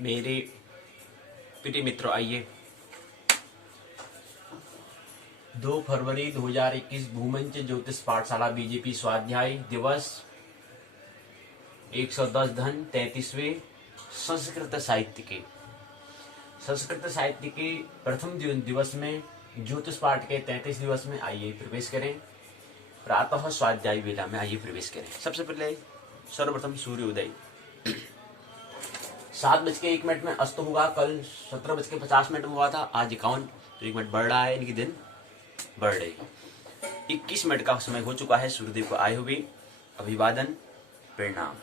मेरे प्रिय मित्रों, आइए 2 फरवरी 2021 भूमंच ज्योतिष पाठशाला बीजेपी स्वाध्याय दिवस 110 धन 33वें संस्कृत साहित्य के प्रथम दिवस में ज्योतिष पाठ के 33 दिवस में आइए प्रवेश करें। प्रातः स्वाध्याय वेला में आइए प्रवेश करें। सबसे पहले सर्वप्रथम सूर्योदय 7:01 में अस्त होगा। कल 17:50 में हुआ था, आज 51 तो 1 मिनट बढ़ रहा है, इनकी दिन बढ़ रही। 21 मिनट का समय हो चुका है। सूर्यदेव को आए हुए अभिवादन प्रणाम।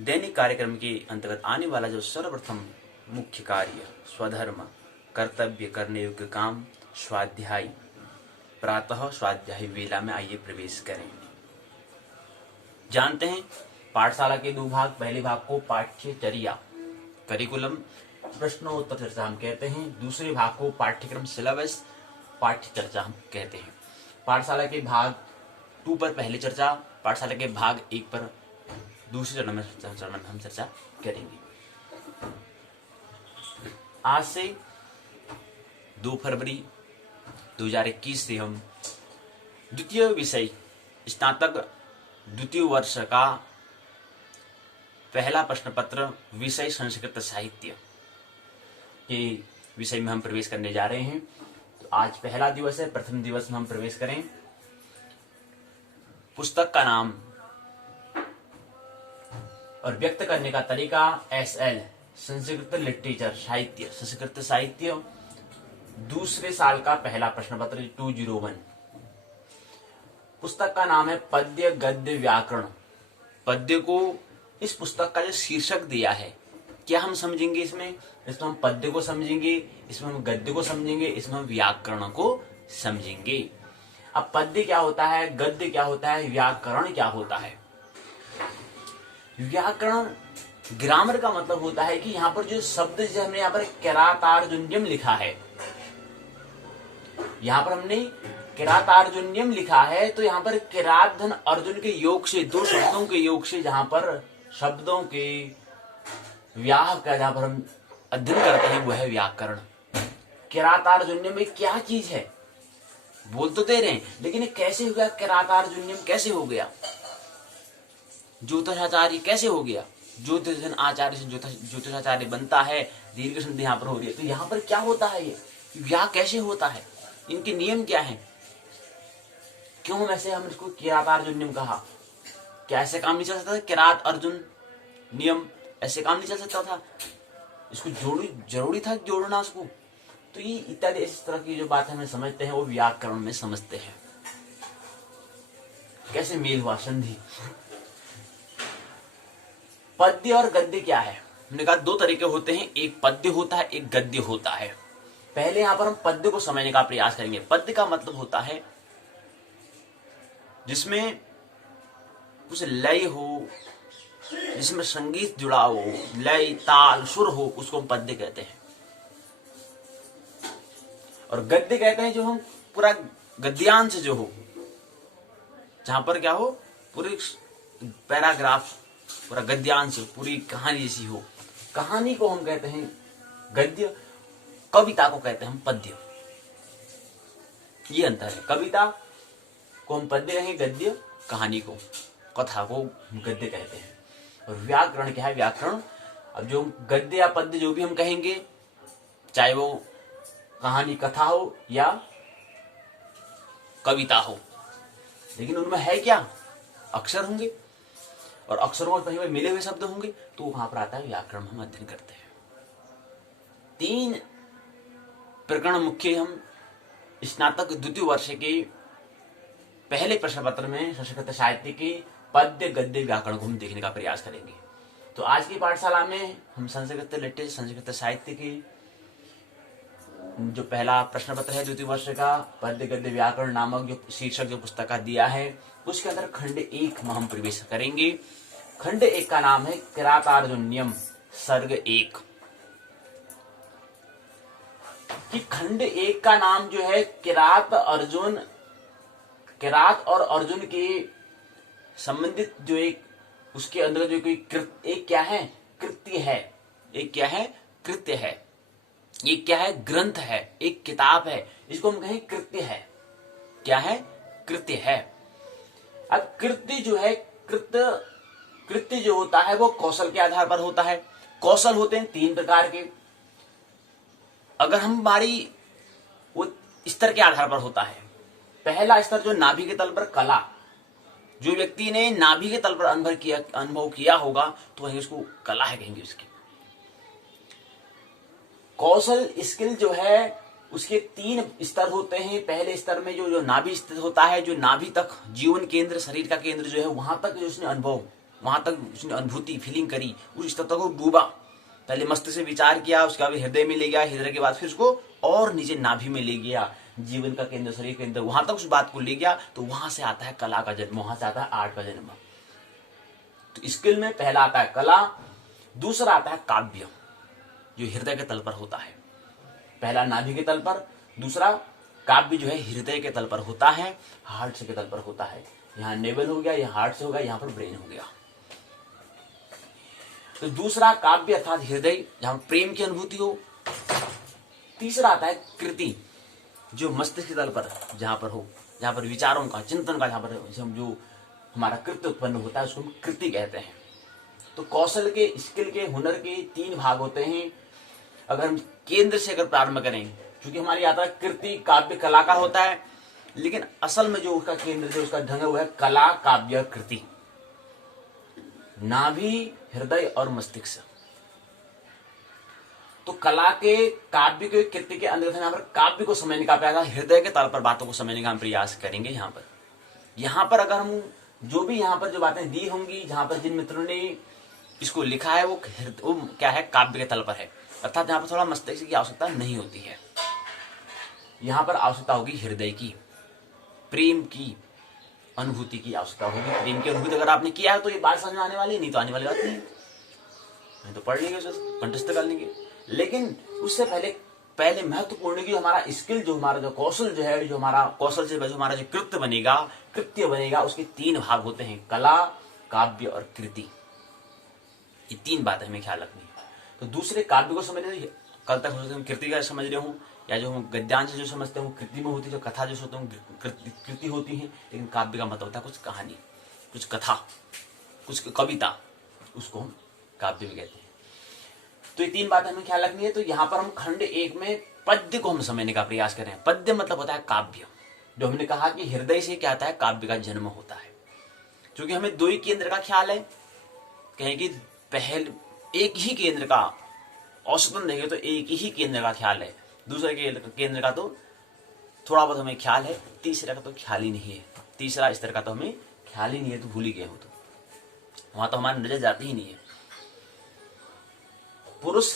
दैनिक कार्यक्रम के अंतर्गत आने वाला जो सर्वप्रथम मुख्य कार्य स्वधर्म कर्तव्य करने योग्य काम स्वाध्याय, प्रातः स्वाध्याय वेला में आइए प्रवेश करें। जानते हैं पाठशाला के 2 भाग, पहले भाग को पाठ्यचर्या करिकुलम प्रश्नोत्तर चर्चा हम कहते हैं, दूसरे भाग को पाठ्यक्रम सिलेबस पाठ्य चर्चा हम कहते हैं। पाठशाला के भाग 2 पर पहले चर्चा, पाठशाला के भाग 1 पर दूसरे चरण में हम चर्चा करेंगे। आज से 2 फरवरी 2021 से हम द्वितीय विषय स्नातक द्वितीय वर्ष का पहला प्रश्न पत्र विषय संस्कृत साहित्य के विषय में हम प्रवेश करने जा रहे हैं। तो आज पहला दिवस है, प्रथम दिवस में हम प्रवेश करें। पुस्तक का नाम और व्यक्त करने का तरीका SL संस्कृत लिटरेचर साहित्य, संस्कृत साहित्य दूसरे साल का पहला प्रश्न पत्र 201। पुस्तक का नाम है पद्य गद्य व्याकरण। पद्य को इस पुस्तक का जो शीर्षक दिया है, क्या हम समझेंगे इसमें हम पद्य को समझेंगे, इसमें हम गद्य को समझेंगे, इसमें हम व्याकरण को समझेंगे। अब पद्य क्या होता है, गद्य क्या होता है, व्याकरण क्या होता है। व्याकरण ग्रामर का मतलब होता है कि यहाँ पर जो शब्द जो हमने यहाँ पर किरातार्जुनीयम लिखा है, यहाँ पर हमने किरातार्जुनीयम लिखा है, तो यहाँ पर किरात धन अर्जुन के योग से, 2 शब्दों के योग से जहां पर शब्दों के व्याह का जहां पर हम अध्ययन करते हैं वह है व्याकरण। किरातार्जुनीयम में क्या चीज है बोल तो दे रहे हैं, लेकिन कैसे हो गया किरातार्जुनीयम, कैसे हो गया ज्योतिषाचार्य, कैसे हो गया ज्योतिष आचार्य से ज्योतिषाचार्य बनता है, दीर्घ संधि यहाँ पर हो रही है। तो यहाँ पर क्या होता है, ये व्याह कैसे होता है, इनके नियम क्या है, क्यों ऐसे हम इसको किरातार्जुनीयम कहा। क्या ऐसे काम नहीं चल सकता था, किरात अर्जुन नियम ऐसे काम नहीं चल सकता था, इसको जरूरी था जोड़ना उसको। तो ये इत्यादि इस तरह की जो बात हमें समझते हैं वो व्याकरण में समझते हैं। कैसे मेल हुआ, संधि। पद्य और गद्य क्या है, हमने कहा 2 तरीके होते हैं, एक पद्य होता है, एक गद्य होता है। पहले यहां पर हम पद्य को समझने का प्रयास करेंगे। पद्य का मतलब होता है जिसमें कुछ लय हो, जिसमें संगीत जुड़ा हो, लय ताल सुर हो, उसको हम पद्य कहते हैं। और गद्य कहते हैं जो हम पूरा गद्यांश जो हो, जहां पर क्या हो, पूरी पैराग्राफ, पूरा गद्यांश, पूरी कहानी जैसी हो, कहानी को हम कहते हैं गद्य, कविता को कहते हैं हम पद्य। ये अंतर है, कविता को हम पद्य कहेंगे, गद्य कहानी को, कथा को गद्य कहते हैं। और व्याकरण क्या है, व्याकरण अब जो गद्य या पद्य जो भी हम कहेंगे, चाहे वो कहानी कथा हो या कविता हो, लेकिन उनमें है क्या, अक्षर होंगे और अक्षरों में मिले हुए शब्द होंगे, तो वहां पर आता है व्याकरण, हम अध्ययन करते हैं। 3 प्रकरण मुख्य हम स्नातक द्वितीय वर्ष के पहले प्रश्न पत्र में संस्कृत साहित्य के पद्य गद्य व्याकरण को हम देखने का प्रयास करेंगे। तो आज की पाठशाला में हम संस्कृत लिटरेचर संस्कृत साहित्य के जो पहला प्रश्न पत्र है द्वितीय वर्ष का, पद्य गद्य व्याकरण नामक जो शीर्षक जो पुस्तक का दिया है, उसके अंदर खंड 1 में हम प्रवेश करेंगे। खंड 1 का नाम है किरातार्जुनीयम सर्ग 1। कि खंड 1 का नाम जो है किरात और अर्जुन के संबंधित जो एक उसके अंदर जो कोई एक क्या है, कृत्य है, एक क्या है, कृत्य है, एक क्या है, ग्रंथ है, एक किताब है, इसको हम कहें कृत्य है। क्या है, कृत्य है। अब कृत्य जो है, कृत्य जो होता है वो कौशल के आधार पर होता है। कौशल होते हैं 3 प्रकार के। अगर हम हमारी वो स्तर के आधार पर होता है। पहला स्तर जो नाभि के तल पर कला, जो व्यक्ति ने नाभि के तल पर अनुभव किया होगा तो वही उसको कला है कहेंगे उसकी। कौशल स्किल जो है उसके 3 स्तर होते हैं। पहले स्तर में जो नाभि स्थित होता है, जो नाभि तक जीवन केंद्र, शरीर का केंद्र जो है, वहां तक जो उसने अनुभव, वहां तक उसने अनुभूति, फीलिंग करी, उस स्तर तक वो डूबा। पहले मस्तिष्क से विचार किया, उसके बाद हृदय में ले गया, हृदय के बाद फिर उसको और नीचे नाभि में ले गया, जीवन का केंद्र, शरीर केंद्र, वहां तक उस बात को ले गया। तो वहां से आता है कला का जन्म, वहां से आता है आर्ट का जन्म। तो स्किल में पहला आता है कला, दूसरा आता है काव्य, जो हृदय के तल पर होता है। पहला नाभि के तल पर, दूसरा काव्य जो है हृदय के तल पर होता है, हार्ट के तल पर होता है। यहाँ नेवल हो गया, यहाँ हार्ट से हो गया, यहाँ पर ब्रेन हो गया। तो दूसरा काव्य अर्थात हृदय, जहां प्रेम की अनुभूति हो। तीसरा आता है कृति, जो मस्तिष्क के तल पर जहां पर हो, जहां पर विचारों का, चिंतन का, जहां पर जो हमारा कृत्य उत्पन्न होता है उसको हम कृति कहते हैं। तो कौशल के, स्किल के, हुनर के 3 भाग होते हैं। अगर हम केंद्र से अगर प्रारंभ करें, क्योंकि हमारी यात्रा कृति, काव्य, कला का होता है, लेकिन असल में जो उसका केंद्र, जो उसका ढंग है वो है कला, काव्य, कृति। नाभि, हृदय और मस्तिष्क। तो कला के, काव्य के, कृति के अंदर यहाँ पर काव्य को समझने का प्रयास, हृदय के तल पर बातों को समझने का हम प्रयास करेंगे। यहाँ पर अगर हम जो भी यहाँ पर जो बातें दी होंगी, जहां पर जिन मित्रों ने इसको लिखा है वो क्या है, काव्य के तल पर है, अर्थात यहाँ पर थोड़ा मस्तिष्क की आवश्यकता नहीं होती है। यहाँ पर आवश्यकता होगी हृदय की, प्रेम की अनुभूति की आवश्यकता होगी। प्रेम की अनुभूति अगर आपने किया है तो ये बात समझ में आने वाली, नहीं तो आने वाली बात नहीं तो पढ़ लेंगे, कंठस्थ कर लेंगे। लेकिन उससे पहले महत्वपूर्ण कि हमारा स्किल, जो हमारा जो कौशल जो है, जो हमारा कौशल से जो हमारा जो कृत्य बनेगा, उसके 3 भाग होते हैं, कला, काव्य और कृति। ये 3 बातें हमें ख्याल रखनी है। तो दूसरे काव्य को समझने, कल तक हम कृति का समझ रहे हूँ, या जो हम गद्यांश जो समझते हैं कृति में होती है, जो कथा जो सोचते हैं कृति होती है। लेकिन काव्य का मतलब होता है कुछ कहानी, कुछ कथा, कुछ कविता, उसको हम काव्य भी कहते हैं। तो ये 3 बातें हमें ख्याल रखनी है। तो यहाँ पर हम खंड 1 में पद्य को हम समझने का प्रयास करें। पद्य मतलब होता है काव्य, जो हमने कहा कि हृदय से क्या आता है, काव्य का जन्म होता है। क्योंकि हमें 2 ही केंद्र का ख्याल है, कहें कि पहले एक ही केंद्र का औसतन देखें तो एक ही केंद्र का ख्याल है, दूसरे केंद्र का तो थोड़ा बहुत हमें ख्याल है, तीसरे का तो ख्याल ही नहीं है, तीसरा स्तर का तो हमें ख्याल ही नहीं है, तो भूल ही गए हो, तो वहां तो हमारी नजर जाती ही नहीं है। पुरुष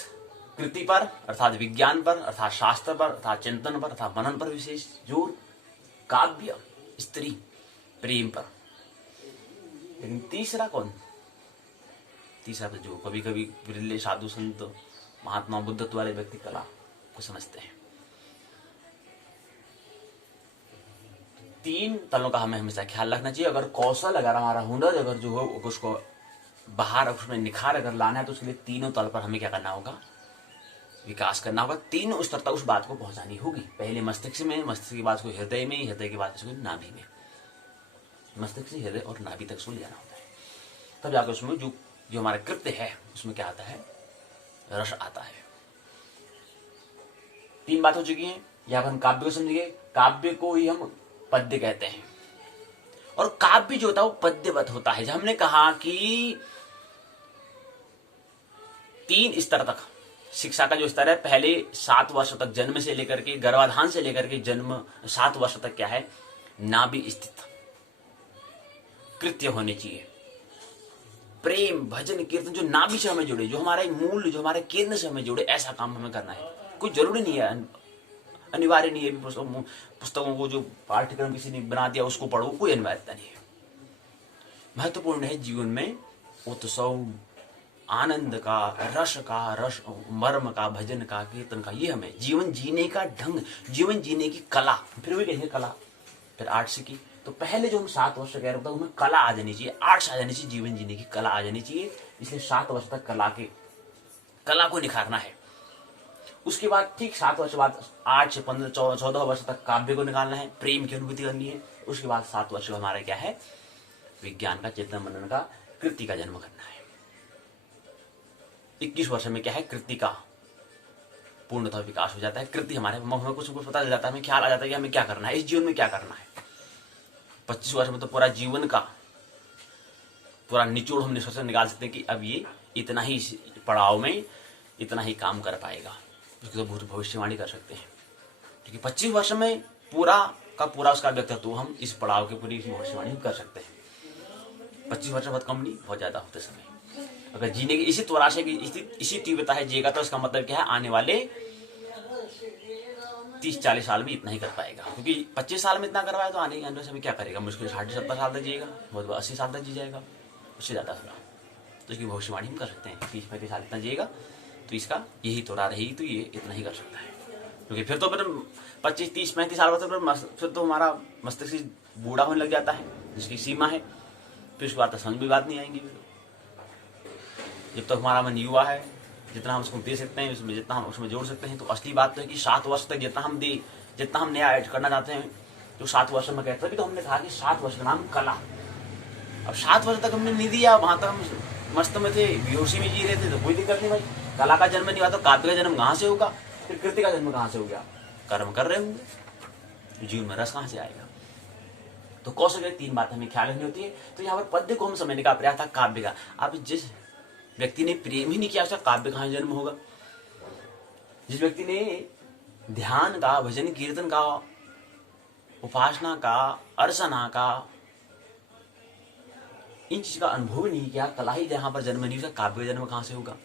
कृति पर अर्थात विज्ञान पर, अर्थात शास्त्र पर, अर्थात चिंतन पर, अर्थात मनन पर विशेष जोर। काव्य स्त्री प्रेम पर। लेकिन तीसरा कौन, तीसरा तो जो कभी कभी बिरले साधु संत, महात्मा, बुद्धत्व वाले व्यक्ति कला को समझते हैं। 3 तलों का हमें हमेशा ख्याल रखना चाहिए। अगर कौशल, अगर हमारा हुनर अगर जो हो उसको बाहर, उसमें निखार अगर लाना है, तो उसके लिए 3 तल पर हमें क्या करना होगा, विकास करना होगा। 3 स्तर तक उस बात को पहुंचानी होगी। पहले मस्तिष्क में, मस्तिष्क के बाद उसको हृदय में, हृदय के बाद उसको नाभि में, मस्तिष्क से हृदय और नाभि तक उसको ले जाना होता है। तब जाकर उसमें जो हमारा कृत्य है उसमें क्या आता है, रस आता है। 3 बात हो चुकी है। यहाँ पर हम काव्य को समझिए। काव्य को ही हम पद्य कहते हैं, और काव्य जो होता है वो पद्यवत होता है। जब हमने कहा कि 3 स्तर तक शिक्षा का जो स्तर है, पहले 7 वर्ष तक, जन्म से लेकर के, गर्भाधान से लेकर के जन्म 7 वर्ष तक क्या है, नाभि स्थित कृत्य होने चाहिए। प्रेम, भजन, कीर्तन जो नाभि से हमें जुड़े, जो हमारे मूल, जो हमारे केंद्र से हमें जुड़े, ऐसा काम हमें करना है। कोई जरूरी नहीं है, अनिवार्य नहीं है पुस्तकों को जो पाठ्यक्रम किसी ने बना दिया उसको पढ़ो, कोई अनिवार्यता नहीं है। महत्वपूर्ण है जीवन में उत्सव, आनंद का, रस मर्म का, भजन का, कीर्तन का, ये हमें जीवन जीने का ढंग, जीवन जीने की कला, फिर भी कहेंगे कला, फिर आर्ट्स की, तो पहले जो हम 7 वर्ष कह रहे होता है उनमें कला आ जानी चाहिए, आर्ट्स आ जानी चाहिए, जीवन जीने की कला आ जानी चाहिए। इसलिए 7 वर्ष तक कला को निखारना है। उसके बाद ठीक 7 वर्ष बाद 8 से 15 14 वर्ष तक काव्य को निकालना है, प्रेम की अनुभूति करनी है। उसके बाद 7 वर्ष का हमारा क्या है, विज्ञान का, चेतन मनन का, कृति का जन्म करना है। 21 वर्ष में क्या है, कृति का पूर्णतः विकास हो जाता है। कृति हमारे हमें कुछ पता चल जाता है, हमें ख्याल आ जाता है कि हमें क्या करना है, इस जीवन में क्या करना है। 25 वर्ष में तो पूरा जीवन का पूरा निचोड़ हम निष्कर्ष निकाल सकते हैं कि अब ये इतना ही पड़ाव में इतना ही काम कर पाएगा, उसकी तो भविष्यवाणी कर सकते हैं। क्योंकि 25 वर्ष में पूरा का पूरा उसका व्यक्तित्व हम इस पड़ाव की पूरी भविष्यवाणी कर सकते हैं। 25 वर्ष बहुत कम नहीं, बहुत ज्यादा होते समय। अगर जीने की इसी त्वरा से इसी तीव्रता है जिएगा तो इसका मतलब क्या है, आने वाले 30-40 साल में इतना ही कर पाएगा। क्योंकि 25 साल में इतना करवाया तो आने के समय क्या करेगा, मुश्किल 60-70 साल तक जिएगा, बहुत 80 साल तक जी जाएगा, उससे ज्यादा थोड़ा। तो इसकी भविष्यवाणी हम कर सकते हैं 30-35 साल इतना जिएगा तो इसका यही त्वरा रहेगी तो ये इतना ही कर सकता है। क्योंकि फिर तो फिर 25, 30, 35 साल बाद फिर तो हमारा मस्तिष्क बूढ़ा होने लग जाता है, जिसकी सीमा है। फिर उसके बाद तो समझ भी बात नहीं आएंगी। जब तक हमारा मन युवा है, जितना हम उसको दे सकते हैं, उसमें जितना हम उसमें जोड़ सकते हैं। तो असली बात तो है कि 7 वर्ष तक जितना हम नया ऐड करना चाहते हैं, जो 7 वर्ष में कहते हैं, तो हमने कहा कि 7 वर्ष का नाम कला। अब 7 वर्ष तक हमने नहीं दिया, वहां तक हम मस्त में थे, बेहोशी में जी रहे थे, तो कोई दिक्कत नहीं भाई। कला का जन्म नहीं हुआ तो काव्य का जन्म कहाँ से होगा, फिर कृति का जन्म कहाँ से हो गया, कर्म कर रहे होंगे, जीवन में रस कहाँ से आएगा। तो कौशल की 3 बातें हमें ख्याल रखनी होती है। तो यहाँ पर पद्य को हम समझने का प्रयास था काव्य का। अब जिस व्यक्ति ने प्रेम ही नहीं किया उसका काव्य कहाँ जन्म होगा। जिस व्यक्ति ने ध्यान का, भजन कीर्तन का, उपासना का, अर्चना का, इन चीज का अनुभव नहीं किया, कला ही जहां पर जन्म नहीं, उसका काव्य जन्म कहां से होगा।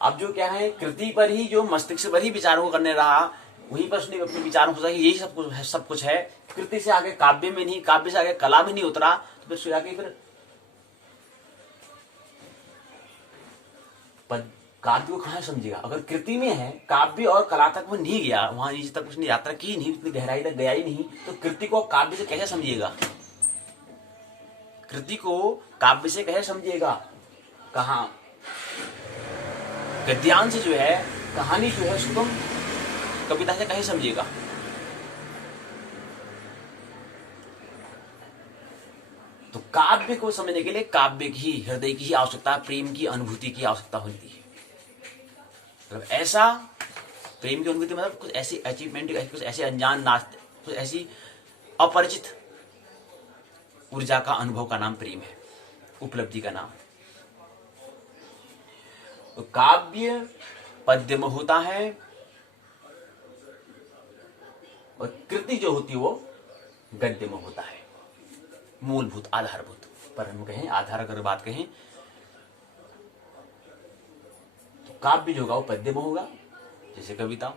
अब जो क्या है, कृति पर ही, जो मस्तिष्क पर ही विचारों को करने रहा, वहीं पर उसने अपने विचारों को यही सब कुछ है। कृति से आगे काव्य में नहीं, काव्य से आगे कला में नहीं उतरा, तो फिर सोया कि फिर काव्य को कहां समझेगा। अगर कृति में है, काव्य और कला तक वो नहीं गया, वहां नीचे तक उसने यात्रा की नहीं, उतनी गहराई तक गया ही नहीं, तो कृति को काव्य से कैसे समझिएगा। कृति को काव्य से कैसे समझिएगा। कहां गद्यांश जो है, कहानी जो है, उसको तुम कविता से कैसे समझिएगा। तो काव्य को समझने के लिए काव्य की, हृदय की ही आवश्यकता, प्रेम की अनुभूति की आवश्यकता होती है। मतलब ऐसा प्रेम की अनुभूति, मतलब कुछ ऐसी अचीवमेंट, कुछ ऐसे अनजान नास्ते, कुछ ऐसी अपरिचित ऊर्जा का अनुभव का नाम प्रेम है, उपलब्धि का नाम। तो काव्य पद्य में होता है और कृति जो होती है वो गद्य में होता है, मूलभूत, आधारभूत। पर हम कहें आधार अगर बात कहें तो काव्य जो होगा वो पद्य में होगा, जैसे कविता,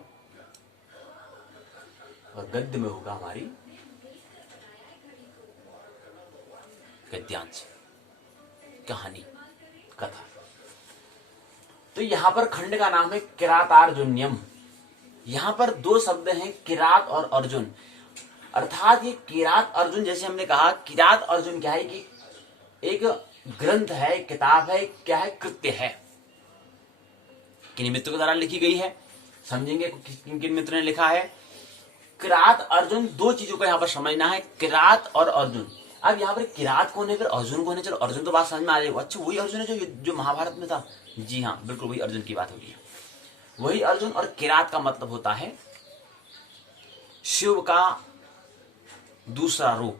और गद्य में होगा हमारी गद्यांश, कहानी, कथा। तो यहां पर खंड का नाम है किरातार्जुन्यम। यहां पर 2 शब्द हैं, किरात और अर्जुन। अर्थात ये किरात अर्जुन, जैसे हमने कहा, किरात अर्जुन क्या है कि एक ग्रंथ है, किताब है, क्या है, कृत्य है, किन मित्र के द्वारा लिखी गई है, समझेंगे किन मित्र ने लिखा है। किरात अर्जुन, 2 चीजों को यहां पर समझना है, किरात और अर्जुन। अब यहाँ पर किरात कौन है, फिर अर्जुन कौन है। चलो अर्जुन तो बात समझ में आ जाएगी, अच्छा वही अर्जुन है जो महाभारत में था। जी हाँ, बिल्कुल वही अर्जुन की बात हो रही है, वही अर्जुन। और किरात का मतलब होता है शिव का दूसरा रूप।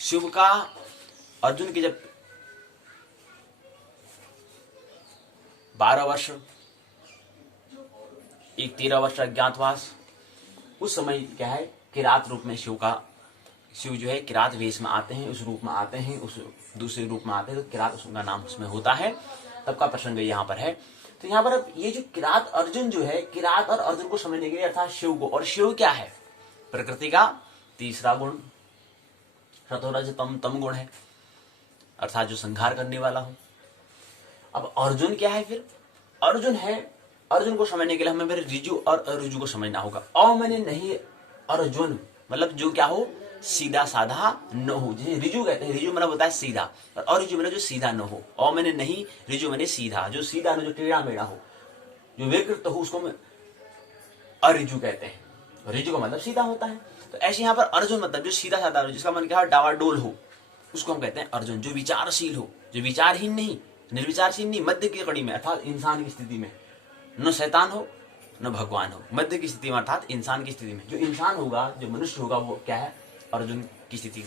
शिव का, अर्जुन की जब 12 वर्ष, एक 13 वर्ष अज्ञातवास, उस समय क्या है, किरात रूप में शिव जो है किरात वेश में आते हैं, उस रूप में आते हैं, उस दूसरे रूप में आते हैं, तो किरात उसका नाम उसमें होता है, तब का प्रसंग यहाँ पर है। तो यहाँ पर अब ये जो किरात अर्जुन जो है, किरात और अर्जुन को समझने के लिए अर्थात शिव को, और शिव क्या है, प्रकृति का तीसरा गुण, रतोरज तम गुण है, अर्थात जो संहार करने वाला हो। अब अर्जुन क्या है, फिर अर्जुन है, अर्जुन को समझने के लिए हमें फिर ऋजु और अरुजु को समझना होगा। और मैंने नहीं अर्जुन, मतलब जो क्या हो, सीधा साधा न हो। जैसे रिजु कहते हैं, रिजु मतलब होता है सीधा, और अरिजु मतलब जो सीधा न हो। और मैंने नहीं, रिजु मैंने सीधा, जो सीधा न, जो टेढ़ा मेढ़ा हो, जो विकृत हो, उसको अरिजु कहते हैं। रिजु का मतलब सीधा होता है। तो ऐसे यहाँ पर अर्जुन मतलब जो सीधा साधा हो, जिसका मन क्या है डावाडोल हो, उसको हम कहते हैं अर्जुन। जो विचारशील हो, जो विचारहीन नहीं, निर्विचारशील नहीं, मध्य की कड़ी में अर्थात इंसान की स्थिति में, न शैतान हो न भगवान हो, मध्य की स्थिति में अर्थात इंसान की स्थिति में। जो इंसान होगा, जो मनुष्य होगा, वो क्या है, अर्जुन की स्थिति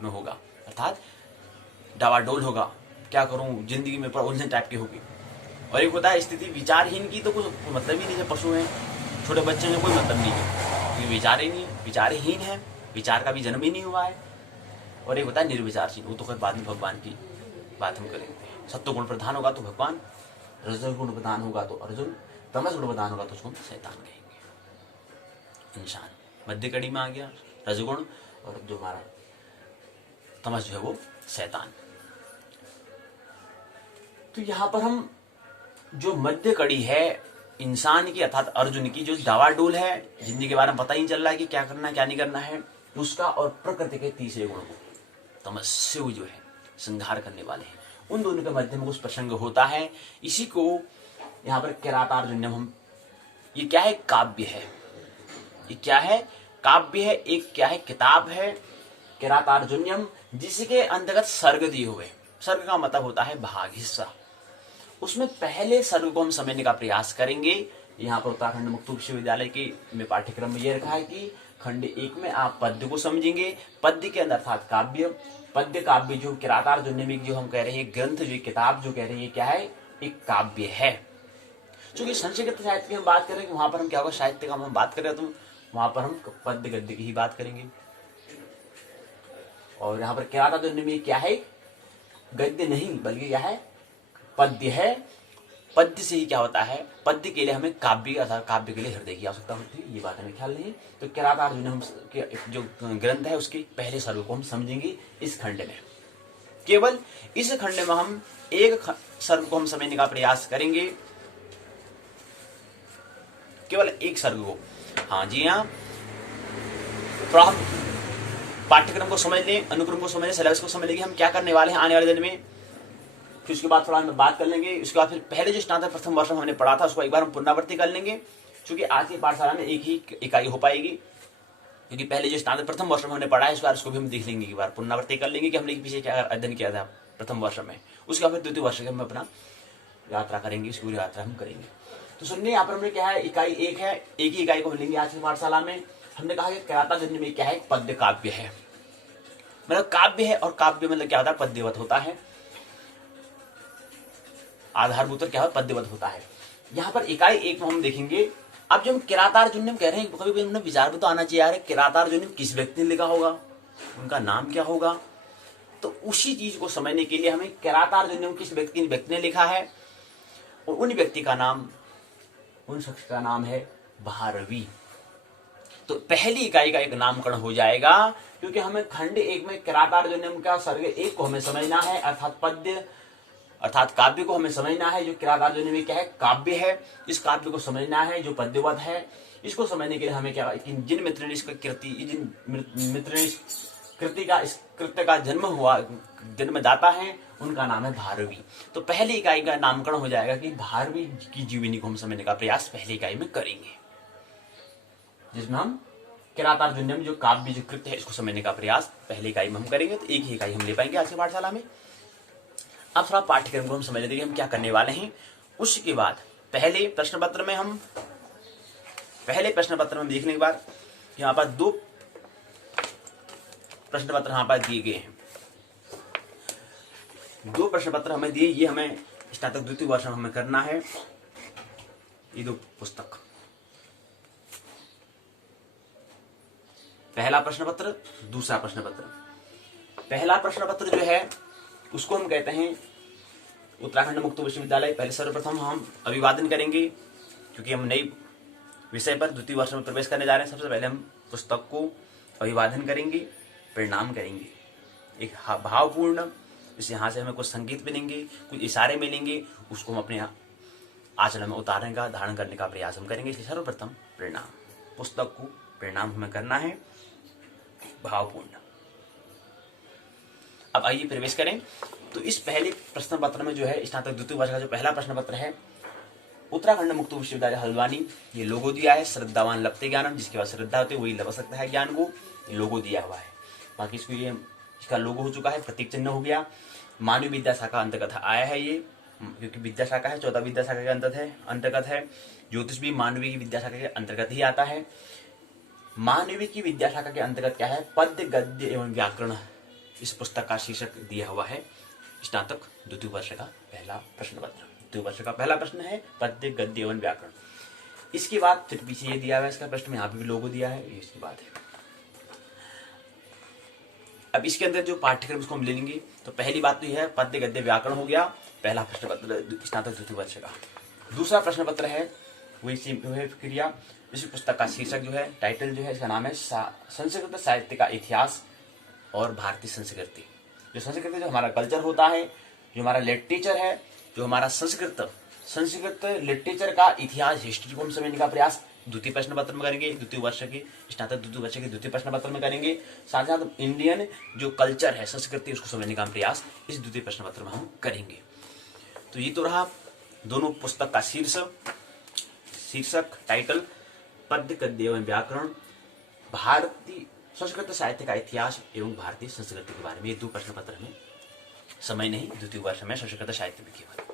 में होगा, अर्थात डावाडोल होगा, क्या करूं जिंदगी में पूरा उलझन टाइप की होगी। और एक होता है स्थिति विचारहीन की, तो कुछ मतलब ही नहीं है, पशु हैं, छोटे बच्चे में कोई मतलब नहीं है, क्योंकि विचार ही नहीं है, विचारहीन है, विचार का भी जन्म ही नहीं हुआ है। और एक होता है निर्विचारशील, वो तो खैर बाद में भगवान की बात हम करेंगे। सत्व गुण प्रधान होगा तो भगवान, रजो गुण प्रधान होगा तो अर्जुन, तमस गुण प्रधान होगा तो उसको हम शैतान कहेंगे। इंसान मध्य कड़ी में आ गया, रजगुण, और जो हमारा तमस जो है वो शैतान। तो यहां पर हम जो मध्य कड़ी है इंसान की अर्थात अर्जुन की, जो डावाडोल है, जिंदगी के बारे में पता ही नहीं चल रहा है कि क्या करना है क्या नहीं करना है, उसका, और प्रकृति के तीसरे गुण को तमस्यु जो है संहार करने वाले हैं, उन दोनों के मध्य में कुछ प्रसंग होता है। इसी को यहाँ पर किरातार्जुन्यम हम, ये क्या है, काव्य है। ये क्या है, काव्य है, एक क्या है, किताब है, किरातार्जुन्यम, जिसके अंतर्गत सर्ग दिए हुए। सर्ग का मतलब होता है भाग, हिस्सा। उसमें पहले सर्ग को हम समझने का प्रयास करेंगे। यहाँ पर उत्तराखंड मुक्त विश्वविद्यालय के में पाठ्यक्रम में यह रखा है कि खंड 1 में आप पद्य को समझेंगे। पद्य के अंदर अर्थात काव्य, पद्य काव्य जो किरातार्जुन्यम जो हम कह रहे हैं ग्रंथ, जो किताब जो कह रहे हैं, क्या है, एक काव्य है। चूंकि संस्कृत साहित्य की हम बात करेंगे, वहां पर हम क्या होगा, साहित्य का हम बात करें तो वहां पर हम पद्य गद्य की ही बात करेंगे। और यहाँ पर किरातार्जुन्यम क्या है, गद्य नहीं बल्कि क्या है, पद्य है। पद्य से ही क्या होता है, पद्य के लिए हमें काव्य अर्थात काव्य के लिए हृदय की आवश्यकता होती है, ये बात हमें ख्याल नहीं है। तो किरातार्जुन्यम के जो ग्रंथ है उसके पहले सर्ग को हम समझेंगे इस खंड में। केवल इस खंड में हम एक सर्ग को हम समझने का प्रयास करेंगे, केवल एक सर्ग को। हाँ जी, हाँ, थोड़ा हम पाठ्यक्रम को समझ लें, अनुक्रम को समझ लें, सिलेबस को समझ लेंगे हम क्या करने वाले हैं आने वाले दिन में। फिर उसके बाद थोड़ा हम बात कर लेंगे। उसके बाद फिर पहले जो स्नातक प्रथम वर्ष में हमने पढ़ा था उसको एक बार हम पुनरावृत्ति कर लेंगे, क्योंकि आज की पाठशाला में एक ही इकाई हो पाएगी। क्योंकि पहले जो स्नातक प्रथम वर्ष में हमने पढ़ा है इस बार उसको भी हम देख लेंगे, एक बार पुनरावृत्ति कर लेंगे कि हमने पीछे क्या अध्ययन किया था प्रथम वर्ष में। उसके बाद फिर द्वितीय वर्ष के हम अपना यात्रा करेंगे, इसकी पूरी यात्रा हम करेंगे। तो सुनिए, यहाँ पर हमने क्या है, इकाई 1 है, एक ही इकाई को मिलेंगे आज की पाठशाला में। हमने कहा कि किरातार्जुन्यम में क्या है, पद्य काव्य है, मतलब काव्य है। और काव्य मतलब क्या होता है, पद्यवत होता है, आधारभूत क्या है, पद्यवत होता है। यहाँ पर इकाई 1 में हम देखेंगे। अब जो हम किरातार्जुन्यम कह रहे हैं, कभी कभी हमने विचार भी तो आना चाहिए यार, किरातार्जुन्यम किस व्यक्ति ने लिखा होगा, उनका नाम क्या होगा। तो उसी चीज को समझने के लिए हमें किरातार्जुन्यम किस व्यक्ति ने लिखा है, और उन व्यक्ति का नाम, उन शख्स का नाम है भारवी। तो पहली इकाई का एक नामकरण हो जाएगा, क्योंकि हमें खंड 1 में किरातार्जुन्यम का सर्ग 1 को हमें समझना है, अर्थात पद्य अर्थात काव्य को हमें समझना है। जो किरातार्जुन्यम में क्या है, काव्य है, इस काव्य को समझना है जो पद्यवत है। इसको समझने के लिए हमें क्या, जिन मित्र ने इसका कृति, जिन मित्र ने इस कृति का, इस कृत्य का जन्म हुआ, जन्मदाता है, उनका नाम है भारवी। तो पहली इकाई का नामकरण हो जाएगा कि भारवी की जीवनी को हम समझने का प्रयास पहली इकाई में करेंगे, जिसमें हम किरातार्जुन्यम जो काव्य जो कृत्य है इसको समझने का प्रयास पहली इकाई में हम करेंगे। तो एक ही इकाई हम ले पाएंगे आज की पाठशाला में। अब थोड़ा पाठ्यक्रम को हम समझ लेते हैं हम क्या करने वाले हैं। उसके बाद पहले प्रश्न पत्र में देखने के बाद यहाँ पर 2 प्रश्न पत्र यहाँ पर दिए गए हैं। 2 प्रश्न पत्र हमें दिए, ये हमें स्नातक द्वितीय वर्ष में हमें करना है। ये 2 पुस्तक, पहला प्रश्न पत्र, दूसरा प्रश्न पत्र। पहला प्रश्न पत्र जो है उसको हम कहते हैं उत्तराखंड मुक्त विश्वविद्यालय। पहले सर्वप्रथम हम अभिवादन करेंगे, क्योंकि हम नई विषय पर द्वितीय वर्ष में प्रवेश करने जा रहे हैं। सबसे पहले हम पुस्तक को अभिवादन करेंगे, प्रणाम करेंगे, एक भावपूर्ण। इस यहाँ से हमें कुछ संगीत मिलेंगे, कुछ इशारे मिलेंगे, उसको हम अपने आचरण में उतारने का, धारण करने का प्रयास हम करेंगे। इसलिए सर्वप्रथम प्रणाम, पुस्तक को प्रणाम हमें करना है। भावपूर्ण। अब आइए प्रवेश करें। तो इस पहले प्रश्न पत्र में जो है स्नातक द्वितीय वर्ष का जो पहला प्रश्न पत्र है, उत्तराखंड मुक्त विश्वविद्यालय हल्द्वानी, ये लोगो दिया है, श्रद्धावान लभते ज्ञानम, जिसके बाद श्रद्धा होती है वही लभ सकता है ज्ञान को, लोगो दिया हुआ है। बाकी इसको ये इसका लोगो हो चुका है, प्रतीक चिन्ह हो गया। मानवीय विद्या शाखा अंतर्गत आया है ये, क्योंकि विद्या शाखा है, 14 विद्या शाखा के अंतर्गत है। ज्योतिष भी मानवीय की विद्या शाखा के अंतर्गत ही आता है। मानवीय की विद्या शाखा के अंतर्गत क्या है, पद्य गद्य एवं व्याकरण, इस पुस्तक का शीर्षक दिया हुआ है। स्नातक द्वितीय वर्ष का पहला प्रश्न पत्र, द्वितीय वर्ष का पहला प्रश्न है पद्य गद्य एवं व्याकरण। इसके बाद फिर पीछे ये दिया हुआ है इसका प्रश्न में, यहाँ पे भी लोगो दिया है, इसकी बात है। अब इसके अंदर जो पाठ्यक्रम उसको हम ले लेंगे। तो पहली बात तो यह है, पद्य गद्य व्याकरण हो गया पहला प्रश्न पत्र स्नातक द्वितीय वर्ष का। दूसरा प्रश्न पत्र है वही क्रिया। इस पुस्तक का शीर्षक जो है, टाइटल जो है, इसका नाम है संस्कृत साहित्य का इतिहास और भारतीय संस्कृति। जो संस्कृति जो हमारा कल्चर होता है, जो हमारा लिटरेचर है, जो हमारा संस्कृत लिटरेचर का इतिहास, हिस्ट्री को हम समझने का प्रयास द्वितीय प्रश्न पत्र में करेंगे। द्वितीय वर्ष के स्नातक द्वितीय वर्ष के द्वितीय प्रश्न पत्र में करेंगे। साथ साथ इंडियन जो कल्चर है, संस्कृति, उसको समझने का प्रयास इस द्वितीय प्रश्न पत्र में हम करेंगे। तो ये तो रहा दोनों पुस्तक का शीर्षक टाइटल, पद्य गद्य एवं व्याकरण, भारतीय संस्कृत साहित्य का इतिहास एवं भारतीय संस्कृति के बारे में। ये दो प्रश्न पत्र हमें समय नहीं द्वितीय वर्ष में संस्कृत साहित्य में केवल।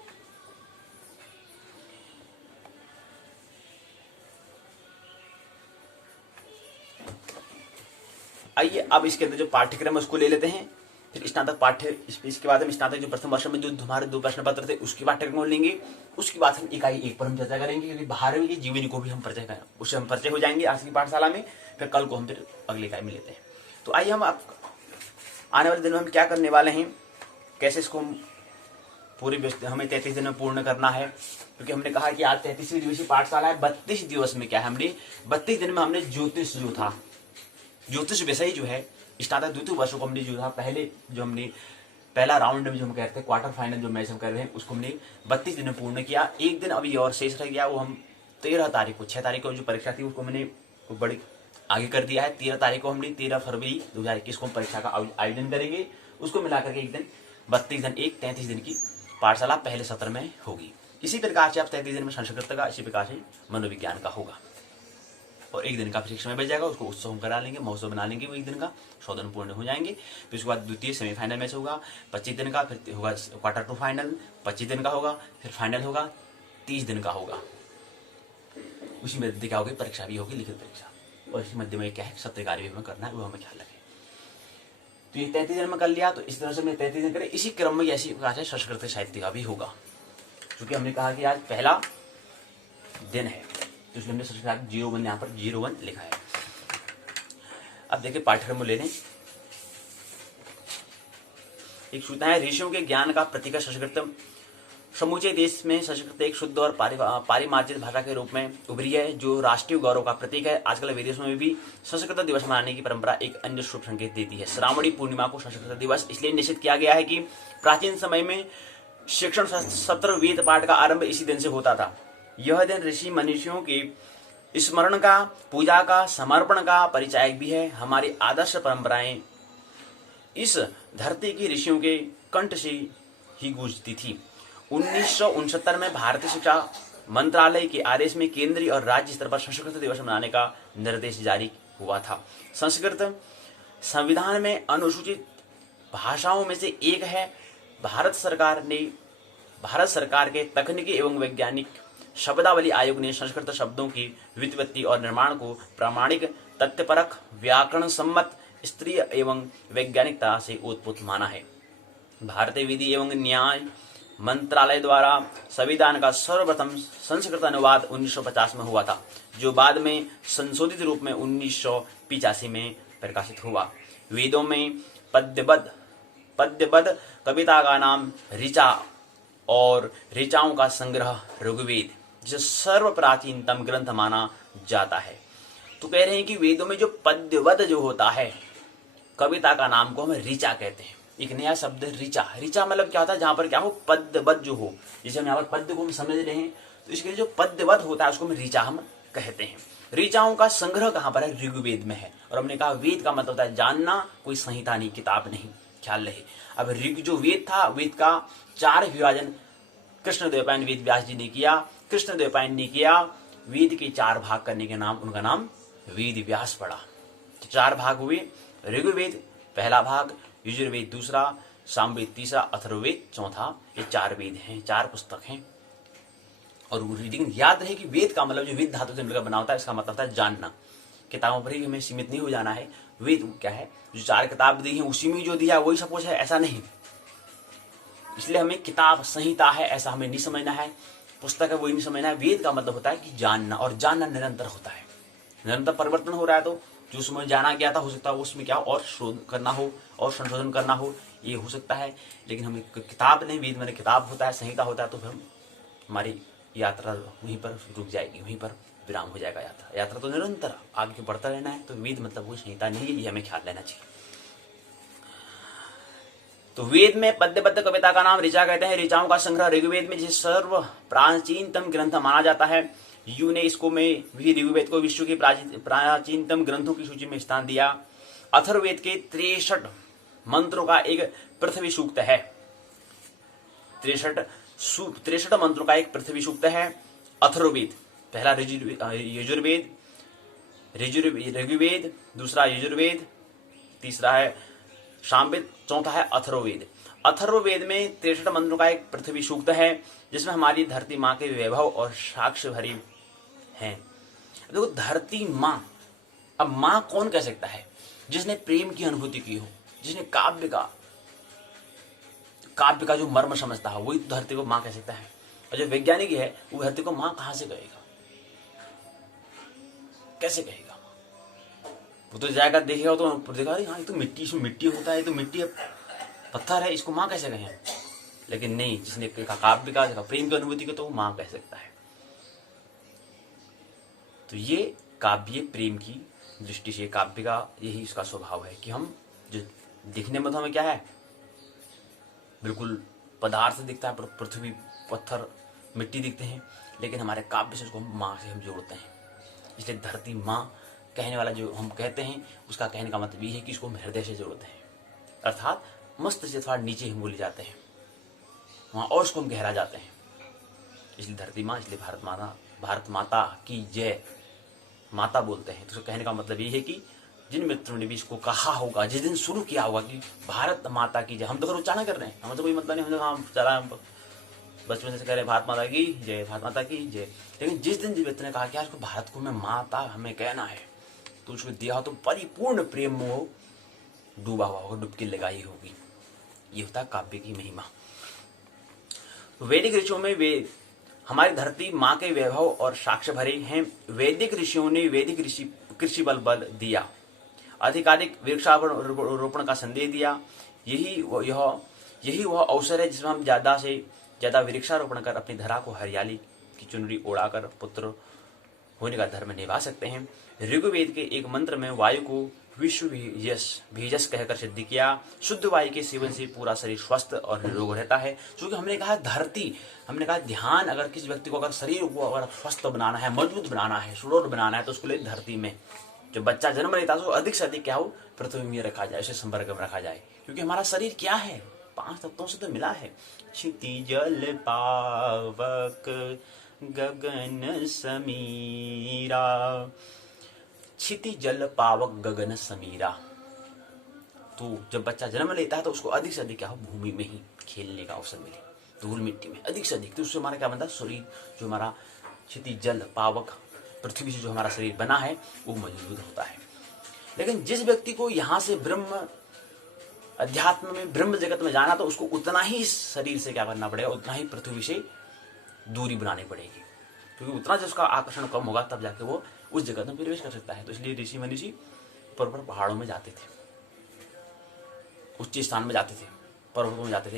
आइए अब इसके अंदर जो पाठ्यक्रम है उसको ले लेते हैं। फिर स्नातक इसके बाद हम स्नातक जो प्रथम वर्ष में जो हमारे दो प्रश्न पत्र थे उसके पाठ्यक्रम लेंगे। उसके बाद हम इकाई 1 पर हम चर्चा करेंगे, क्योंकि 12वीं की जीवनी को भी हम परिचय करें, उससे हम परिचय हो जाएंगे आज की पाठशाला में। फिर कल को हम फिर अगली इकाई में लेते हैं। तो आइए हम आने वाले दिनों में हम क्या करने वाले हैं, कैसे इसको पूरी हमें 33 दिन में पूर्ण करना है। क्योंकि हमने कहा कि आज 33वीं दिवसीय पाठशाला है। 32 दिवस में क्या है, हमने 32 दिन में हमने ज्योतिष जो था, ज्योतिष विषय जो है स्नातक द्वितीय वर्ष को हमने जो था पहले जो हमने पहला राउंड में जो हम कहते हैं क्वार्टर फाइनल जो मैच हम कर रहे हैं उसको हमने 32 दिन में पूर्ण किया। एक दिन अभी और शेष रह गया, वो हम 13 तारीख को 6 तारीख को जो परीक्षा थी उसको मैंने बड़ी आगे कर दिया है। 13 तारीख को हमने 13 फरवरी 2021 को हम परीक्षा का आयोजन करेंगे। उसको मिलाकर के एक दिन 32 दिन 33 दिन की पाठशाला पहले सत्र में होगी। इसी प्रकार से आप 33 दिन में संस्कृत का, इसी प्रकार से मनोविज्ञान का होगा। और एक दिन का फिर समय बच जाएगा, उसको उत्सव हम करा लेंगे, महोत्सव बना लेंगे। वो एक दिन का 100 दिन पूर्ण हो जाएंगे। फिर उसके बाद द्वितीय सेमीफाइनल मैच होगा 25 दिन का, फिर होगा क्वार्टर टू फाइनल 25 दिन का होगा, फिर फाइनल होगा 30 दिन का होगा। उसी मध्य क्या होगी, परीक्षा भी होगी, लिखित परीक्षा। और इसी मध्य में क्या है, सत्र कार्य में करना है, वो हमें ख्याल रखें। तो ये 33 दिन में कर लिया, तो इस तरह से मैं 33 दिन करें। इसी क्रम में ऐसी प्रकार से संस्कृत साहित्य का भी होगा, क्योंकि हमने कहा कि आज पहला दिन है, तो इसलिए हमने संस्कृत 01 यहाँ पर 01 लिखा है। अब देखिए पाठ्यक्रम ले लें। एक सूचना है, ऋषियों के ज्ञान का प्रतीक है संस्कृत। समूचे देश में संस्कृत एक शुद्ध और पारिमार्जित भाषा के रूप में उभरी है, जो राष्ट्रीय गौरव का प्रतीक है। आजकल विदेशों में भी संस्कृत दिवस मनाने की परंपरा एक अन्य शुभ संकेत देती है। श्रावणी पूर्णिमा को संस्कृत दिवस इसलिए निश्चित किया गया है कि प्राचीन समय में शिक्षण सत्र वेद पाठ का आरंभ इसी दिन से होता था। यह दिन ऋषि मनीषियों के स्मरण का, पूजा का, समर्पण का परिचायक भी है। हमारी आदर्श परंपराएं इस धरती की ऋषियों के कंठ से ही गूंजती थी। 1969 में भारतीय शिक्षा मंत्रालय के आदेश में केंद्रीय और राज्य स्तर पर संस्कृत दिवस मनाने का निर्देश जारी हुआ था। संस्कृत संविधान में अनुसूचित भाषाओं में से एक है। भारत सरकार के तकनीकी एवं वैज्ञानिक शब्दावली आयोग ने संस्कृत शब्दों की व्युत्पत्ति और निर्माण को प्रामाणिक, तथ्यपरक, व्याकरण सम्मत, स्तरीय एवं वैज्ञानिकता से ओतप्रोत माना है। भारतीय विधि एवं न्याय मंत्रालय द्वारा संविधान का सर्वप्रथम संस्कृत अनुवाद 1950 में हुआ था, जो बाद में संशोधित रूप में 1985 में प्रकाशित हुआ। वेदों में पद्यबद्ध कविता का नाम ऋचा और ऋचाओं का संग्रह ऋग्वेद, जिसे सर्व प्राचीनतम ग्रंथ माना जाता है। तो कह रहे हैं कि वेदों में जो पद्यबद्ध जो होता है, कविता का नाम को हम ऋचा कहते हैं। एक नया शब्द ऋचा, ऋचा मतलब क्या होता है, जहां पर क्या हो, पद्यबद्ध जो हो। जैसे हम यहाँ पर पद्य को हम समझ रहे हैं, तो इसके लिए जो पद्यबद्ध होता है उसको हम ऋचा हम कहते हैं। ऋचाओं का संग्रह कहाँ पर है? ऋग्वेद में है। और हमने कहा वेद का मतलब होता है जानना, कोई संहिता नहीं, किताब नहीं, ख्याल रहे। अब ऋग जो वेद था, वेद का 4 विभाजन कृष्णद्वैपायन वेद व्यास जी ने किया। कृष्णद्वैपायन ने किया, वेद के 4 भाग करने के नाम उनका नाम वेद व्यास पड़ा। तो 4 भाग हुए, ऋग्वेद पहला भाग, यजुर्वेद दूसरा, सामवेद तीसरा, अथर्ववेद चौथा। ये 4 वेद हैं, 4 पुस्तक हैं। और रीडिंग याद रहे कि वेद का मतलब जो वेद धातु से मिलकर बना होता है, इसका मतलब होता है जानना। किताबों पर ही हमें सीमित नहीं हो जाना है। वेद क्या है, जो 4 किताब दी है उसी में जो दिया वही सब कुछ है, ऐसा नहीं। इसलिए हमें किताब संहिता है ऐसा हमें नहीं समझना है, पुस्तक है वही नहीं समझना है। वेद का मतलब होता है कि जानना, और जानना निरंतर होता है। निरंतर परिवर्तन हो रहा है, तो जो उसमें जाना गया था हो सकता है उसमें क्या और शोध करना हो और संशोधन करना हो, ये हो सकता है। लेकिन हमें किताब नहीं, वेद में किताब होता है, संहिता होता है, तो फिर हमारी यात्रा वहीं पर रुक जाएगी, वहीं पर विराम हो जाएगा। यात्रा तो निरंतर आगे बढ़ता रहना है। तो वेद मतलब कोई संहिता नहीं है, ये हमें ख्याल रहना चाहिए। तो वेद में पद्यबद्ध कविता का नाम ऋचा कहते हैं। ऋचाओं का संग्रह ऋग्वेद में जिसे सर्व प्राचीनतम ग्रंथ माना जाता है, यूनेस्को में भी ऋग्वेद को विश्व के प्राचीनतम ग्रंथों की सूची में स्थान दिया। अथर्ववेद के 63 मंत्रों का एक पृथ्वी सूक्त है। 63 मंत्रों का एक पृथ्वी सूक्त है अथर्ववेद। पहला यजुर्वेद, ऋग्वेद दूसरा यजुर्वेद, तीसरा है सामवेद, चौथा है अथर्ववेद। अथर्ववेद में 63 मंत्रों का एक पृथ्वी सूक्त है, जिसमें हमारी धरती माँ के वैभव और साक्ष्य भरी हैं। देखो धरती माँ, अब माँ कौन कह सकता है? जिसने प्रेम की अनुभूति की हो, जिसने काव्य का जो मर्म समझता है, वही धरती को माँ कह सकता है। और जो वैज्ञानिक है वो धरती को माँ कहां से कहेगा, कैसे कहेगा? वो तो जाएगा देखेगा तो देखा हाँ ये तो मिट्टी, इसमें मिट्टी होता है, तो मिट्टी पत्थर है, इसको माँ कैसे कहें? लेकिन नहीं, जिसने काव्य का प्रेम की अनुभूति को तो वो माँ कह सकता है। तो ये काव्य प्रेम की दृष्टि से काव्य का यही इसका स्वभाव है कि हम जो दिखने में तो हमें क्या है, बिल्कुल पदार्थ दिखता है, पृथ्वी पत्थर मिट्टी दिखते हैं, लेकिन हमारे काव्य से उसको माँ से हम जोड़ते हैं। इसलिए धरती माँ कहने वाला जो हम कहते हैं, उसका कहने का मतलब ये है कि इसको हम हृदय से जोड़ते हैं, अर्थात मस्तिष्क से थोड़ा नीचे हम बोले जाते हैं वहाँ, और उसको हम गहरा जाते हैं। इसलिए धरती माँ, इसलिए भारत माता की जय माता बोलते हैं। तो उसको कहने का मतलब ये है कि जिन मित्रों ने भी इसको कहा होगा, जिस दिन शुरू किया होगा कि भारत माता की जय, हम तो उच्चारण कर रहे हैं, हमें तो कोई मतलब नहीं, हम तो हाँ चला बचपन से कह रहे हैं भारत माता की जय, भारत माता की जय। लेकिन जिस दिन जिस ने कहा कि यार भारत को मैं माता हमें कहना है, तो उसको दिया हो तो परिपूर्ण प्रेम मोह डूबा हुआ होगा, डुबकी लगाई होगी। ये होता है काव्य की महिमा। वैदिक ऋषियों में वे हमारी धरती माँ के वैभव और साक्ष्य भरे हैं। वैदिक ऋषियों ने वैदिक कृषि बल दिया, अधिकाधिक वृक्षारोपण का संदेश दिया। यही वह अवसर है जिसमें हम ज्यादा से ज्यादा वृक्षारोपण कर अपनी धरा को हरियाली की चुनरी ओढ़ाकर पुत्र होने का धर्म निभा सकते हैं। ऋग्वेद के एक मंत्र में वायु को विश्व बीजस कहकर सिद्ध किया। शुद्ध वायु के सेवन से पूरा शरीर स्वस्थ और निरोग रहता है। क्योंकि हमने कहा धरती, हमने कहा ध्यान, अगर किसी व्यक्ति को अगर शरीर को अगर स्वस्थ बनाना है, मजबूत बनाना है, सुदृढ़ बनाना है, तो उसके लिए धरती में जो बच्चा जन्म लेता है उसको अधिक से अधिक क्या हो, पृथ्वी में रखा जाए, उसे संपर्क में रखा जाए। क्योंकि हमारा शरीर क्या है, 5 तत्वों से तो मिला है। क्षिति जल पावक गगन समीरा, क्षिति जल पावक गगन समीरा। तो जब बच्चा जन्म लेता है तो उसको अधिक से अधिक क्या हो, भूमि में ही खेलने का अवसर मिले, धूल मिट्टी में अधिक से अधिक। तो उससे हमारा क्या बनता है, शरीर जो हमारा क्षिति जल पावक पृथ्वी से जो हमारा शरीर बना है वो मजबूत होता है। लेकिन जिस व्यक्ति को यहाँ से ब्रह्म अध्यात्म में, ब्रह्म जगत में जाना, तो उसको उतना ही शरीर से क्या करना पड़ेगा, उतना ही पृथ्वी से दूरी बनानी पड़ेगी। क्योंकि उतना जब उसका आकर्षण कम होगा तब जाके वो उस जगत में प्रवेश कर सकता है। तो इसलिए ऋषि मनीषी ऊपर पहाड़ों में जाते थे, उच्च स्थान में जाते थे, पर्वतों में जाते थे,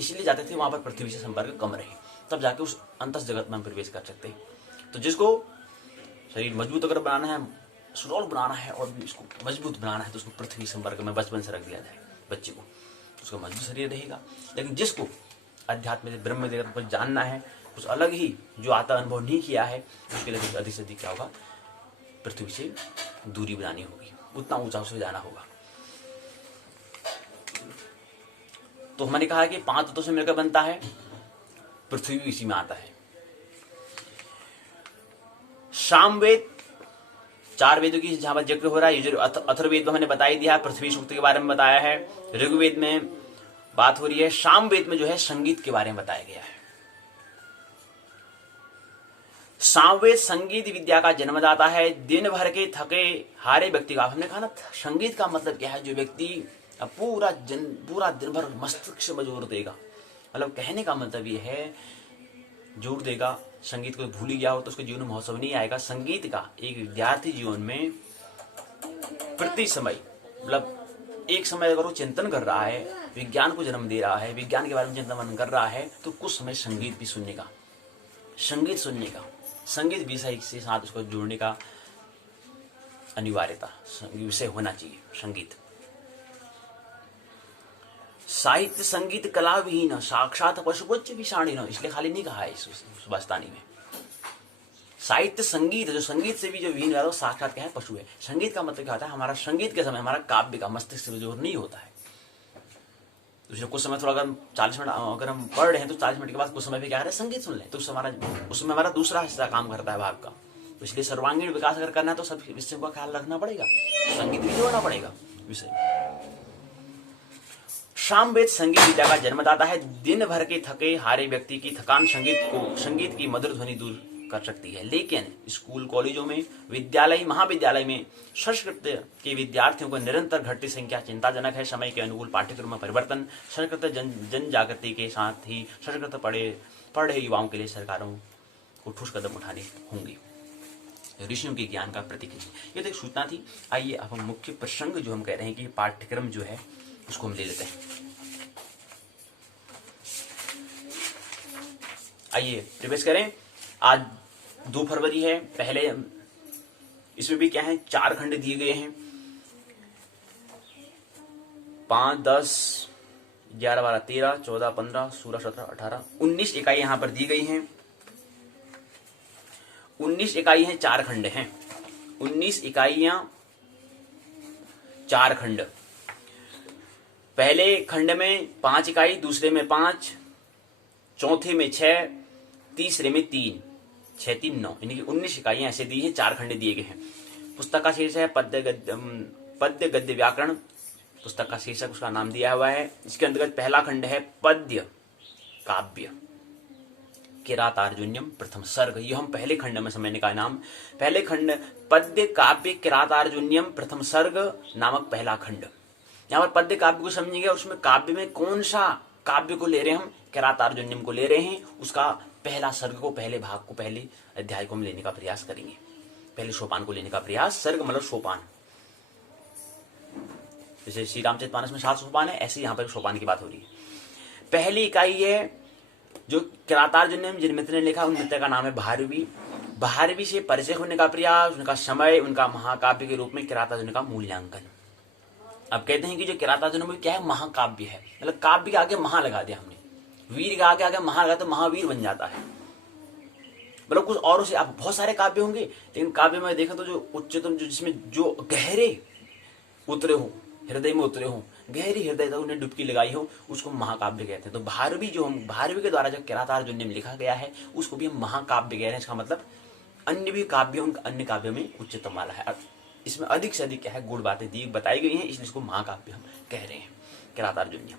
इसलिए जाते थे वहां पर पृथ्वी से संपर्क कम रहे, तब जाके उस अंतस जगत में प्रवेश कर सकते हैं। तो जिसको शरीर मजबूत अगर बनाना है, सुडौल बनाना है और इसको मजबूत बनाना है, तो उसको पृथ्वी संपर्क में बचपन से रख दिया जाए बच्चे को, उसका मजबूत शरीर रहेगा। लेकिन जिसको अध्यात्म से ब्रह्म जगत पर जानना है, कुछ अलग ही जो आता अनुभव नहीं किया है, उसके लिए अधिक से अधिक क्या होगा, पृथ्वी से दूरी बनानी होगी, उतना ऊंचा उसे जाना होगा। तो हमने कहा कि 5 तत्वों से मिलकर बनता है, पृथ्वी भी इसी में आता है। सामवेद 4 वेदों की जहां पर जिक्र हो रहा है। अथर्ववेद में हमने बता ही दिया, पृथ्वी सूक्त के बारे में बताया है। ऋग्वेद में बात हो रही है। सामवेद में जो है संगीत के बारे में बताया गया है। सामवेद संगीत विद्या का जन्मदाता है। दिन भर के थके हारे व्यक्ति का, हमने कहा ना संगीत का मतलब क्या है, जो व्यक्ति पूरा दिन भर मस्तिष्क में जोर देगा, मतलब कहने का मतलब ये है जोर देगा। संगीत को भूल ही गया हो तो उसके जीवन में महोत्सव नहीं आएगा। संगीत का एक विद्यार्थी जीवन में प्रति समय, मतलब एक समय अगर वो चिंतन कर रहा है, विज्ञान को जन्म दे रहा है, विज्ञान के बारे में चिंतन कर रहा है, तो कुछ समय संगीत भी सुनने का, संगीत विषय से साथ उसको जोड़ने का अनिवार्यता विषय होना चाहिए संगीत। साहित्य संगीत कला विहीन साक्षात पशुपच विषाणी न, इसलिए खाली नहीं कहा है इस सुभाषतानी में। साहित्य संगीत, जो संगीत से भी जो विहीन है वो साक्षात क्या है, पशु है। संगीत का मतलब क्या होता है, हमारा संगीत के समय हमारा काव्य का मस्तिष्क से जोर नहीं होता है। तो कुछ समय थोड़ा अगर 40 मिनट अगर हम पढ़ रहे हैं तो 40 मिनट के बाद कुछ समय पे क्या करें, संगीत सुन लें, तो उसमें हमारा दूसरा हिस्सा काम करता है भाग का। तो इसलिए सर्वांगीण विकास अगर करना है तो सब विषयों का ख्याल रखना पड़ेगा, संगीत भी जोड़ना पड़ेगा विषय। सामवेद संगीत विद्या का जन्मदाता है। दिन भर के थके हारे व्यक्ति की थकान संगीत की मधुर ध्वनि दूर कर सकती है। लेकिन स्कूल कॉलेजों में, विद्यालय महाविद्यालय में संस्कृत के विद्यार्थियों को निरंतर घटती संख्या चिंताजनक है। समय के अनुकूल पाठ्यक्रम में परिवर्तन, संस्कृत जन जागृति के साथ ही संस्कृत पढ़ रहे युवाओं के लिए सरकारों को ठोस कदम उठाने होंगे। ऋषियों के ज्ञान का प्रतीक है। ये तो एक सूचना थी। आइए अब हम मुख्य प्रसंग जो हम कह रहे हैं कि पाठ्यक्रम जो है उसको हम ले लेते हैं। आइए प्रवेश करें। आज 2 फरवरी है। पहले इसमें भी क्या है, 4 खंड दिए गए हैं। 5, 10, 11, 12, 13, 14, 15, 16, 17, 18, 19 इकाई यहां पर दी गई हैं। 19 इकाई हैं, 4 खंड हैं। 19 इकाइयां, 4 खंड। पहले खंड में 5 इकाई, दूसरे में 5, चौथे में 6, तीसरे में 3, 6, 3, 9, यानी कि 19 इकाइयां ऐसे दी है। 4 खंड दिए गए हैं। पुस्तक का शीर्षक है पद्य गद्य व्याकरण। पुस्तक का शीर्षक उसका नाम दिया हुआ है। इसके अंतर्गत पहला खंड है पद्य काव्य किरातार्जुन्यम प्रथम सर्ग। ये हम पहले खंड में समझने का नाम, पहले खंड पद्य काव्य किरातार्जुन्यम प्रथम सर्ग नामक पहला खंड। यहाँ पर पद्य काव्य को समझेंगे और उसमें काव्य में कौन सा काव्य को ले रहे हैं हम, किरातार्जुन्यम को ले रहे हैं। उसका पहला सर्ग को, पहले भाग को, पहले अध्याय को हम लेने का प्रयास करेंगे, पहले सोपान को लेने का प्रयास। सर्ग मतलब सोपान। जैसे श्री रामचरितमानस में 7 सोपान है, ऐसे यहाँ पर सोपान की बात हो रही है। पहली इकाई है जो किरातार्जुन्यम जिन मित्र ने लिखा, उन मित्र का नाम है भारवी। भारवी से परिचय होने का प्रयास, उनका समय, उनका महाकाव्य के रूप में किरातार्जुन्य का मूल्यांकन। अब कहते हैं कि जो किरातार्जुन्य क्या है, महाकाव्य है। मतलब काव्य के आगे महा लगा दिया हमने, वीर के आगे महा लगा तो महावीर बन जाता है। मतलब कुछ और से अब बहुत सारे काव्य होंगे, लेकिन काव्य में देखा तो जो उच्चतम, जो जिसमें जो गहरे उतरे हो, हृदय में उतरे हो, गहरी हृदय तक उन्हें डुबकी लगाई हो, उसको महाकाव्य कहते हैं। तो भारवी जो हम भारवी के द्वारा जो किरातार्जुन्य में लिखा गया है उसको भी हम महाकाव्य कह रहे हैं। इसका मतलब अन्य भी काव्य अन्य काव्यों में उच्चतम वाला है। इसमें अधिक से अधिक क्या है, गुण बातें बताई गई हैं, इसलिए इसको महाकाव्य हम कह रहे हैं। किरातार्जुन्य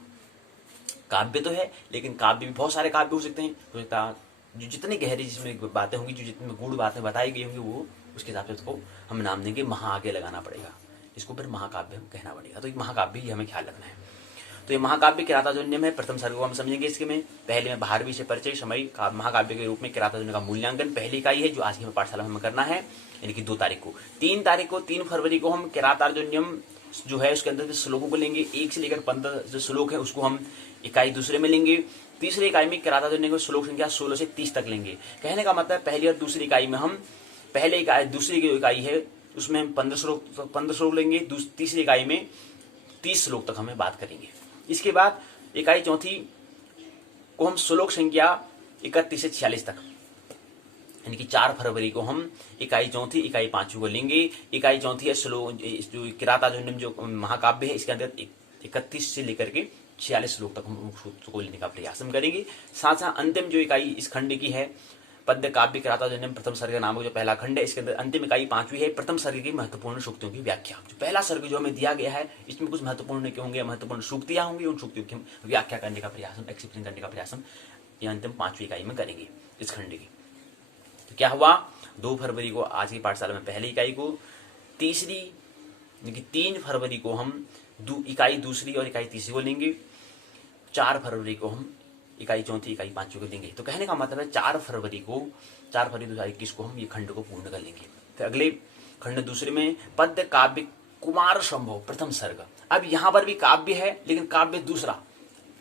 काव्य तो है, लेकिन काव्य भी बहुत सारे काव्य हो सकते हैं। जो जितनी गहरी जिसमें बातें होंगी, जो जितनी गुण बातें बताई गई होंगी, वो उसके हिसाब से उसको हम नाम देंगे, महा आगे लगाना पड़ेगा, इसको फिर महाकाव्य हम कहना पड़ेगा। तो एक महाकाव्य ही हमें ख्याल रखना है। तो ये महाकाव्य किरातार्जुन्य में प्रथम सर्ग को हम समझेंगे। इसके में पहले में भारवी से परिचय, समय, महाकाव्य के रूप में किरातार्जुन्य का मूल्यांकन पहली इकाई है जो आज की पाठशाला में हमें करना है, यानी कि 2 तारीख को। 3 फरवरी को हम किरातार्जुन्यम जो है उसके अंदर श्लोकों को लेंगे। 1 से लेकर 15 जो श्लोक है उसको हम इकाई दूसरे में लेंगे। तीसरी इकाई में किरातार्जुन्य को श्लोक संख्या 16 से 30 तक लेंगे। कहने का मतलब पहली और दूसरी इकाई में हम दूसरी जो इकाई है उसमें हम 15 श्लोक लेंगे। तीसरी इकाई में 30 श्लोक तक हमें बात करेंगे। इसके बाद इकाई चौथी को हम श्लोक संख्या 31 से 46 तक यानी कि 4 फरवरी को हम इकाई चौथी इकाई पांचवी को लेंगे। इकाई चौथी है श्लोक, जो किरातार्जुनीयम जो महाकाव्य है, इसके अंदर 31 से लेकर के 46 श्लोक तक हम सूत्र को लेने का प्रयास हम करेंगे। साथ साथ अंतिम जो इकाई इस खंड की है पद्य काव्य किरातार्जुनीयम प्रथम सर्ग नामक जो पहला खंड है, इसके अंदर अंतिम इकाई पांचवी है प्रथम सर्ग की महत्वपूर्ण सूक्तियों की व्याख्या। जो पहला सर्ग जो हमें दिया गया है इसमें कुछ महत्वपूर्ण होंगे, महत्वपूर्ण सूक्तियां होंगी, उन सूक्तियों की हम व्याख्या करने का प्रयास, हम एक्सप्लेन करने का प्रयास हम ये अंतिम पांचवी इकाई में करेंगे इस खंड की। तो क्या हुआ, 2 फरवरी को आज की पाठशाला में पहली इकाई को, तीसरी यानी कि 3 फरवरी को हम इकाई दूसरी और इकाई तीसरी को लेंगे, 4 फरवरी को हम इकाई चौथी इकाई पांचवी को देंगे। तो कहने का मतलब है 4 फरवरी 2021 को हम ये खंड को पूर्ण कर लेंगे। फिर अगले खंड दूसरे में पद्य काव्य कुमार संभव प्रथम सर्ग। अब यहां पर भी काव्य है लेकिन काव्य दूसरा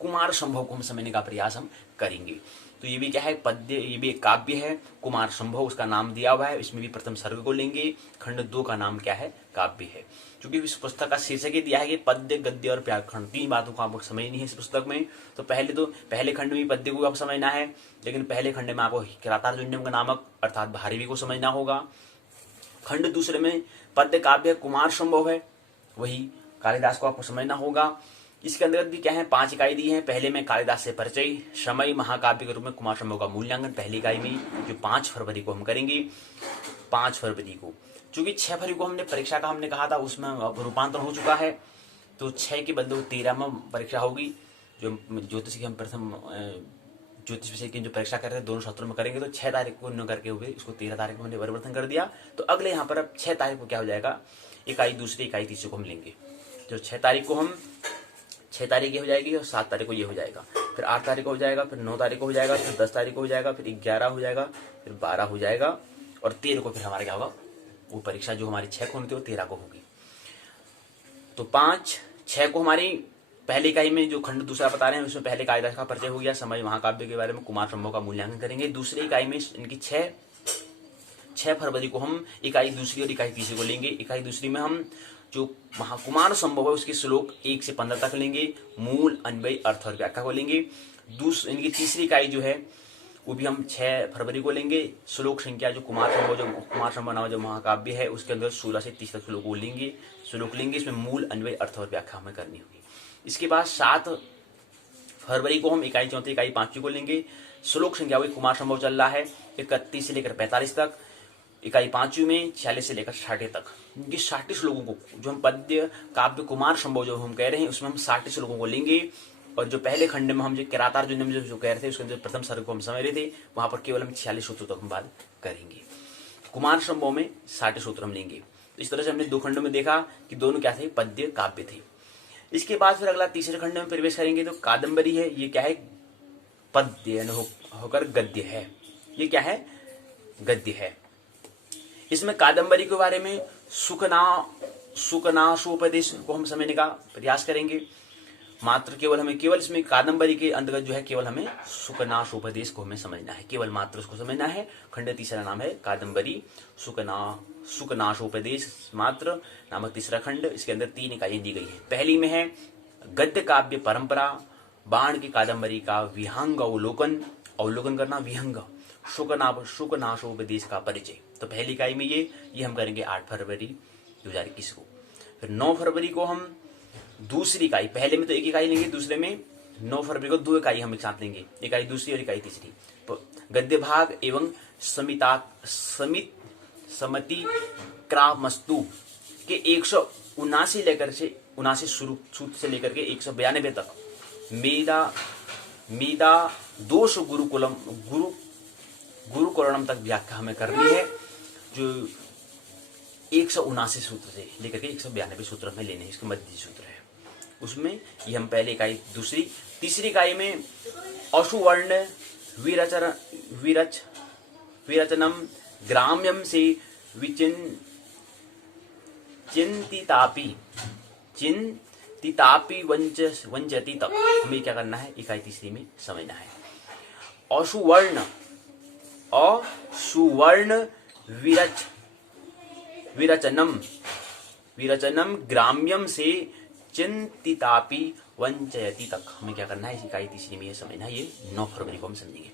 कुमार संभव को हम समझने का प्रयास हम करेंगे। तो ये भी क्या है, पद्य, ये भी एक काव्य है, कुमार संभव उसका नाम दिया हुआ है, इसमें भी प्रथम सर्ग को लेंगे। खंड 2 का नाम क्या है, काव्य है। क्योंकि इस पुस्तक का शीर्षक ही दिया है कि पद्य गद्य और व्याकरण, 3 बातों को आपको समझनी है इस पुस्तक में। तो पहले खंड में पद्य को आप समझना है, लेकिन पहले खंड में आपको किरातार्जुनीयम का नामक अर्थात भारवी को समझना होगा। खंड दूसरे में पद्य काव्य कुमार संभव है, वही कालिदास को आपको समझना होगा। इसके अंदर भी क्या है, 5 इकाई दी है। पहले में कालिदास से परिचय, समय महाकाव्य के रूप में कुमार संभव का मूल्यांकन पहली इकाई में, जो 5 फरवरी को हम करेंगे। 5 फरवरी को, चूंकि 6 फरवरी को हमने परीक्षा का हमने कहा था, उसमें रूपांतर हो चुका है, तो 6 के बदले 13 में परीक्षा होगी। जो ज्योतिष की हम प्रथम ज्योतिष विषय की जो परीक्षा कर रहे हैं दोनों सत्रों में करेंगे, तो 6 तारीख को न करके हुए इसको 13 तारीख को हमने परिवर्तन कर दिया। तो अगले यहाँ पर अब 6 तारीख को क्या हो जाएगा, इकाई दूसरी इकाई तीसरी को हम लेंगे। जो 6 तारीख को हम 6 तारीख ये हो जाएगी और 7 तारीख को ये हो जाएगा, फिर 8 तारीख को हो जाएगा, फिर 9 तारीख को हो जाएगा, फिर 10 तारीख को हो जाएगा, फिर 11 हो जाएगा, फिर 12 हो जाएगा और 13 को फिर हमारा क्या होगा, वो परीक्षा जो हमारी 6 को होनी थी वो 13 को होगी। तो 5, 6 को हमारी पहली इकाई में जो खंड दूसरा बता रहे हैं उसमें पहले कालिदास का परिचय हो गया, समय महाकाव्य के बारे में कुमार संभव का मूल्यांकन करेंगे। दूसरी इकाई में इनकी 6 फरवरी को हम इकाई दूसरी और इकाई तीसरी को लेंगे। इकाई दूसरी में हम जो महाकुमार संभव है उसके श्लोक 1 से 15 तक लेंगे, मूल अन्वय अर्थ और व्याख्या को लेंगे। इनकी तीसरी इकाई जो है वो भी हम 6 फरवरी को लेंगे। श्लोक संख्या जो कुमार संभव नाम जो महाकाव्य है उसके अंदर 16 से 30 तक श्लोक लेंगे। इसमें मूल अन्वय अर्थ और व्याख्या हमें करनी होगी। इसके बाद 7 फरवरी को हम इकाई चौथी इकाई पांचवी को लेंगे। श्लोक संख्या वही कुमार संभव चल रहा है 31 से लेकर 45 तक। इकाई पांचवी में 46 से लेकर 60 तक। ये 60 श्लोकों को जो हम पद्य काव्य कुमार संभव जो हम कह रहे हैं उसमें हम 60 श्लोकों को लेंगे। और जो पहले खंड में हम जो किरातार्जुनीयम जो कह रहे थे उसके अंदर प्रथम सर्ग को हम समझ रहे थे, वहां पर केवल हम 46 सूत्रों तक हम बात करेंगे। कुमार संभव में 60 सूत्र हम लेंगे। तो इस तरह से हमने 2 खंडों में देखा कि दोनों क्या थे, पद्य काव्य थे। इसके बाद फिर अगला तीसरे खंड में प्रवेश करेंगे तो कादम्बरी है। ये क्या है, पद्य होकर गद्य है। ये क्या है, गद्य है। इसमें कादम्बरी के बारे में सुकनाशोपदेश को हम समझने का प्रयास करेंगे। मात्र केवल इसमें कादम्बरी के अंतर्गत जो है केवल हमें सुकनाशोपदेश को हमें समझना है, केवल मात्र उसको समझना है। खंड तीसरा नाम है कादम्बरी सुकनाशोपदेश मात्र नामक तीसरा खंड। इसके अंदर 3 इकाइयां दी गई है। पहली में है गद्य काव्य परंपरा, बाण की कादम्बरी का विहंग अवलोकन करना, विहंग शुकनाशोपदेश का परिचय। तो पहली इकाई में ये हम करेंगे 8 फरवरी 2021 को। फिर 9 फरवरी को हम दूसरी इकाई, पहले में तो 1 इकाई लेंगे, दूसरे में 9 फरवरी को 2 इकाई हम एक साथ लेंगे, इकाई दूसरी और इकाई तीसरी। तो गद्य भाग एवं समति क्रामस्तु के 179 सूत्र से लेकर के 192 तक मेदा दोष गुरुकुलम तक व्याख्या हमें करनी है। जो 179 सूत्र से लेकर के 192 सूत्र में लेने हैं, इसके मध्य सूत्र है उसमें ये हम पहले इकाई दूसरी। तीसरी इकाई में अशुवर्ण विरचनम ग्राम्यम से चिंतितापि वंचति तक हमें क्या करना है, इकाई तीसरी में समझना है। सुवर्ण विरचनम ग्राम्यम से चिंतितापि वंचयति तक हमें क्या करना है, इस इकाई तीसरी में ये समझना है। ये 9 फरवरी को हम समझेंगे।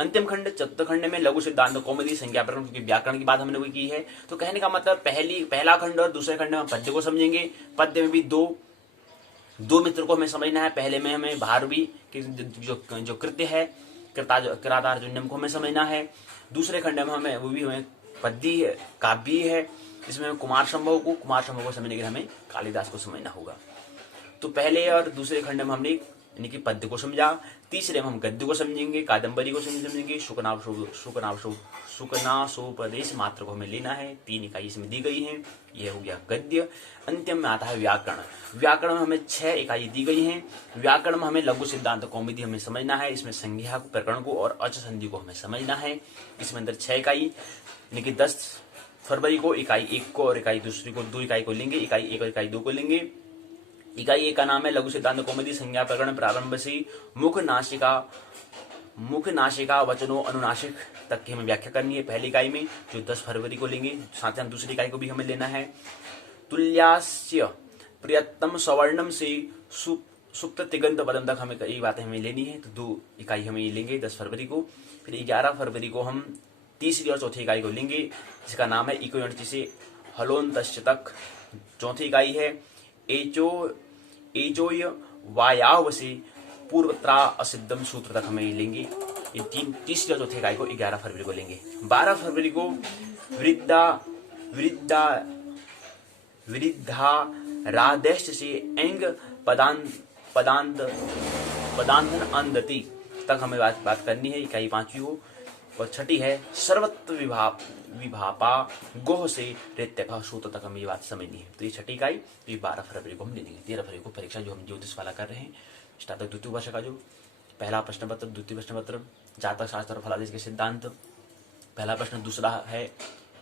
अंतिम खंड चतुर्थ खंड में लघु सिद्धांत कौमुदी संज्ञा प्रकरण, क्योंकि व्याकरण की बात हमने वो की है। तो कहने का मतलब पहला खंड और दूसरे खंड में हम पद्य को समझेंगे। पद्य में भी दो मित्र को हमें समझना है। पहले में हमें भारवी जो कृत्य है, किरातार जो नियम को हमें समझना है। दूसरे खंड में हमें पद्य काव्य है, इसमें कुमार संभव को समझने के लिए हमें कालिदास को समझना होगा। तो पहले और दूसरे खंड में हमने यानी कि पद्य को समझा। तीसरे में हम गद्य को समझेंगे, कादंबरी को समझेंगे, शुकनासोपदेश मात्र को हमें लेना है। 3 इकाई इसमें दी गई हैं, यह हो गया गद्य। अंतिम में आता है व्याकरण। व्याकरण में हमें 6 इकाई दी गई हैं। व्याकरण में हमें लघु सिद्धांत कौमुदी हमें समझना है, इसमें संज्ञा प्रकरण को और अच संधि को हमें समझना है। इसमें अंदर 6 इकाई यानी कि 10 फरवरी को इकाई 1 को और इकाई दूसरी को 2 इकाई को लेंगे, इकाई 1 और इकाई 2 को लेंगे। इकाई 1 का नाम है लघु सिद्धांत कौमुदी संज्ञा प्रकरण, प्रारंभ से मुख नासिका वचनों अनुनासिक तक की हमें व्याख्या करनी है पहली इकाई में, जो 10 फरवरी को लेंगे। साथ ही दूसरी इकाई को भी हमें लेना है। तुल्यास्य प्रियतम सवर्णम से सुप्त तिगंत पदम तक हमें कई बातें हमें लेनी है। तो 2 इकाई हमें ये लेंगे 10 फरवरी को। फिर 11 फरवरी को हम तीसरी और चौथी इकाई को लेंगे, जिसका नाम है इकोयणचि से हलोन्तश्च तक चौथी इकाई है। एचोय वायाव से पूर्वत्रा असिद्धम सूत्र तक हमें लेंगे। ये तीसरी और चौथी इकाई को 11 फरवरी को लेंगे। 12 फरवरी को विरिद्धा रादेश से एंग पदांधन अंदति तक हमें बात करनी है, इकाई 5वीं को। और छठी है सर्वत्र विभापा गोह से रेत्यका सूत्र तक हमें ये बात समझनी है। तो ये छठी इकाई, तो ये 12 फरवरी को हम ले लेंगे। 13 फरवरी को परीक्षा जो हम ज्योतिष वाला कर रहे हैं, स्नातक द्वितीय वर्ष का जो पहला प्रश्न पत्र, द्वितीय प्रश्न पत्र जातक शास्त्र और फलादेश के सिद्धांत पहला प्रश्न, दूसरा है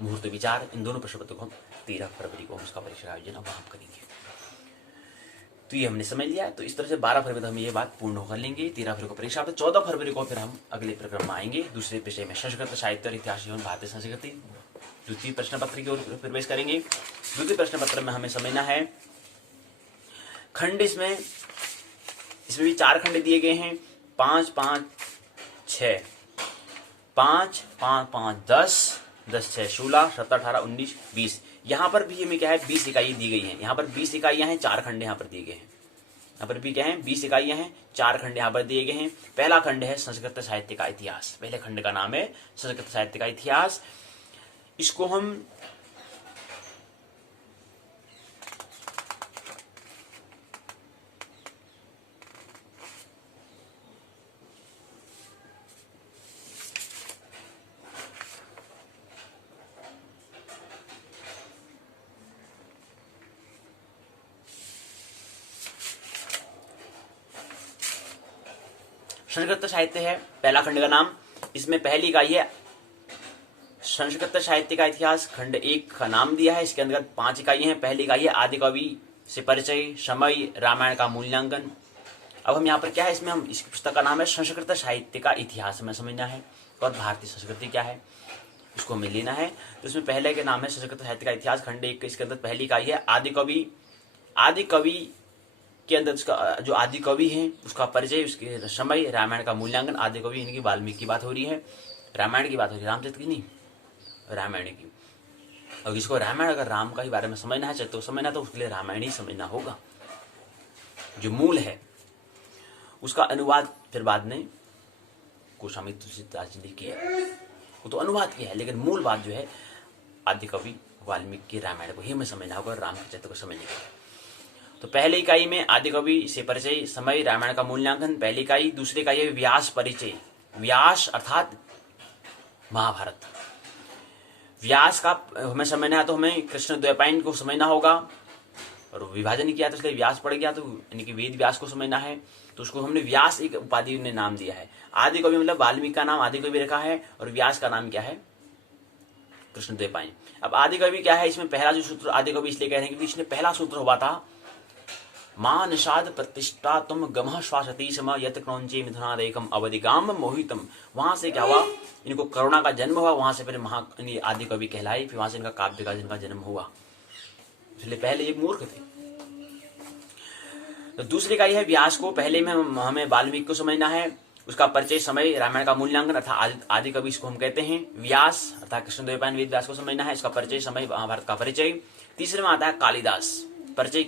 मुहूर्त विचार। इन दोनों प्रश्न पत्र को हम 13 फरवरी को उसका परीक्षा आयोजन वहां करेंगे। तो ये हमने समझ लिया। तो इस तरह से 12 फरवरी तक हम ये बात पूर्ण कर लेंगे। 13 फरवरी को परीक्षा, 14 फरवरी को फिर हम अगले प्रक्रम में आएंगे। दूसरे विषय में संस्कृत साहित्य और इतिहास एवं भारतीय संस्कृति द्वितीय प्रश्न पत्र की ओर प्रवेश करेंगे। द्वितीय प्रश्न पत्र में हमें समझना है खंड, इसमें भी 4 खंड दिए गए हैं। 5, 5, 6, 5, 5, 5, 10, 10, 6, 16, 17, 18, 19, 20। यहाँ पर भी हमें क्या है 20 इकाई दी गई हैं। यहाँ पर 20 इकाइयां हैं, 4 खंड यहाँ पर दिए गए हैं। यहाँ पर भी क्या है 20 इकाइयां हैं, 4 खंड यहाँ पर दिए गए हैं। पहला खंड है संस्कृत साहित्य का इतिहास। पहले खंड का नाम है संस्कृत साहित्य का इतिहास। इसको हम संस्कृत साहित्य है पहला खंड का नाम। इसमें पहली इकाई है संस्कृत साहित्य का इतिहास। खंड 1 का नाम दिया है। इसके अंदर 5 इकाइयां हैं। पहली इकाई है आदि कवि से परिचय, समय, रामायण का मूल्यांकन। अब हम यहाँ पर क्या है, इसमें हम इस पुस्तक का नाम है संस्कृत साहित्य का इतिहास हमें समझना है, और भारतीय संस्कृति क्या है इसको हमें लेना है। तो इसमें पहले के नाम है संस्कृत साहित्य का इतिहास खंड 1। इसके अंदर पहली इकाई है आदि कवि। आदि कवि के अंदर उसका जो आदि कवि है उसका परिचय, उसके समय, रामायण का मूल्यांकन। आदि कवि इनकी वाल्मीकि की बात हो रही है, रामायण की बात हो रही है, रामचरित की नहीं, रामायण की। और इसको रामायण अगर राम का ही बारे में समझना है तो समझना, तो उसके लिए रामायण ही समझना होगा। जो मूल है उसका अनुवाद फिर बाद में गोस्वामी तुलसीदास जी ने किया, वो तो अनुवाद किया है, लेकिन मूल बात जो है आदि कवि वाल्मीकि रामायण को ही हमें समझना होगा, राम के चरित्र को समझने के लिए। तो पहली इकाई में आदि कवि से परिचय, समय, रामायण का मूल्यांकन पहली इकाई। दूसरी इकाई है व्यास परिचय। व्यास अर्थात महाभारत। व्यास का हमें समझना है तो हमें कृष्ण द्वैपायन को समझना होगा, और विभाजन किया तो इसलिए व्यास पड़ गया, तो यानी कि वेद व्यास को समझना है, तो उसको हमने व्यास एक उपाधि ने नाम दिया है। आदि कवि मतलब वाल्मीकि का नाम आदि कवि रखा है, और व्यास का नाम क्या है कृष्ण द्वैपायन। अब आदि कवि क्या है, इसमें पहला जो सूत्र आदि कवि इसलिए कह रहे हैं क्योंकि इसमें पहला सूत्र हुआ था मां निषाद प्रतिष्ठा तुम गमः श्वासती सम यत क्रौंचे मिथुनादेकम अवधिगाम मोहितम। वहां से क्या हुआ, इनको करुणा का जन्म हुआ, वहां से फिर आदि कवि कहलाए, फिर वहां से इनका काव्य का जिनका जन्म हुआ, इसलिए पहले ये मूर्ख थे। तो दूसरी इकाई है व्यास को। पहले में हमें वाल्मीकि को समझना है, उसका परिचय, समय, रामायण का मूल्यांकन अर्थात आदि कवि इसको हम कहते हैं। व्यास अर्थात कृष्णद्वैपायन वेद व्यास को समझना है, इसका परिचय, समय, महाभारत का परिचय। तीसरे में आता है कालिदास, परिचय,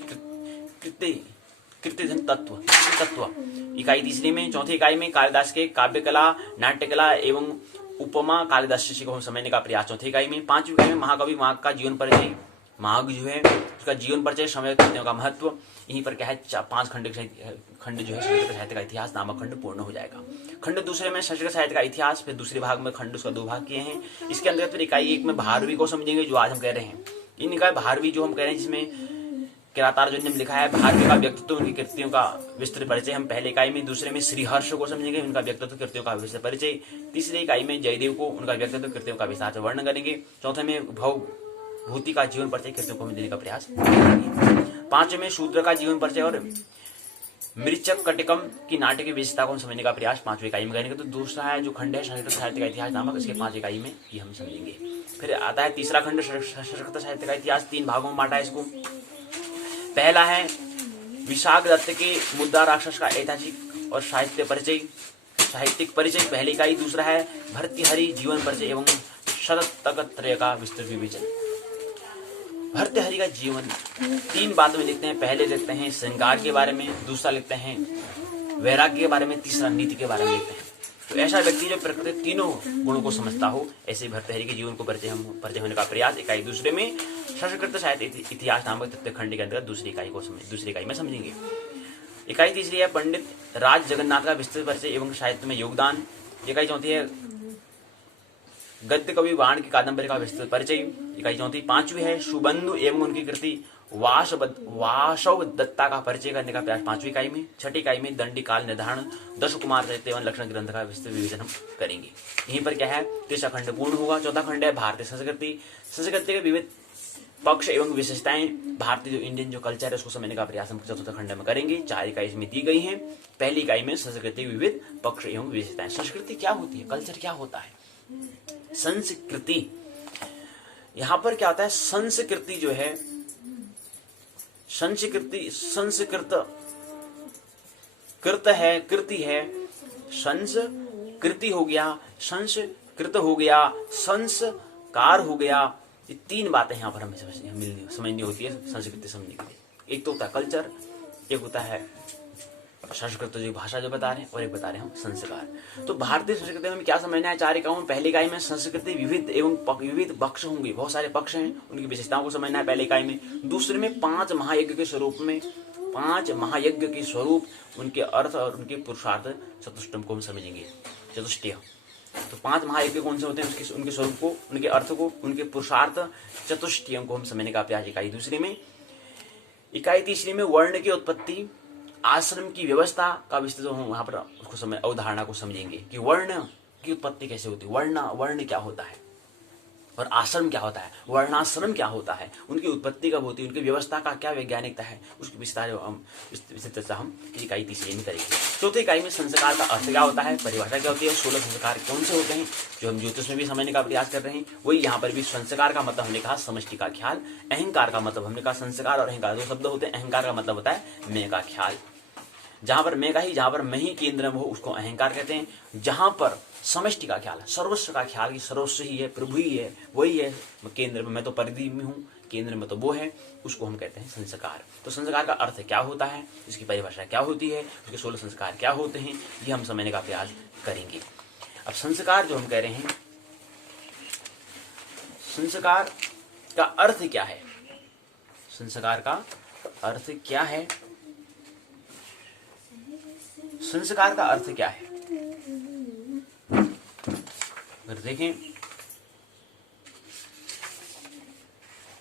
कृतिधन तत्व इकाई तीसरी में। चौथी इकाई में कालिदास के काव्य कला, नाट्य कला एवं उपमा कालिदास शिष्य को हम समझने का प्रयास चौथी इकाई में। पांचवी इकाई में महाकवि माघ का जीवन परिचय, माघ जो है उसका जीवन परिचय, समय कृतियों का महत्व। यहीं पर क्या है 5 खंड जो है संस्कृत साहित्य का इतिहास नामक खंड पूर्ण हो जाएगा। खंड दूसरे में संस्कृत साहित्य का इतिहास, फिर दूसरे भाग में खंड उसका 2 भाग किए हैं। इसके अंतर्गत फिर इकाई 1 में भारवी को समझेंगे जो आज हम कह रहे हैं। इन इकाई भारवी जो हम कह रहे हैं जिसमें किरातार्जुन ने लिखा है भारवी का व्यक्तित्व, उनकी कृतियों का विस्तृत परिचय हम पहले इकाई में। दूसरे में श्रीहर्ष को समझेंगे, उनका व्यक्तित्व, कृतियों का विस्तृत परिचय। तीसरी इकाई में जयदेव को, उनका व्यक्तित्व, कृतियों का विस्तार से वर्णन करेंगे। चौथे में भूति का जीवन परिचय, कृतियों को देने का प्रयास करेंगे। पांचवें में शूद्र का जीवन परिचय और मृचक कटिकम की नाट्य की विशेषता को हम समझने का प्रयास 5वीं इकाई में करेंगे। तो दूसरा है जो खंड है संस्कृत साहित्य का इतिहास नामक, इसके 5 इकाई में ये हम समझेंगे। फिर आता है तीसरा खंड संस्कृत साहित्य का इतिहास, 3 भागों में बांटा है इसको। पहला है विशाख दत्त के मुद्दा राक्षस का ऐतिहासिक और साहित्यिक परिचय, पहली इकाई। दूसरा है भर्तृहरि जीवन परिचय एवं शतकत्रय का विस्तृत विवेचन। भर्तृहरि का जीवन 3 बातों में लिखते हैं। पहले लिखते हैं श्रृंगार के बारे में, दूसरा लिखते हैं वैराग्य के बारे में, तीसरा नीति के बारे में लिखते हैं। तो ऐसा व्यक्ति जो प्रकृति तीनों गुणों को समझता हो, ऐसे भर्तृहरि के जीवन को परिचय होने का प्रयास इकाई दूसरे में संस्कृत साहित्य इतिहास नामक तृतीय खंड के अंतर्गत दूसरी इकाई में समझेंगे। इकाई तीसरी है पंडित राज जगन्नाथ का विस्तृत परिचय एवं साहित्य में योगदान। इकाई चौथी है गद्य कवि वाण की कादंबरी का विस्तृत परिचय। इकाई चौथी। पांचवी है सुबंधु एवं उनकी कृति वासव दत्ता का परिचय करने का प्रयास 5वीं इकाई में। 6ठी इकाई में दंडी काल निर्धारण, 10 कुमार चरित्र एवं लक्षण ग्रंथ का विस्तृत विवेचन हम करेंगे। यहीं पर क्या है तीसरा खंड पूर्ण होगा। चौथा खंड है भारतीय संस्कृति के विविध पक्ष एवं विशेषताएं, भारतीय जो इंडियन जो कल्चर है उसको समझने का प्रयास हम चतुर्थ खंड में करेंगे। 4 इकाई इसमें दी गई हैं। पहली इकाई में संस्कृति के विविध पक्ष एवं विशेषताएं। संस्कृति क्या होती है, कल्चर क्या होता है, संस्कृति। यहां पर क्या होता है, संस्कृति जो है, संस्कृत कृत है, कृति है, संस्कृति हो गया, संस्कृत हो गया, संस्कार हो गया। ये 3 बातें यहाँ पर हमें समझनी होती है संस्कृति समझने के लिए। एक तो होता है कल्चर, एक होता है संस्कृत जो भाषा जो बता रहे हैं, और एक बता रहे हैं हम संस्कार। तो भारतीय संस्कृति में क्या समझना है 4 इकाइयों में। पहली इकाई में संस्कृति विविध एवं विविध पक्ष होंगे, बहुत सारे पक्ष हैं, उनकी विशेषताओं को समझना है पहली इकाई में। दूसरे में 5 महायज्ञ के स्वरूप में, 5 महायज्ञ के स्वरूप, उनके अर्थ और उनके पुरुषार्थ चतुष्टयम को हम समझेंगे। चतुष्टय तो 5 महायज्ञ कौन से होते हैं, उनके स्वरूप को, उनके अर्थ को, उनके पुरुषार्थ चतुष्टयम को हम समझने का प्रयास इकाई दूसरी में। इकाई तीसरी में वर्ण की उत्पत्ति, आश्रम की व्यवस्था का विस्तृत हम वहां पर उसको अवधारणा को समझेंगे कि वर्ण की उत्पत्ति कैसे होती है, वर्ण क्या होता है और आश्रम क्या होता है, वर्णाश्रम क्या होता है, उनकी उत्पत्ति कब होती है, उनकी व्यवस्था का क्या वैज्ञानिकता है, उसकी विस्तृत हम इकाई तीसरी में करेंगे। चौथी इकाई में संस्कार का अर्थ क्या होता है, परिभाषा क्या होती है, 16 संस्कार कौन से होते हैं जो हम ज्योतिष में भी समझने का प्रयास कर रहे हैं। वही यहाँ पर भी संस्कार का मतलब हमने कहा समष्टि का ख्याल, अहंकार का मतलब हमने कहा संस्कार और अहंकार 2 शब्द होते हैं। अहंकार का मतलब होता है मैं का ख्याल, जहां पर मैं ही केंद्र में हो उसको अहंकार कहते हैं। जहां पर समष्टि का ख्याल, सर्वस्व का ख्याल कि सर्वस्व ही है, प्रभु ही है, वही है केंद्र में, मैं तो परिधि में हूँ, केंद्र में तो वो है, उसको हम कहते हैं संस्कार। तो संस्कार का अर्थ क्या होता है, इसकी परिभाषा क्या होती है, उसके 16 संस्कार क्या होते हैं, ये हम समझने का प्रयास करेंगे। अब संस्कार जो हम कह रहे हैं, संस्कार का अर्थ क्या है, संस्कार का अर्थ क्या है, संस्कार का अर्थ क्या है। अगर देखें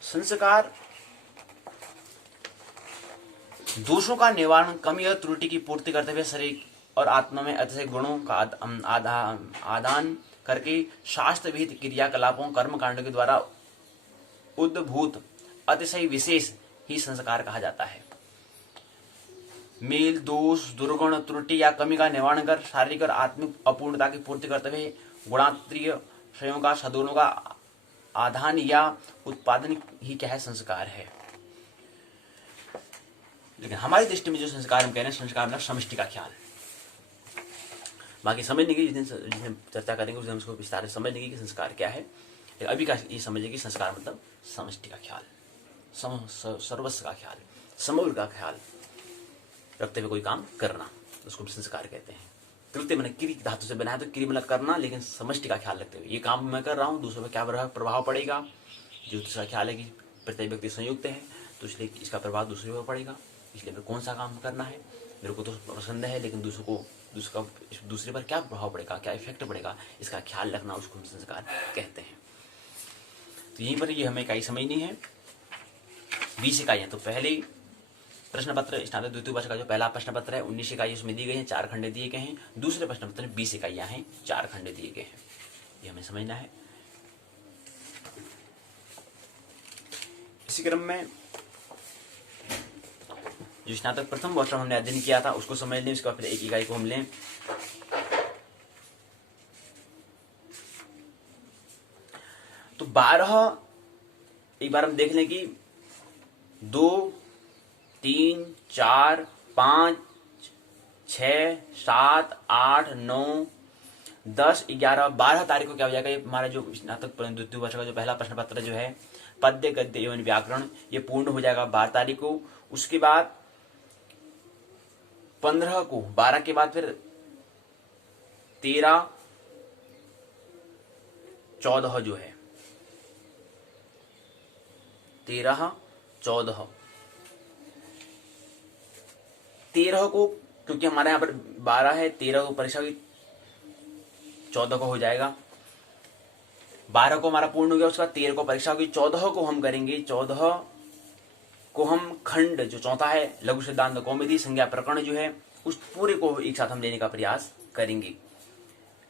संस्कार दोषों का निवारण, कमी और त्रुटि की पूर्ति करते हुए शरीर और आत्मा में अतिशय गुणों का आदान करके शास्त्र विहित क्रियाकलापों कर्म कांडों के द्वारा उद्भूत अतिशय विशेष ही संस्कार कहा जाता है। मेल, दोष, दुर्गुण, त्रुटि या कमी का निवारण कर शारीरिक और आत्मिक अपूर्णता की पूर्ति करते हुए गुणात्रीय श्रेयों का, सद्गुणों का आधान या उत्पादन ही क्या है, संस्कार है। लेकिन हमारी दृष्टि में जो संस्कार हम कह रहे हैं, संस्कार मतलब समष्टि का ख्याल। बाकी समझने की जिस दिन चर्चा करेंगे उस दिन उसको विस्तार से समझने की कि संस्कार क्या है। लेकिन अभी का ये समझिए कि संस्कार मतलब समष्टि का ख्याल, सर्वस्व का ख्याल, समग्र का ख्याल रखते हुए कोई काम करना, उसको संस्कार कहते हैं। कृत्य मैंने क्रि धातु से बना है, तो क्रि मतलब करना, लेकिन समष्टि का ख्याल रखते हुए ये काम मैं कर रहा हूँ, दूसरों पर क्या प्रभाव पड़ेगा। ज्योतिष का ख्याल है कि प्रत्येक व्यक्ति संयुक्त है, तो इसलिए इसका प्रभाव दूसरे पर पड़ेगा, इसलिए मेरे कौन सा काम करना है, मेरे को तो पसंद है लेकिन दूसरे पर क्या प्रभाव पड़ेगा, क्या इफेक्ट पड़ेगा, इसका ख्याल रखना, उसको हम संस्कार कहते हैं। तो यहीं पर ये हमें इकाई समझनी है। 20 इकाइयाँ। तो पहले प्रश्न पत्र स्नातक द्वितीय वर्ष का जो पहला प्रश्न पत्र है 19 इकाई उसमें दी गई हैं, 4 खंड दिए गए हैं। दूसरे प्रश्न पत्र में 20 इकाइयाँ हैं, 4 खंड दिए गए हैं, ये हमें समझना है। इसी क्रम में जो स्नातक प्रथम वर्ष में हमने अध्ययन किया था उसको समझ लें, उसके बाद फिर एक इकाई को हम लें। तो 12 एक बार हम देख लें कि 2, 3, 4, 5, 6, 7, 8, 9, 10, 11, 12 तारीख को क्या हो जाएगा, ये हमारा जो स्नातक द्वितीय वर्ष का जो पहला प्रश्न पत्र जो है पद्य गद्य एवं व्याकरण, ये पूर्ण हो जाएगा 12 तारीख को। उसके बाद 15 को, 12 के बाद फिर 13, 14 जो है 13, 14, 13 को, क्योंकि हमारे यहाँ पर 12 है, 13 को परीक्षा की, 14 को हो जाएगा। 12 को हमारा पूर्ण हो गया, उसके बाद 13 को परीक्षा होगी, 14 को हम करेंगे, 14 को हम खंड जो चौथा है लघु सिद्धांत कौमुदी संज्ञा प्रकरण जो है उस पूरे को एक साथ हम लेने का प्रयास करेंगे।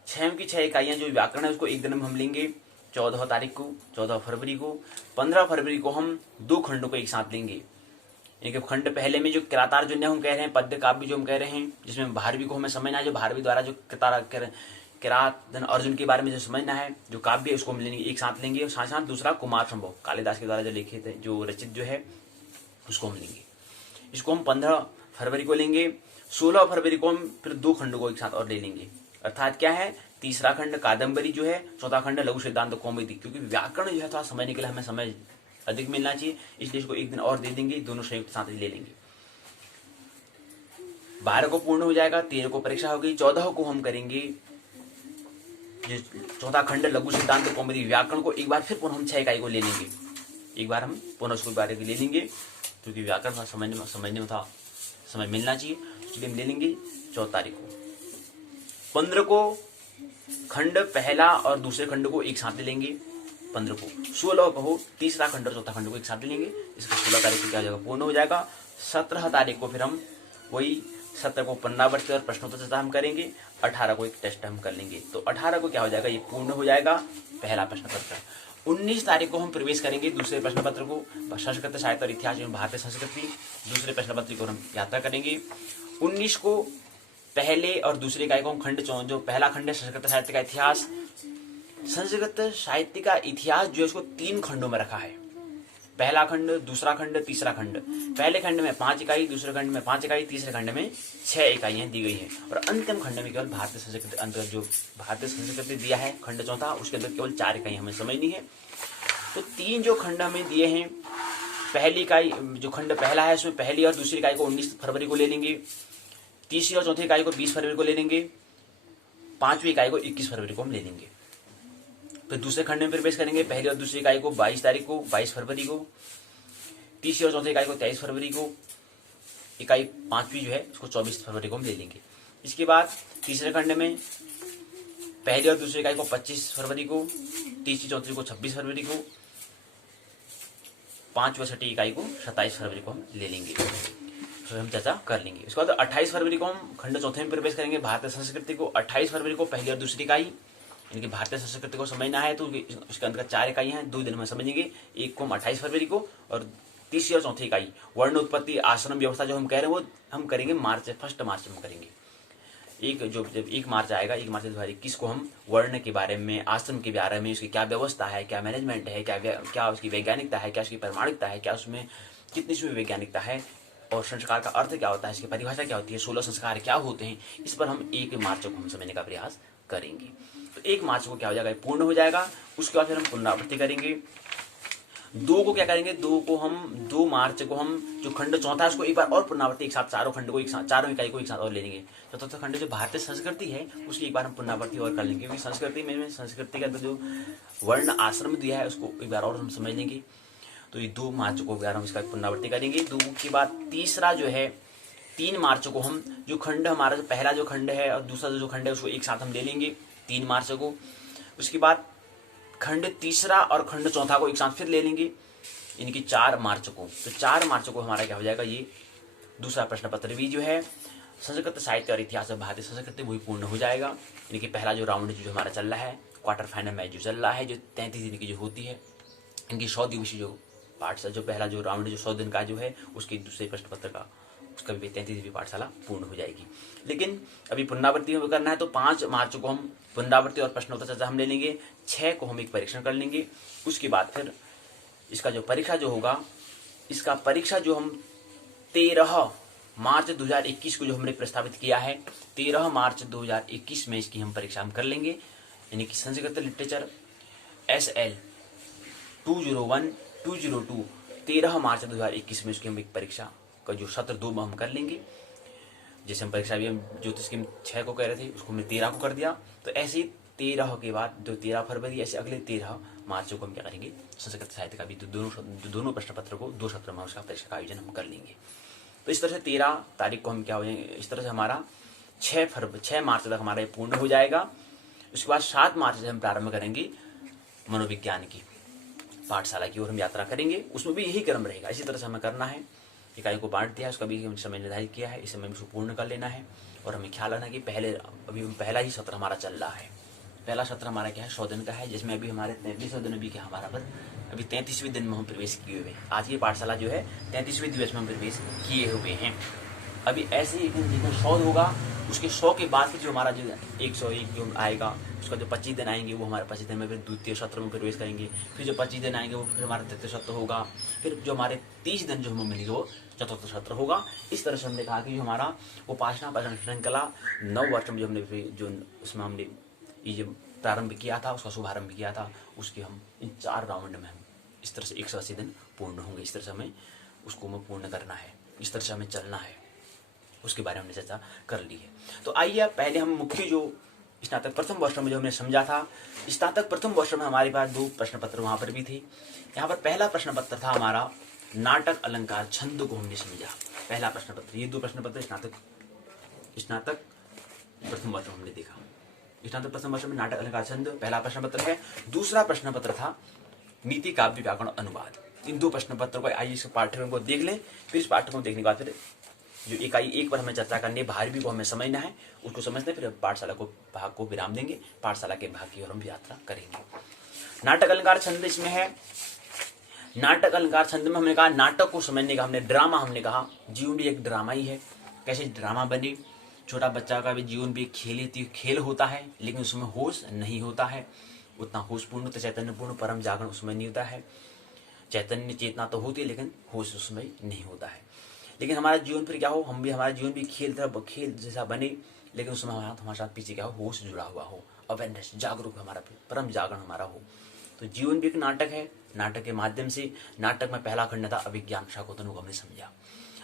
6 की 6 इकाइयां जो व्याकरण है उसको एक दिन में हम लेंगे, 14 तारीख को, 14 फरवरी को। 15 फरवरी को हम 2 खंडों को एक साथ लेंगे। एक खंड पहले में जो किरातार जो हम कह रहे हैं, पद्य काव्य जो हम कह रहे हैं, जिसमें भारवी को हमें समझना है, जो भारवी द्वारा जो किरात अर्जुन के बारे में जो समझना है, जो काव्य है उसको हम लेंगे, एक साथ लेंगे। और साथ साथ दूसरा कुमार संभव कालिदास के द्वारा जो लिखित है, जो रचित जो है उसको हम लेंगे। इसको हम 15 फरवरी को लेंगे। 16 फरवरी को हम फिर 2 खंडों को एक साथ और ले लेंगे, अर्थात क्या है, तीसरा खंड कादम्बरी जो है, चौथा खंड लघु सिद्धांत कौमुदी। क्योंकि व्याकरण जो है थोड़ा समझने के लिए हमें समय अधिक मिलना चाहिए, इसलिए इसको एक दिन और दे देंगे, दोनों संयुक्त साथ ही ले लेंगे। 12 को पूर्ण हो जाएगा, 13 को परीक्षा होगी, 14 को हम करेंगे जो चौथा खंड लघु सिद्धांत कौमुदी व्याकरण को एक बार फिर पुनः हम 6 इकाई को ले लेंगे, एक बार हम पुनः उसको बारे में ले लेंगे, क्योंकि व्याकरण समझने में था समय मिलना चाहिए, इसलिए हम ले लेंगे 14 तारीख को। 15 को खंड पहला और दूसरे खंड को एक साथ ले लेंगे 15 को। 16 को तीसरा खंड और चौथा खंड को एक साथ ले लेंगे, इसका 16 तारीख को क्या हो जाएगा, पूर्ण हो जाएगा। 17 तारीख को फिर हम वही 17 को पुनरावृत्ति और प्रश्नोत्तर चर्चा हम करेंगे, 18 को एक टेस्ट हम कर लेंगे, तो 18 को क्या हो जाएगा, ये पूर्ण हो जाएगा पहला प्रश्न पत्र। 19 तारीख को हम प्रवेश करेंगे दूसरे प्रश्न पत्र को, संस्कृत साहित्य और इतिहास एवं भारतीय संस्कृति, दूसरे प्रश्न पत्र को हम यात्रा करेंगे। 19 को पहले और दूसरे इकाई को हम खंड जो पहला खंड है संस्कृत साहित्य का इतिहास, संस्कृत साहित्य का इतिहास जो है उसको 3 खंडों में रखा है, पहला खंड, दूसरा खंड, तीसरा खंड। पहले खंड में 5 इकाई, दूसरे खंड में 5 इकाई, तीसरे खंड में 6 इकाइयां दी गई हैं, और अंतिम खंड में केवल भारतीय संस्कृति अंतर्गत जो भारतीय संस्कृति दिया है खंड चौथा, उसके अंदर केवल 4 इकाई हमें समझनी है। तो 3 जो खंड हमें दिए हैं, पहली इकाई जो खंड पहला है उसमें पहली और दूसरी इकाई को 19 फरवरी को ले लेंगे, तीसरी और चौथी इकाई को 20 फरवरी को ले लेंगे, 5वीं इकाई को 21 फरवरी को हम ले लेंगे। फिर दूसरे खंड में प्रवेश करेंगे, पहली और दूसरी इकाई को 22 तारीख को, 22 फरवरी को, तीसरी और चौथी इकाई को 23 फरवरी को, इकाई 5वीं जो है उसको 24 फरवरी को हम ले लेंगे। इसके बाद तीसरे खंड में पहली और दूसरी इकाई को 25 फरवरी को, तीसरी चौथी को 26 फरवरी को, 5वीं और 6वीं इकाई को 27 फरवरी को हम ले लेंगे, तो हम चर्चा कर लेंगे। उसके बाद 28 फरवरी को हम खंड चौथे में प्रवेश करेंगे, भारतीय संस्कृति को। 28 फरवरी को पहली और दूसरी इकाई, इनकी भारतीय संस्कृति को समझना है तो उसके अंतर्गत 4 इकाइयां हैं, 2 दिन में समझेंगे। एक को हम 28 फरवरी को, और तीसरी और चौथी इकाई वर्ण उत्पत्ति आश्रम व्यवस्था जो हम कह रहे हैं वो हम करेंगे मार्च 1 मार्च में करेंगे। जब 1 मार्च आएगा, 1 मार्च 2021 को हम वर्ण के बारे में, आश्रम के बारे में, उसकी क्या व्यवस्था है, क्या मैनेजमेंट है, क्या उसकी वैज्ञानिकता है, क्या उसकी प्रामाणिकता है, क्या उसमें कितनी उसमें वैज्ञानिकता है, और संस्कार का अर्थ क्या होता है, इसकी परिभाषा क्या होती है, 16 संस्कार क्या होते हैं, इस पर हम 1 मार्च को हम समझने का प्रयास करेंगे। तो 1 मार्च को क्या हो जाएगा, पूर्ण हो जाएगा। उसके बाद फिर हम पुनरावृत्ति करेंगे। 2 को क्या करेंगे, 2 मार्च को हम जो खंड चौथा है उसको एक बार और पुनरावृत्ति, एक साथ चारों खंड को एक साथ, चारों इकाई को एक साथ और ले लेंगे। चतुर्थ खंड जो भारतीय संस्कृति है उसकी एक बार हम पुनरावृत्ति और कर लेंगे, क्योंकि संस्कृति में संस्कृति का जो वर्ण आश्रम दिया है उसको एक बार और हम समझ लेंगे। तो ये 2 मार्च को हम इसका पुनरावृत्ति करेंगे। 2 के बाद तीसरा जो है 3 मार्च को हम जो खंड हमारा जो पहला जो खंड है और दूसरा जो खंड है उसको एक साथ हम ले लेंगे 3 मार्च को। उसके बाद खंड तीसरा और खंड चौथा को एक साथ फिर ले लेंगे, इनकी 4 मार्च को। तो 4 मार्च को हमारा क्या हो जाएगा, ये दूसरा प्रश्न पत्र भी जो है संस्कृत साहित्य और इतिहास और भारतीय संस्कृति वही पूर्ण हो जाएगा। इनकी पहला जो राउंड जो हमारा चल रहा है, क्वार्टर फाइनल मैच जो चल रहा है, जो 33 दिन की जो होती है, इनकी 100 दिवसीय जो पाठशाला, जो पहला जो राउंड जो 100 दिन का जो है उसके दूसरे प्रश्न पत्र का उसका भी 33वीं पाठशाला पूर्ण हो जाएगी। लेकिन अभी पुनरावृत्ति में करना है तो 5 मार्च को हम पुनरावृत्ति और प्रश्नोत्तर चर्चा हम ले लेंगे। 6 को हम एक परीक्षण कर लेंगे। उसके बाद फिर इसका जो परीक्षा जो होगा, इसका परीक्षा जो हम 13 मार्च 2021 को जो हमने प्रस्तावित किया है, 13 मार्च 2021 में इसकी हम परीक्षा हम कर लेंगे। यानी कि संस्कृत लिटरेचर SL 201-202 13 मार्च 2021 में उसकी हम एक परीक्षा का जो सत्र 2 में हम कर लेंगे। जैसे हम परीक्षा भी हम ज्योतिष की 6 को कह रहे थे उसको हमने 13 को कर दिया। तो ऐसे ही 13 के बाद जो 13 फरवरी ऐसे अगले 13 मार्च को हम क्या करेंगे, संस्कृत साहित्य का भी दोनों प्रश्न पत्र को 2 सत्र में उसका परीक्षा का आयोजन हम कर लेंगे। तो इस तरह से 13 तारीख को हम क्या हो जाएंगे, इस तरह से हमारा 6 मार्च तक हमारा ये पूर्ण हो जाएगा। उसके बाद 7 मार्च से हम प्रारंभ करेंगे मनोविज्ञान की पाठशाला की ओर हम यात्रा करेंगे। उसमें भी यही क्रम रहेगा, इसी तरह से हमें करना है। इकाई को बांट दिया है, उसका भी हम समय निर्धारित किया है, इस समय में उसको पूर्ण कर लेना है। और हमें ख्याल रखना कि पहला ही सत्र हमारा चल रहा है। पहला सत्र हमारा क्या है, 100 दिन का है, जिसमें अभी हमारे 33 दिन अभी क्या हमारा पर अभी 33वें दिन में हम प्रवेश किए हुए हैं। आज की पाठशाला जो है 33वें दिवस में हम प्रवेश किए हुए हैं। अभी ऐसे ही जितना 100 होगा उसके 100 के बाद फिर जो हमारा जो 101 जो आएगा उसका जो 25 दिन आएंगे वो हमारे 25 दिन में फिर द्वितीय सत्र में प्रवेश करेंगे। फिर जो 25 दिन आएंगे वो फिर हमारा तृतीय सत्र होगा। फिर जो हमारे 30 दिन जो हमें मिलेंगे वो चतुर्थ सत्र होगा। इस तरह से हमने कहा कि जो हमारा वो पाठशाला प्रश्न श्रृंखला 9 वर्ष में जो हमने जो उसमें हमने ये जो प्रारंभ किया था, उसका शुभारंभ किया था, उसके हम इन 4 राउंड में हम इस तरह से 180 दिन पूर्ण होंगे। इस तरह से हमें उसको हमें पूर्ण करना है, इस तरह से हमें चलना है, उसके बारे में हमने चर्चा कर ली है। तो आइए पहले हम मुख्य जो स्नातक प्रथम वर्ष में जो हमने समझा था, स्नातक प्रथम वर्ष में हमारे पास 2 प्रश्न पत्र वहाँ पर भी थे। यहाँ पर पहला प्रश्न पत्र था हमारा नाटक अलंकार छंद को हमने समझा, पहला प्रश्न पत्र। ये 2 प्रश्न पत्र स्नातक प्रथम वर्ष में हमने देखा। स्नातक प्रथम वर्ष में नाटक अलंकार छंद पहला प्रश्न पत्र है। दूसरा प्रश्न पत्र था नीति काव्य व्याकरण अनुवाद। इन 2 प्रश्न पत्र को आइए इस पाठ्यक्रम को देख लें। फिर इस पाठ्यक्रम को देखने के बाद फिर जो इकाई 1 पर हमें चर्चा करनी है, बाहर भी को हमें समझना है, उसको समझते फिर पाठशाला को भाग को विराम देंगे, पाठशाला के भाग की ओर हम यात्रा करेंगे। नाटक अलंकार छंद इसमें है। नाटक अलंकार छंद में हमने कहा नाटक को समझने का, हमने ड्रामा हमने कहा जीवन भी एक ड्रामा ही है। कैसे ड्रामा बने, छोटा बच्चा का भी जीवन भी खेल होता है, लेकिन उसमें होश नहीं होता है, उतना होशपूर्ण तो चैतन्यपूर्ण परम जागरण उसमें नहीं होता है। चैतन्य चेतना तो होती है लेकिन होश उसमें नहीं होता है। लेकिन हमारा जीवन फिर क्या हो, हम भी हमारा जीवन भी खेल जैसा बने, लेकिन उसमें हमारे साथ पीछे क्या हो, होश जुड़ा हुआ हो, अवेयरनेस जागरूक हमारा परम जागरण हमारा हो। तो जीवन भी एक नाटक है। नाटक के माध्यम से नाटक में पहला खंड था अभिज्ञान शाकुंतलम को हमने समझा।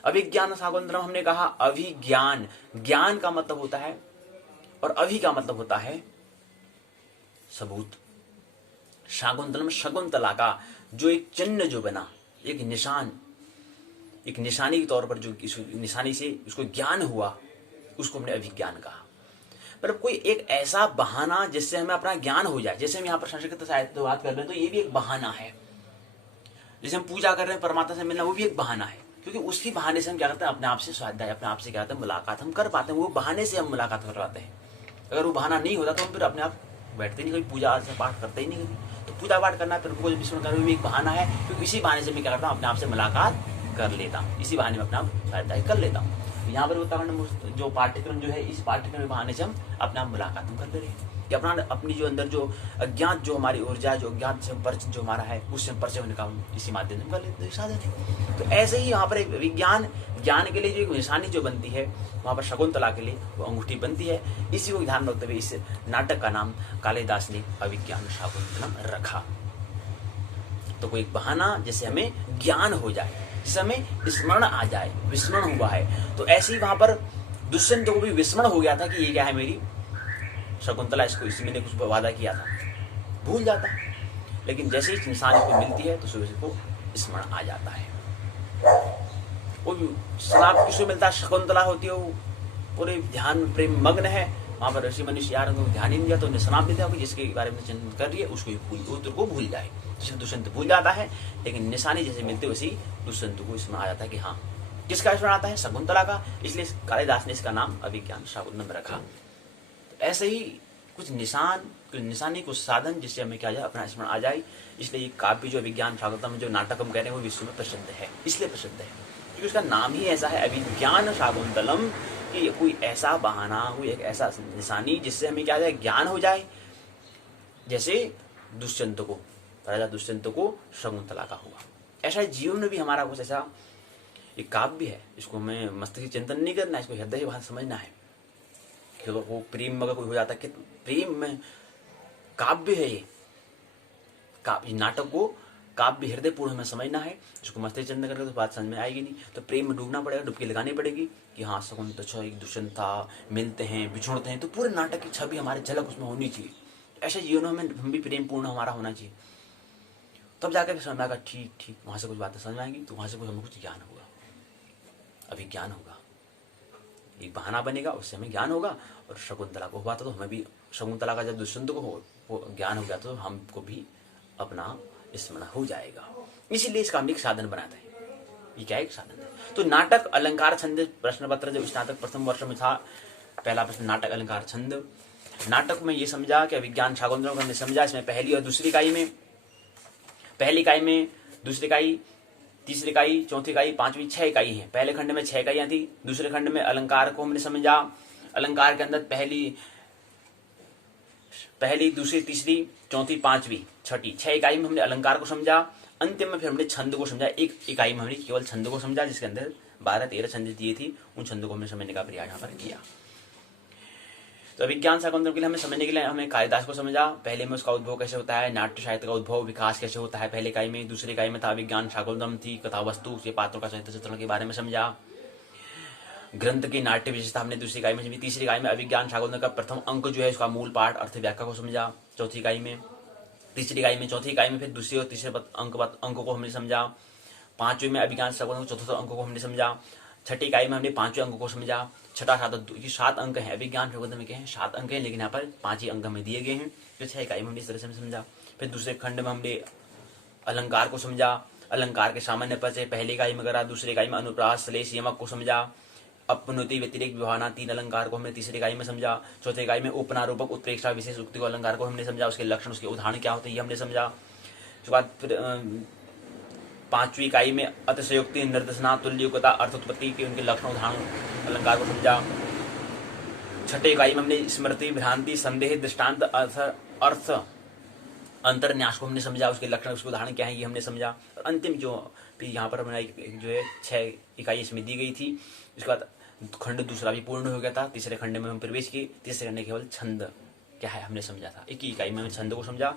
अभिज्ञान शाकुंतलम हमने कहा अभिज्ञान, ज्ञान का मतलब होता है और अभि का मतलब होता है सबूत। शाकुंतलम शकुंतला का जो एक चिन्ह जो बना, एक निशान, एक निशानी के तौर पर जो निशानी से उसको ज्ञान हुआ, उसको हमने अभिज्ञान कहा। पर कोई एक ऐसा बहाना जिससे हमें अपना ज्ञान हो जाए, जैसे हम यहाँ पर संस्कृत साहित्य बात कर रहे हैं तो ये भी एक बहाना है। जैसे हम पूजा कर रहे हैं, परमात्मा से मिलना, वो भी एक बहाना है, क्योंकि उसकी बहाने से हम क्या करते हैं, अपने आप से स्वाध्याय, अपने आप से क्या करते हैं, मुलाकात हम कर पाते हैं। वो बहाने से हम मुलाकात कर पाते हैं। अगर वो बहाना नहीं होता तो हम फिर अपने आप बैठते नहीं, कोई पूजा से पाठ करते ही नहीं कभी। तो पूजा पाठ करना, प्रभु को विस्मरण करना भी एक बहाना है, क्योंकि इसी बहाने से मैं क्या करता हूँ, अपने आप से मुलाकात कर लेता हूँ, इसी बहाने में अपना स्वाध्याय कर लेता हूँ। यहाँ पर उत्तराखंड जो पाठ्यक्रम जो है, इस पाठ्यक्रम के बहाने से हम अपना मुलाकात हम करते रहे। कि अपनी जो अंदर जो अज्ञात जो हमारी ऊर्जा, जो अज्ञात से परिचय जो हमारा है, उससे परिचय होने का इसी माध्यम से कर लेते साधन है। तो ऐसे ही यहाँ पर एक विज्ञान ज्ञान के लिए जो एक निशानी जो बनती है, वहाँ पर शकुंतला के लिए वो अंगूठी बनती है। इसी को ध्यान रखते हुए इस नाटक का नाम कालिदास ने अभिज्ञान शाकुंतलम रखा। तो कोई बहाना जिससे हमें ज्ञान हो जाए, जिससे हमें स्मरण आ जाए, विस्मरण हुआ है। तो ऐसे ही वहां पर दुष्यंत को भी विस्मरण हो गया था कि ये क्या है, मेरी शकुंतला, इसको इसी मैंने कुछ वादा किया था, भूल जाता। लेकिन जैसे ही इंसान को मिलती है तो सूर्य को स्मरण आ जाता है। वो शराब किसको मिलता है, शकुंतला होती है, वो पूरे ध्यान प्रेम मग्न है। वहां पर ऋषि मनुष्य यार ध्यान ही नहीं दिया, तो उन्हें शराब देता है, जिसके बारे में चिंतन कर रही है उसको भूल जाए। जिसे दुष्यंत भूल जाता है, लेकिन निशानी जैसे मिलते वैसे दुष्यंत को स्मरण आ जाता है कि हाँ, किसका स्मरण आता है, शकुंतला का। इसलिए कालिदास ने इसका नाम अभिज्ञान शाकुंतलम रखा। तो ऐसे ही कुछ निशानी, कुछ साधन जिससे हमें क्या जाए, अपना स्मरण आ जाए। इसलिए काव्य जो अभिज्ञान शाकुंतलम जो नाटक हम कह रहे हैं वो विश्व में प्रसिद्ध है। इसलिए प्रसिद्ध है क्योंकि उसका नाम ही ऐसा है, अभिज्ञान शाकुंतलम, कि कोई ऐसा बहाना, कोई एक ऐसा निशानी जिससे हमें क्या जाए, ज्ञान हो जाए। जैसे दुष्यंत को, राजा दुष्यंत को शकुंतला का हुआ। ऐसा जीवन में भी हमारा कुछ ऐसा एक काव्य है, इसको हमें मस्तिष्क चिंतन नहीं करना है, इसको हृदय भाषा समझना है। कि वो प्रेम में अगर कोई हो जाता है कि प्रेम में काव्य है, ये काव्य नाटक को काव्य हृदय पूर्ण हमें समझना है। इसको मस्तिष्क चिंतन करके तो बात समझ में आएगी नहीं। तो प्रेम में डूबना पड़ेगा, डुबकी लगानी पड़ेगी कि हाँ शकुंतला एक दुष्यंत था, मिलते हैं, बिछोड़ते हैं, तो पूरे नाटक की छवि हमारे झलक उसमें होनी चाहिए। ऐसे जीवन में हम भी प्रेम पूर्ण हमारा होना चाहिए, तब जाकर समझ में आएगा ठीक वहां से कुछ बातें समझ आएंगी, तो वहां से कुछ हमें कुछ ज्ञान होगा, अभिज्ञान होगा, एक बहाना बनेगा, उससे हमें ज्ञान होगा। और शकुंतला को हुआ था तो हमें भी, शकुंतला का जब दुष्यंत को ज्ञान हो गया तो हमको भी अपना स्मरण हो जाएगा। इसीलिए इसका हम एक साधन बनाते हैं। ये क्या एक साधन है। तो नाटक अलंकार छंद प्रश्न पत्र जो स्नातक प्रथम वर्ष में था, पहला प्रश्न नाटक अलंकार छंद। नाटक में ये समझा कि अभिज्ञान शाकुंतलम को हमने समझा, इसमें पहली और दूसरी इकाई में, पहली इकाई में, दूसरी इकाई, तीसरी इकाई, चौथी इकाई, पांचवी, 6 इकाई है। पहले खंड में 6 इकाइयां थी, दूसरे खंड में अलंकार को हमने समझा। अलंकार के अंदर पहली, दूसरी, तीसरी, चौथी, पांचवी, छठी, 6 इकाई में हमने अलंकार को समझा। अंतिम में फिर हमने छंद को समझा। एक इकाई में हमने केवल छंद को समझा, जिसके अंदर 12-13 छंद दिए थी, उन छंदों को हमने समझने का प्रयास यहाँ पर किया। तो अभिज्ञान शाकुंतलम के लिए हमें समझने के लिए हमें कालिदास को समझा। पहले में उसका उद्भव कैसे होता है, नाट्य साहित्य का उद्भव विकास कैसे होता है पहले इकाई में। दूसरी इकाई में था अभिज्ञान शाकुंतलम थी कथा वस्तु के पात्रों का साहित्य चित्रण के बारे में समझा। ग्रंथ की नाट्य विशेषता हमने दूसरी इकाई में समझी। तीसरी इकाई में अभिज्ञान शाकुंतलम का प्रथम अंक जो है उसका मूल पाठ अर्थ व्याख्या को समझा चौथी इकाई में। तीसरी इकाई में, चौथी इकाई में फिर दूसरे और तीसरे अंक को हमने समझा। पांचवें में अभिज्ञान शाकुंतलम चौथे अंक को हमने समझा। छठी इकाई में हमने पांचवें अंक को समझा। छठा, सात, ये 7 अंक हैं अभिज्ञान शाकुंतलम में, क्या है 7 अंक हैं, लेकिन यहाँ पर 5 ही अंक हमें दिए गए हैं। तो 6 इकाई में हमने इस तरह से समझा। फिर दूसरे खंड में हमने अलंकार को समझा, अलंकार के सामान्य परिचय पहली इकाई में करा। दूसरी इकाई में अनुप्रास, श्लेष, यमक को समझा। अपनुति, व्यतिरेक, विभावना, 3 अलंकार को हमने तीसरी इकाई में समझा। चौथी इकाई में उपनारूपक, उत्प्रेक्षा, विशेष उक्ति को अलंकार को हमने समझा। उसके लक्षण, उसके उदाहरण क्या होते हैं ये हमने समझा। उसके बाद फिर 5वीं इकाई में अतिशयोक्ति, निर्देशना, तुल्ययुक्ता, अर्थोत्पत्ति के उनके लक्षण उदाहरण अलंकार को समझा। छठे इकाई में हमने स्मृति, भ्रांति, संदेह, दृष्टांत, अर्थ अंतर्न्यास को हमने समझा। उसके लक्षण, उसके उदाहरण क्या है ये हमने समझा। और अंतिम जो यहाँ पर हमारा जो है 6 इकाई इसमें दी गई थी। उसके बाद खंड दूसरा भी पूर्ण हो गया था। तीसरे खंड में हम प्रवेश किए। तीसरे खंड केवल छंद क्या है हमने समझा था। एक ही इकाई में हमने छंद को समझा।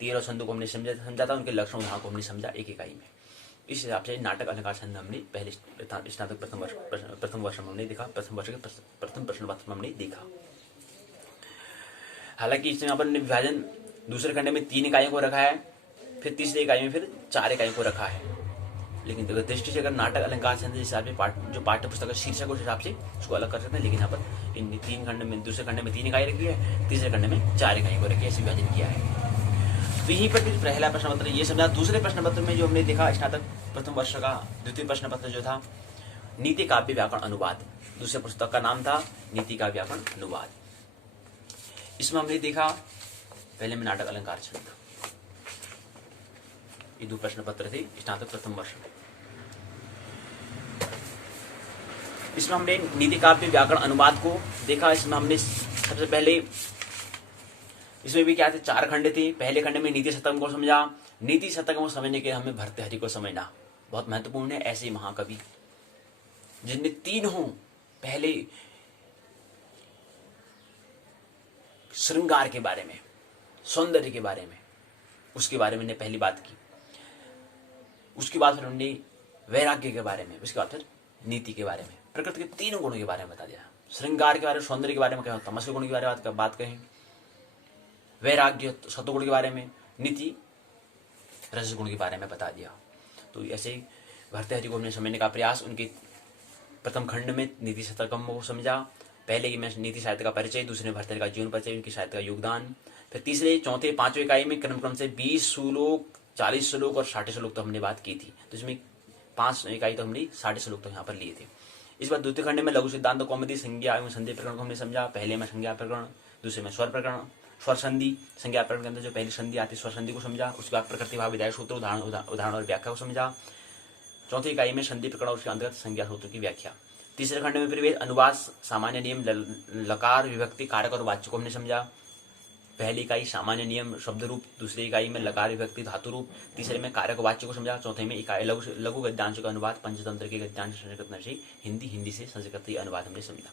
13 छंदों को हमने समझा था, उनके लक्षण उदाहरण को हमने समझा एक इकाई में। इस हिसाब से नाटक अलंकार छंद हमने पहले स्नातक प्रथम वर्ष में हमने देखा, प्रथम वर्ष के प्रथम प्रश्न पत्र में हमने देखा। हालांकि इसमें यहाँ पर विभाजन दूसरे खंड में 3 इकाइयों को रखा है, फिर तीसरी इकाई में फिर 4 इकाइयों को रखा है। लेकिन दृष्टि से अगर नाटक अलंकार छंद हिसाब से जो पाठ्य पुस्तक का शीर्षक उस हिसाब से उसको अलग कर सकते हैं। लेकिन यहाँ पर इन 3 खंड में, दूसरे खंड में 3 इकाई रखी है, तीसरे खंड में 4 इकाई को रखी है, ऐसे विभाजन किया है। तो यहीं पर पहला प्रश्न पत्र ये समझा। दूसरे प्रश्न पत्र में जो हमने देखा स्नातक प्रथम वर्ष का द्वितीय प्रश्न पत्र जो था नीति काव्य व्याकरण अनुवाद, दूसरे पुस्तक का नाम था नीति काव्य व्याकरण अनुवाद। इसमें हमने देखा पहले में नाटक अलंकार छंद, ये 2 प्रश्न पत्र थे स्नातक प्रथम वर्ष में। इसमें हमने नीति काव्य व्याकरण अनुवाद को देखा। इसमें हमने सबसे पहले इसमें भी क्या थे, 4 खंड थे। पहले खंड में नीति शतकम को समझा। नीति शतकम को समझने के लिए हमें भर्तृहरि को समझना बहुत महत्वपूर्ण है। ऐसे महाकवि जिनने तीनों, पहले श्रृंगार के बारे में, सौंदर्य के बारे में, उसके बारे में पहली बात की। उसके बाद फिर उन्होंने वैराग्य के बारे में, उसके बाद फिर नीति के बारे में, प्रकृति के तीनों गुणों के बारे में बता दिया। श्रृंगार के बारे में, सौंदर्य के बारे में, तमस के गुण के बारे में बात कहें, वैराग्य सत्वगुण के बारे में, नीति रजगुण के बारे में बता दिया। तो ऐसे ही भर्तृहरि को हमने समझने का प्रयास, उनके प्रथम खंड में नीति शतकम को समझा। पहले की में नीति साहित्य का परिचय, दूसरे में भर्तृहरि का जीवन परिचय, उनकी साहित्य का योगदान। फिर तीसरे, चौथे, पांचवें इकाई में क्रम से 20 श्लोक, 40 श्लोक और 60 श्लोक तो हमने बात की थी। तो इसमें 5 इकाई तो हमने 60 श्लोक तो यहाँ पर लिए थे। इस बार द्वितीय खंड में लघु सिद्धांत कौमुदी संज्ञा एवं संधि प्रकरण को हमने समझा। पहले में संज्ञा प्रकरण, दूसरे में स्वर प्रकरण, स्वर संधि। संज्ञा प्रकरण के अंदर जो पहली संधि आती है स्वर संधि को समझा। उसके बाद प्रकृति भाव विधायक सूत्र, उदाहरण और व्याख्या को समझा। चौथी इकाई में संधि प्रकरण और उसके अंतर्गत संज्ञा सूत्र की व्याख्या। तीसरे खंड में प्रवेश, अनुवाद, सामान्य नियम, लकार, विभक्ति, कारक और वाच्य को हमने समझा। पहली इकाई सामान्य नियम शब्द रूप, दूसरी इकाई में लकार, विभक्ति, धातु रूप, तीसरे में कारक वाच्य को समझा। चौथे में इकाई लघु गद्यांश का अनुवाद, पंचतंत्र के गद्यांश संस्कृत से हिंदी, हिंदी से संस्कृत अनुवाद हमने समझा।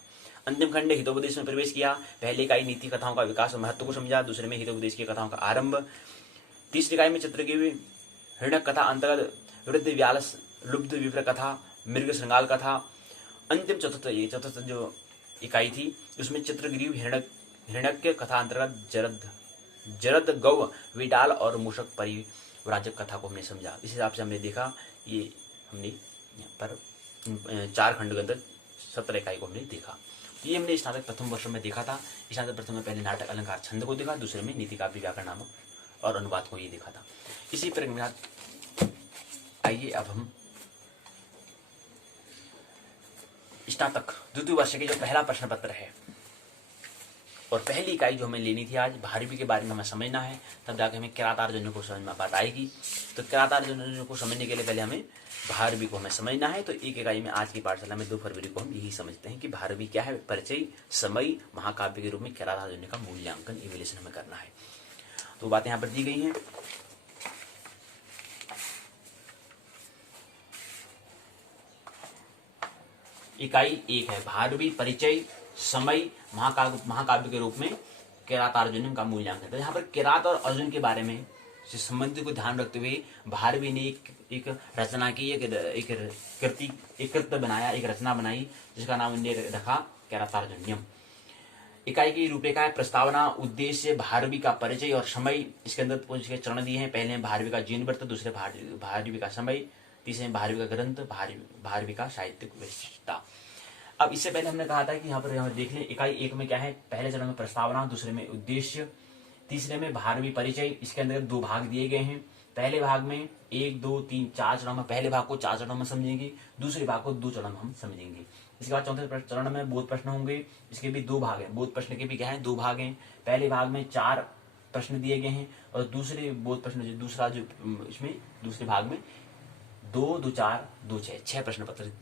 अंतिम खंड हितोपदेश में प्रवेश किया। पहली इकाई नीति कथाओं का विकास और महत्व को समझा। दूसरे में हितोपदेश की कथाओं का आरंभ। तीसरी इकाई में चित्र की हिरण्यक कथा अंतर्गत वृद्ध व्यालस, लुब्ध विप्र कथा, मृग श्रृंगाल कथा। अंतिम चतुर्थ जो इकाई थी उसमें चित्रगिरी हिरण्यक कथा अंतर्गत जरद गौ, विडाल और मूषक परिव्राजक कथा को हमने समझा। इस हिसाब से हमने देखा, ये हमने यहाँ पर 4 खंड के अंदर 17 इकाई को हमने देखा। तो ये हमने स्नातक प्रथम वर्ष में देखा था। स्नातक प्रथम में पहले नाटक, अलंकार, छंद को देखा, दूसरे में नीति, काव्य, व्याकरण, नामक और अनुवाद को ये देखा था। इसी प्रकार आइए अब हम स्नातक द्वितीय वर्ष के जो पहला प्रश्न पत्र है और पहली इकाई जो हमें लेनी थी आज, भारवी के बारे में हमें समझना है, तब जाके हमें किरातार जन्य को समझ में बात आएगी। तो किरातार जन्य को समझने के लिए पहले हमें भारवी को हमें समझना है। तो एक इकाई में आज की पाठशाला में 2 फरवरी को हम यही समझते हैं कि भारवी क्या है, परिचय, समय, महाकाव्य के रूप में किरातार जन्य का मूल्यांकन, इवेल्यूशन हमें करना है। तो बातें यहाँ पर दी गई हैं। इकाई 1 है भारवी, परिचय, समय, महाकाव्य के रूप में किरात अर्जुन का मूल्यांकन। तो यहाँ पर किरात और अर्जुन के बारे में से संबंधित को ध्यान रखते हुए भारवी ने एक रचना की, एक कृत्य बनाया, एक रचना बनाई जिसका नाम उन्होंने रखा किरातार्जुन्यम। इकाई की रूपरेखा है प्रस्तावना, उद्देश्य, भारवी का परिचय और समय। इसके अंदर उसके चरण दिए हैं। पहले भारवी का जीवन वृत्त, दूसरे भारवी का समय, तीसरे भारवी का ग्रंथ, भारवी का साहित्यिक विशिष्टता। अब इससे पहले हमने कहा था कि यहाँ पर देख लें, इकाई 1 में क्या है, पहले चरण में प्रस्तावना, दूसरे में उद्देश्य, तीसरे में भारवी परिचय। इसके अंदर 2 भाग दिए गए हैं। पहले भाग में 1, 2, 3, 4 चरणों में, पहले भाग को 4 चरणों में समझेंगे, दूसरे भाग को 2 चरणों में हम समझेंगे। इसके बाद चौथे चरण में बोध प्रश्न होंगे। इसके भी 2 भाग हैं। बोध प्रश्न के भी क्या है, 2 भाग हैं। पहले भाग में 4 प्रश्न दिए गए हैं और दूसरे बोध प्रश्न दूसरा जो इसमें दूसरे भाग में 2, 2, 4, 2, 6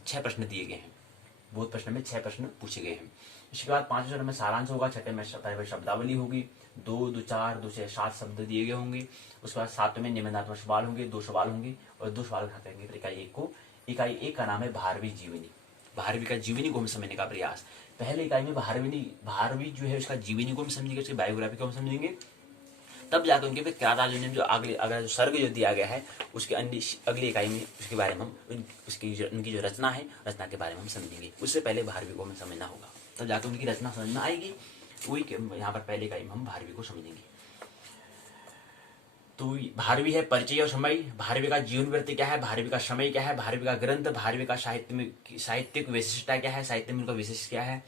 6 प्रश्न दिए गए हैं। बोध प्रश्न में 6 प्रश्न पूछे गए हैं। इसके बाद 5वें चरण में सारांश होगा, छठे में शब्दावली होगी, 2, 2, 4, 2, 6, 7 शब्द दिए गए होंगे। उसके बाद 7वें में निबंधात्मक सवाल होंगे, 2 सवाल होंगे और 2 सवाल खत्म करेंगे इकाई 1 को। इकाई 1 का नाम है भारवी जीवनी। भारवी का जीवनी को हम समझने का प्रयास। पहले इकाई में भारवी जो है उसका जीवनी को हम समझेंगे, उसकी बायोग्राफी को हम समझेंगे, तब जाकर उनके किरातार्जुन जो अगला जो सर्ग जो दिया गया है उसके अगली इकाई में उसके बारे में हम उनकी जो रचना है, रचना के बारे में हम समझेंगे। उससे पहले भारवी को हमें समझना होगा, तब जाकर उनकी रचना समझ में आएगी। वही यहाँ पर पहले इकाई में हम भारवी को समझेंगे। तो भारवी है परिचय और समय, भारवी का जीवन वृत्ति क्या है, भारवी का समय क्या है, भारवी का ग्रंथ, भारवी का साहित्यिक विशिष्टता क्या है, साहित्य में उनका विशिष्ट क्या है,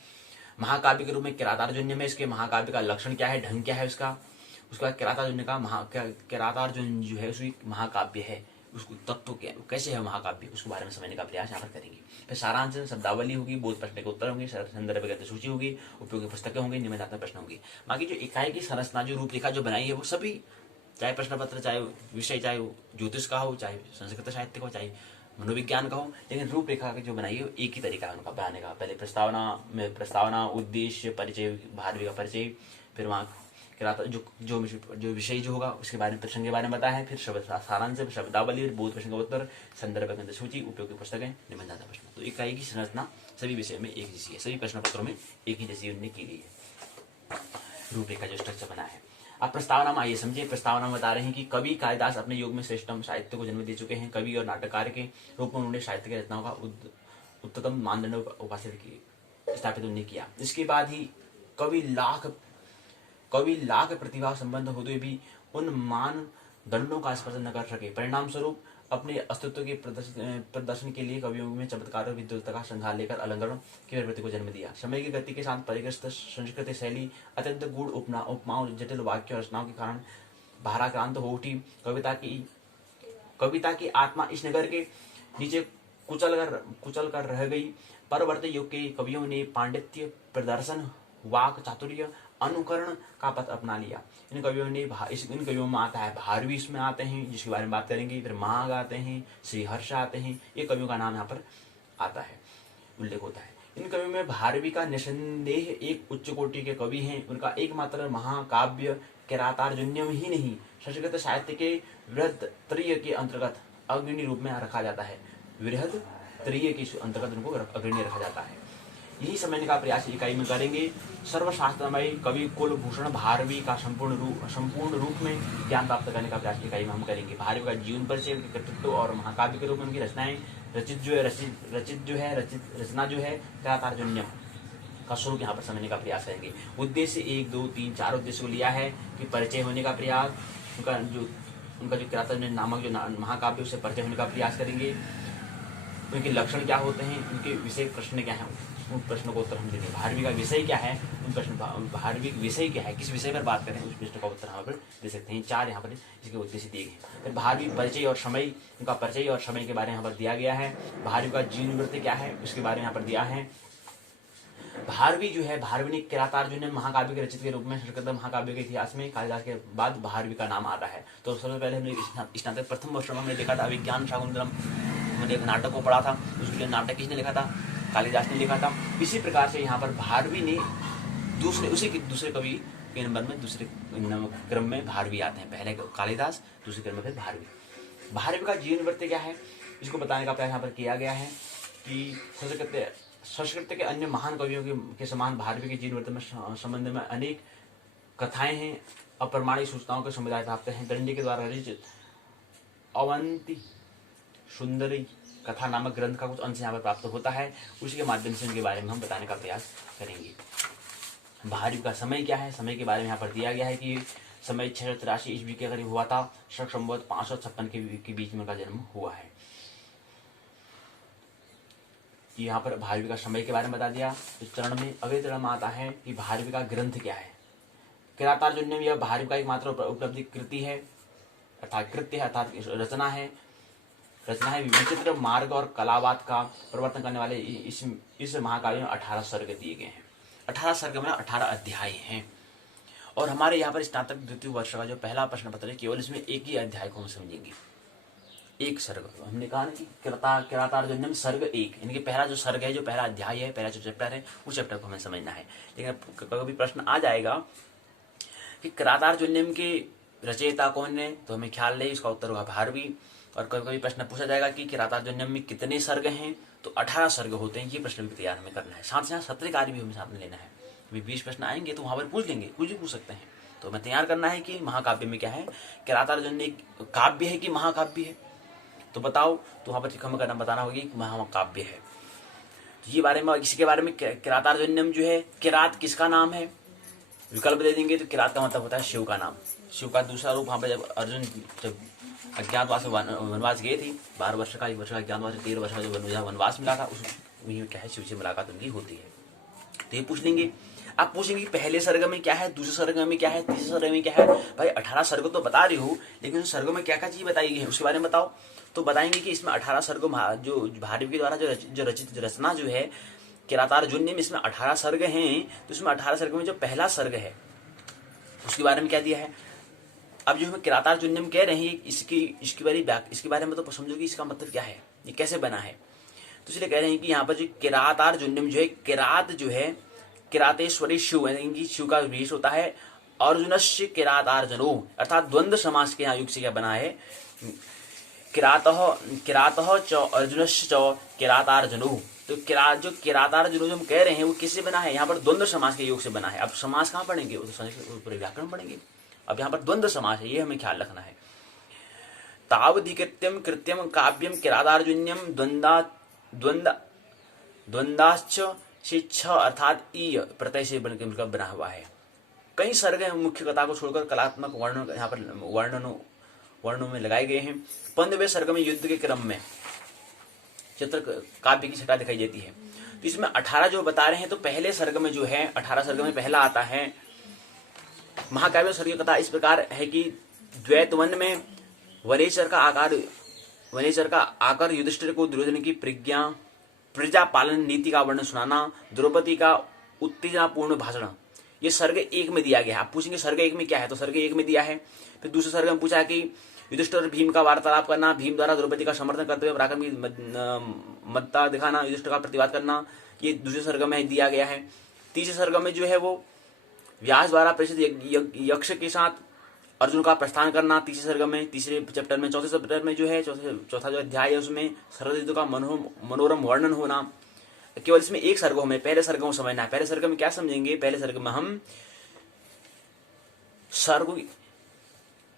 महाकाव्य के रूप में किरातार्जुन में इसके महाकाव्य का लक्षण क्या है, ढंग क्या है उसका किरातार्जुन का किरातार्जुन जो है उसकी महाकाव्य है, उसको तत्व क्या कैसे है महाकाव्य, उसके बारे में समझने का प्रयास यहाँ पर करेंगे। फिर सारांश शब्दावली होगी, बोध प्रश्न के उत्तर होंगे, संदर्भ सूची होगी, उपयोगी पुस्तकें होंगी, निबंधात्मक प्रश्न होंगे। बाकी जो इकाई की संरचना जो रूपरेखा जो बनाई है वो सभी, चाहे प्रश्न पत्र, चाहे विषय, चाहे ज्योतिष का हो, चाहे संस्कृत साहित्य का हो, चाहे मनोविज्ञान का हो, लेकिन रूपरेखा की जो बनाई है एक ही तरीका है उनका बनाने का। पहले प्रस्तावना, उद्देश्य, परिचय, भारवी का परिचय, फिर वहाँ किराता जो विषय जो होगा उसके बारे में, प्रसंग के बारे में बताया है। फिर शब्द सारांश, शब्दावली, बोध प्रश्न का उत्तर, संदर्भ ग्रंथ सूची, उपयोगी पुस्तकें, निबंधात्मक प्रश्न। तो इकाई की संरचना सभी विषय में एक जैसी है, सभी प्रश्न पत्रों में एक ही जैसी उन्होंने की गई है, रूपरेखा जो स्ट्रक्चर बना है। अब प्रस्तावना में आइए समझिए। प्रस्तावना में बता रहे हैं कि कवि कालिदास अपने युग में श्रेष्ठतम साहित्य को जन्म दे चुके हैं। कवि और नाटककार के रूप में उन्होंने साहित्य की रचनाओं का उच्चतम मानदंड उपासित स्थापित उन्होंने किया। इसके बाद ही कवि लाख प्रतिभा संबंध होते हुए भी उन मानदंडों का स्पर्श न कर सके। परिणाम स्वरूप अपने अस्तित्व के प्रदर्शन के लिए कवियों में चमत्कार और विद्वता का श्रृंगार लेकर अलंकरण की प्रवृत्ति को जन्म दिया। समय की गति के साथ परिग्रस्त संस्कृत शैली, अत्यंत गूढ़ उपमाओं, जटिल वाक्यों, रचनाओं के कारण भाराक्रांत हो उठी। कविता की आत्मा इस नगर के नीचे कुचल कर रह गई। परवर्ती युग के कवियों ने पांडित्य, प्रदर्शन, वाक चातुर्य, अनुकरण का पथ अपना लिया। इन कवियों में आता है भारवी, इसमें आते हैं जिसके बारे में बात करेंगे। फिर माघ आते हैं, श्रीहर्ष आते हैं। ये कवियों का नाम यहाँ पर आता है, उल्लेख होता है। इन कवियों में भारवी का निसंदेह एक उच्च कोटि के कवि हैं। उनका एकमात्र महाकाव्य किरातार्जुनीयम ही नहीं, संस्कृत साहित्य के वृहद त्रयी के अंतर्गत अग्रणी रूप में रखा जाता है। वृहद त्रयी के अंतर्गत उनको अग्रणी रखा जाता है। यही समझने का प्रयास इकाई में करेंगे। सर्वशास्त्रमय कवि कुलभूषण भारवी का संपूर्ण रूप में ज्ञान प्राप्त करने का प्रयास इकाई में हम करेंगे। भारवी का जीवन परिचय, उनके कृतित्व और महाकाव्य के रूप में उनकी रचनाएं, रचना जो है किरातार्जुनीयम का स्वरूप यहाँ पर समझने का प्रयास करेंगे। उद्देश्य 1, 2, 3, 4 उद्देश्य को लिया है कि परिचय होने का प्रयास, उनका जो किरातार्जुनीयम नामक जो महाकाव्य उससे परिचय होने का प्रयास करेंगे। उनके लक्षण क्या होते हैं, उनके विषय प्रश्न क्या है, उन प्रश्नों का उत्तर हम देंगे। भारवी का विषय क्या है, उन प्रश्न भारवी विषय क्या है, किस विषय पर बात करें, उस प्रश्न का उत्तर यहाँ पर दे सकते हैं। 4 यहाँ पर इसके उद्देश्य दिए गए। फिर भारवी परिचय और समय, उनका परिचय और समय के बारे में यहाँ पर दिया गया है। भारवी का जीवन वृत्ति क्या है, उसके बारे में यहाँ पर दिया है। भारवी जो है, भारवी ने किरातार्जुनीयम महाकाव्य के रचित के रूप में संस्कृत महाकाव्य के इतिहास में कालिदास के बाद भारवी का नाम आता है। तो सबसे पहले हमने स्नातक प्रथम वर्ष में हमने देखा था अभिज्ञान शाकुंतलम, हमने एक नाटक को पढ़ा था। उसके लिए नाटक किसने लिखा था, कालिदास ने लिखा था। इसी प्रकार से यहाँ पर भारवी ने दूसरे कवि के नंबर में, दूसरे क्रम में भारवी आते हैं। पहले कालिदास, दूसरे क्रम में फिर भारवी। भारवी का जीवन वृत्त क्या है, इसको बताने का प्रयास यहाँ पर किया गया है कि संस्कृत के अन्य महान कवियों के समान भारवी के जीवन वृत्त में संबंध में अनेक कथाएं हैं, अप्रमाणिक सूचनाओं के समुदाय प्राप्त हैं। दंडी के द्वारा रचित अवंती सुंदरी कथा नामक ग्रंथ का कुछ अंश यहाँ पर प्राप्त होता है। उसी के माध्यम से उनके बारे में हम बताने का प्रयास करेंगे। भारवी का समय क्या है, समय के बारे में यहाँ पर दिया गया है कि समय 683 ईस्वी के करीब हुआ था। शक संवत 556 के बीच में उनका जन्म हुआ है। यहाँ पर भारवी का समय के बारे में बता दिया। इस चरण में अगले चरण में आता है कि भारवी का ग्रंथ क्या है। किरातार्जुनीयम यह भारवी का एकमात्र उपलब्धि कृति है, अर्थात कृत्य है, अर्थात रचना है। विचित्र मार्ग और कलावाद का प्रवर्तन करने वाले इस महाकाव्य में 18 सर्ग दिए गए हैं। 18 सर्ग में 18 अध्याय हैं। और हमारे यहाँ पर स्नातक द्वितीय वर्ष का जो पहला प्रश्न पत्र है, केवल इसमें एक ही अध्याय को हम समझेंगे, एक सर्ग। हमने कहा ना कि किरातार्जुनीयम सर्ग 1, यानी कि पहला जो सर्ग है, जो पहला अध्याय है, पहला जो चैप्टर है, उस चैप्टर को हमें समझना है। लेकिन कभी प्रश्न आ जाएगा कि किरातार्जुनीयम के रचयिता कौन है, तो हमें ख्याल ले इसका उत्तर होगा भारवी। और कभी कभी प्रश्न पूछा जाएगा कि किरातार्जुनीयम में कितने सर्ग हैं, तो 18 सर्ग होते हैं। ये प्रश्न भी तैयार हमें करना है, साथ साथ सत्र कार्य भी हमें साथ में लेना है। अभी 20 प्रश्न आएंगे तो वहां पर पूछ लेंगे, कुछ भी पूछ सकते हैं। तो हमें तैयार करना है कि महाकाव्य में क्या है, किरातार्जुनीयम काव्य है कि महाकाव्य है, तो बताओ। तो वहां पर हमें बताना होगी कि महाकाव्य है। तो ये बारे में, इसके बारे में किरातार्जुनीयम जो है, किरात किसका नाम है, विकल्प दे देंगे। तो किरात का मतलब होता है शिव का नाम। शिव का दूसरा रूप, वहां पर जब अर्जुन अज्ञातवास वनवास गए थे, 12 वर्ष का, 1 वर्ष का अज्ञातवास, 13 वर्ष का जो वनवास मिला था, उसमें क्या है, शिव से मुलाकात उनकी होती है। तो ये पूछ लेंगे। आप पूछेंगे पहले सर्ग में क्या है, दूसरे सर्ग में क्या है, तीसरे सर्ग में क्या है। भाई 18 सर्ग तो बता रही हो, लेकिन उस सर्गों में क्या क्या चीज बताई गई है उसके बारे में बताओ। तो बताएंगे कि इसमें 18 सर्ग जो भारवी के द्वारा जो रचित रचना जो है किरातार्जुनीयम, इसमें 18 सर्ग हैं। तो इसमें 18 सर्ग में जो पहला सर्ग है उसके बारे में क्या दिया है। अब जो हम किरातार्जुनीयम कह रहे हैं, इसके बारे में तो समझो कि इसका मतलब क्या है, ये कैसे बना है। तो इसलिए कह रहे हैं कि यहाँ पर जो किरातार्जुनीयम जो है, किरात जो है, किरातेश्वरी शिव, यानी कि शिव का वेश होता है। अर्जुनस्य किरातार्जुनो, अर्थात द्वंद्व समास के यहाँ युग से क्या बना है, किरातः च अर्जुनस्य च किरातार्जुनो। तो जो किरातार्जुनो जो हम कह रहे हैं वो किससे बना है, यहाँ पर द्वंद्व समास के योग से बना है। अब समास कहाँ पढ़ेंगे, वो तो व्याकरण पढ़ेंगे। अब यहाँ पर द्वंद्व समास है, ये हमें ख्याल रखना है। तावधिकृत्यम कृत्यम काव्यम किरातार्जुन्यम द्वंद्वाश्च शिक्ष, अर्थात ई प्रत्यय से बनकर बना हुआ है। कई सर्ग मुख्य कथा को छोड़कर कलात्मक वर्ण यहाँ पर वर्णों में लगाए गए हैं। 15वें सर्ग में युद्ध के क्रम में चित्र काव्य की छटा दिखाई देती है। तो इसमें 18 जो बता रहे हैं, तो पहले सर्ग में जो है 18 सर्ग में पहला आता है महाकाव्य सर्ग कथा। इस प्रकार है कि द्वैत वन में वनेचर का आकर युधिष्ठिर को दुर्योधन की प्रजा पालन नीति का वर्णन सुनाना, द्रौपदी का उत्तेजनापूर्ण भाषण, ये सर्ग 1 में दिया गया है। आप पूछेंगे सर्ग 1 में क्या है, तो सर्ग 1 में दिया है। फिर दूसरे सर्ग में पूछा कि युधिष्ठिर और भीम का वार्तालाप करना, भीम द्वारा द्रौपदी का समर्थन करते हुए पराक्रम की मत्ता दिखाना, युधिष्ठिर का प्रतिवाद करना, ये दूसरे सर्ग में दिया गया है। तीसरे सर्ग में जो है वो व्यास द्वारा प्रेषित यक्ष के साथ अर्जुन का प्रस्थान करना, तीसरे सर्ग में, तीसरे चैप्टर में। चौथे चैप्टर में जो है चौथा जो अध्याय है उसमें शरद ऋतु का मनोरम वर्णन होना। केवल इसमें एक सर्ग हमें पहले सर्ग को समझना है। पहले सर्ग में क्या समझेंगे, पहले सर्ग में हम सर्ग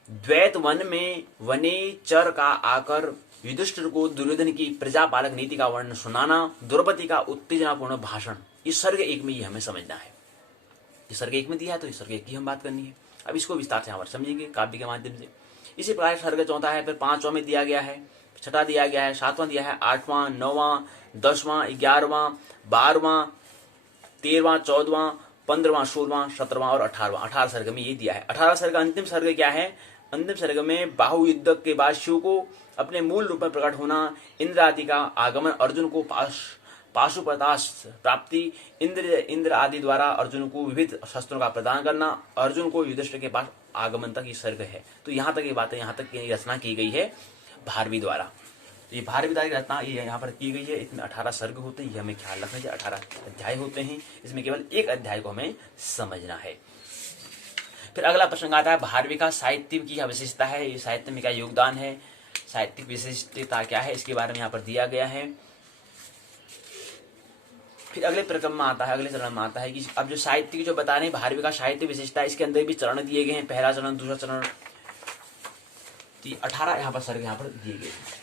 द्वैत वन में वनेचर का आकर युधिष्ठिर को दुर्योधन की प्रजापालक नीति का वर्णन सुनाना, द्रौपदी का उत्तेजनापूर्ण भाषण, इस सर्ग 1 में ये हमें समझना है। इस सर्ग 1 में दिया है तो इस सर्ग 1 की हम बात करनी है। अब इसको विस्तार से यहाँ पर समझेंगे काव्य के माध्यम से। इसी प्रकार सर्ग चौथा है, फिर 5वां में दिया गया है, छठा दिया गया है, 7वां दिया है, 8वां, 9वां, 10वां, 11वां, 12वां, 13वां, 14वां, 15वां, 16वां, 17वां और 18वां। 18 सर्ग में ये दिया है। 18 सर्ग अंतिम सर्ग क्या है, अंतिम सर्ग में बाहु युद्ध के बाद शिव को अपने मूल रूप में प्रकट होना, इंद्र आदि का आगमन, अर्जुन को पाशुपतास्त्र प्राप्ति, इंद्र आदि द्वारा अर्जुन को विविध शस्त्रों का प्रदान करना, अर्जुन को युधिष्ठिर के पास आगमन तक ये सर्ग है। तो यहाँ तक ये बातें, यहाँ तक की रचना की गई है भारवी द्वारा। ये भारवी द्वारा रचना ये यहाँ पर की गई है। इसमें 18 सर्ग होते हैं, ये हमें ख्याल रखना चाहिए। 18 अध्याय होते हैं, इसमें केवल एक अध्याय को हमें समझना है। फिर अगला प्रसंग आता है भारवी का साहित्य की क्या विशेषता है, ये साहित्य में क्या योगदान है, साहित्यिक विशिष्टता क्या है, इसके बारे में यहाँ पर दिया गया है। फिर अगले प्रक्रम में आता है, अगले चरण में आता है कि अब जो साहित्य की जो बता रहे हैं भारवी का साहित्य विशेषता, इसके अंदर भी चरण दिए गए हैं। पहला चरण, दूसरा चरण, 18 यहाँ पर सर्ग यहाँ पर दिए गए हैं।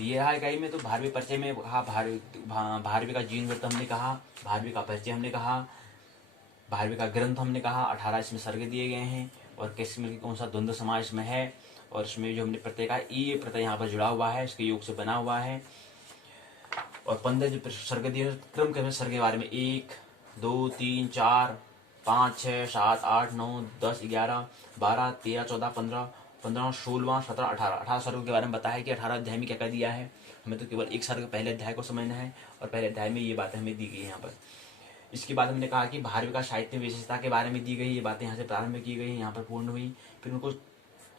ये रहा इकाई में। तो भारवी परिचय में कहा, भारवी का जीवन वृत्त हमने कहा, भारवी का परिचय हमने कहा, भारवी का ग्रंथ हमने कहा। 18 इसमें सर्ग दिए गए हैं और कैसे में कौन सा द्वंद्व समास में है, और इसमें जो हमने प्रत्यय का ये प्रत्यय यहाँ पर जुड़ा हुआ है, इसके योग से बना हुआ है। और 15 जो सर्ग दिए क्रम के सर्ग के बारे में 1, 2, 3, 4, 5, 6, 7, 8, 9, 10, 11, 12, 13, 14, 15, 16, 17, 18 सर्ग के बारे में बताया कि 18 अध्याय में क्या क्या दिया है। हमें तो केवल एक सर्ग पहले अध्याय को समझना है और पहले अध्याय में ये बातें हमें दी गई है यहाँ पर। इसके बाद हमने कहा कि भारवी का साहित्य विशेषता के बारे में दी गई, ये बातें यहाँ से प्रारंभ की गई, यहाँ पर पूर्ण हुई। फिर उनको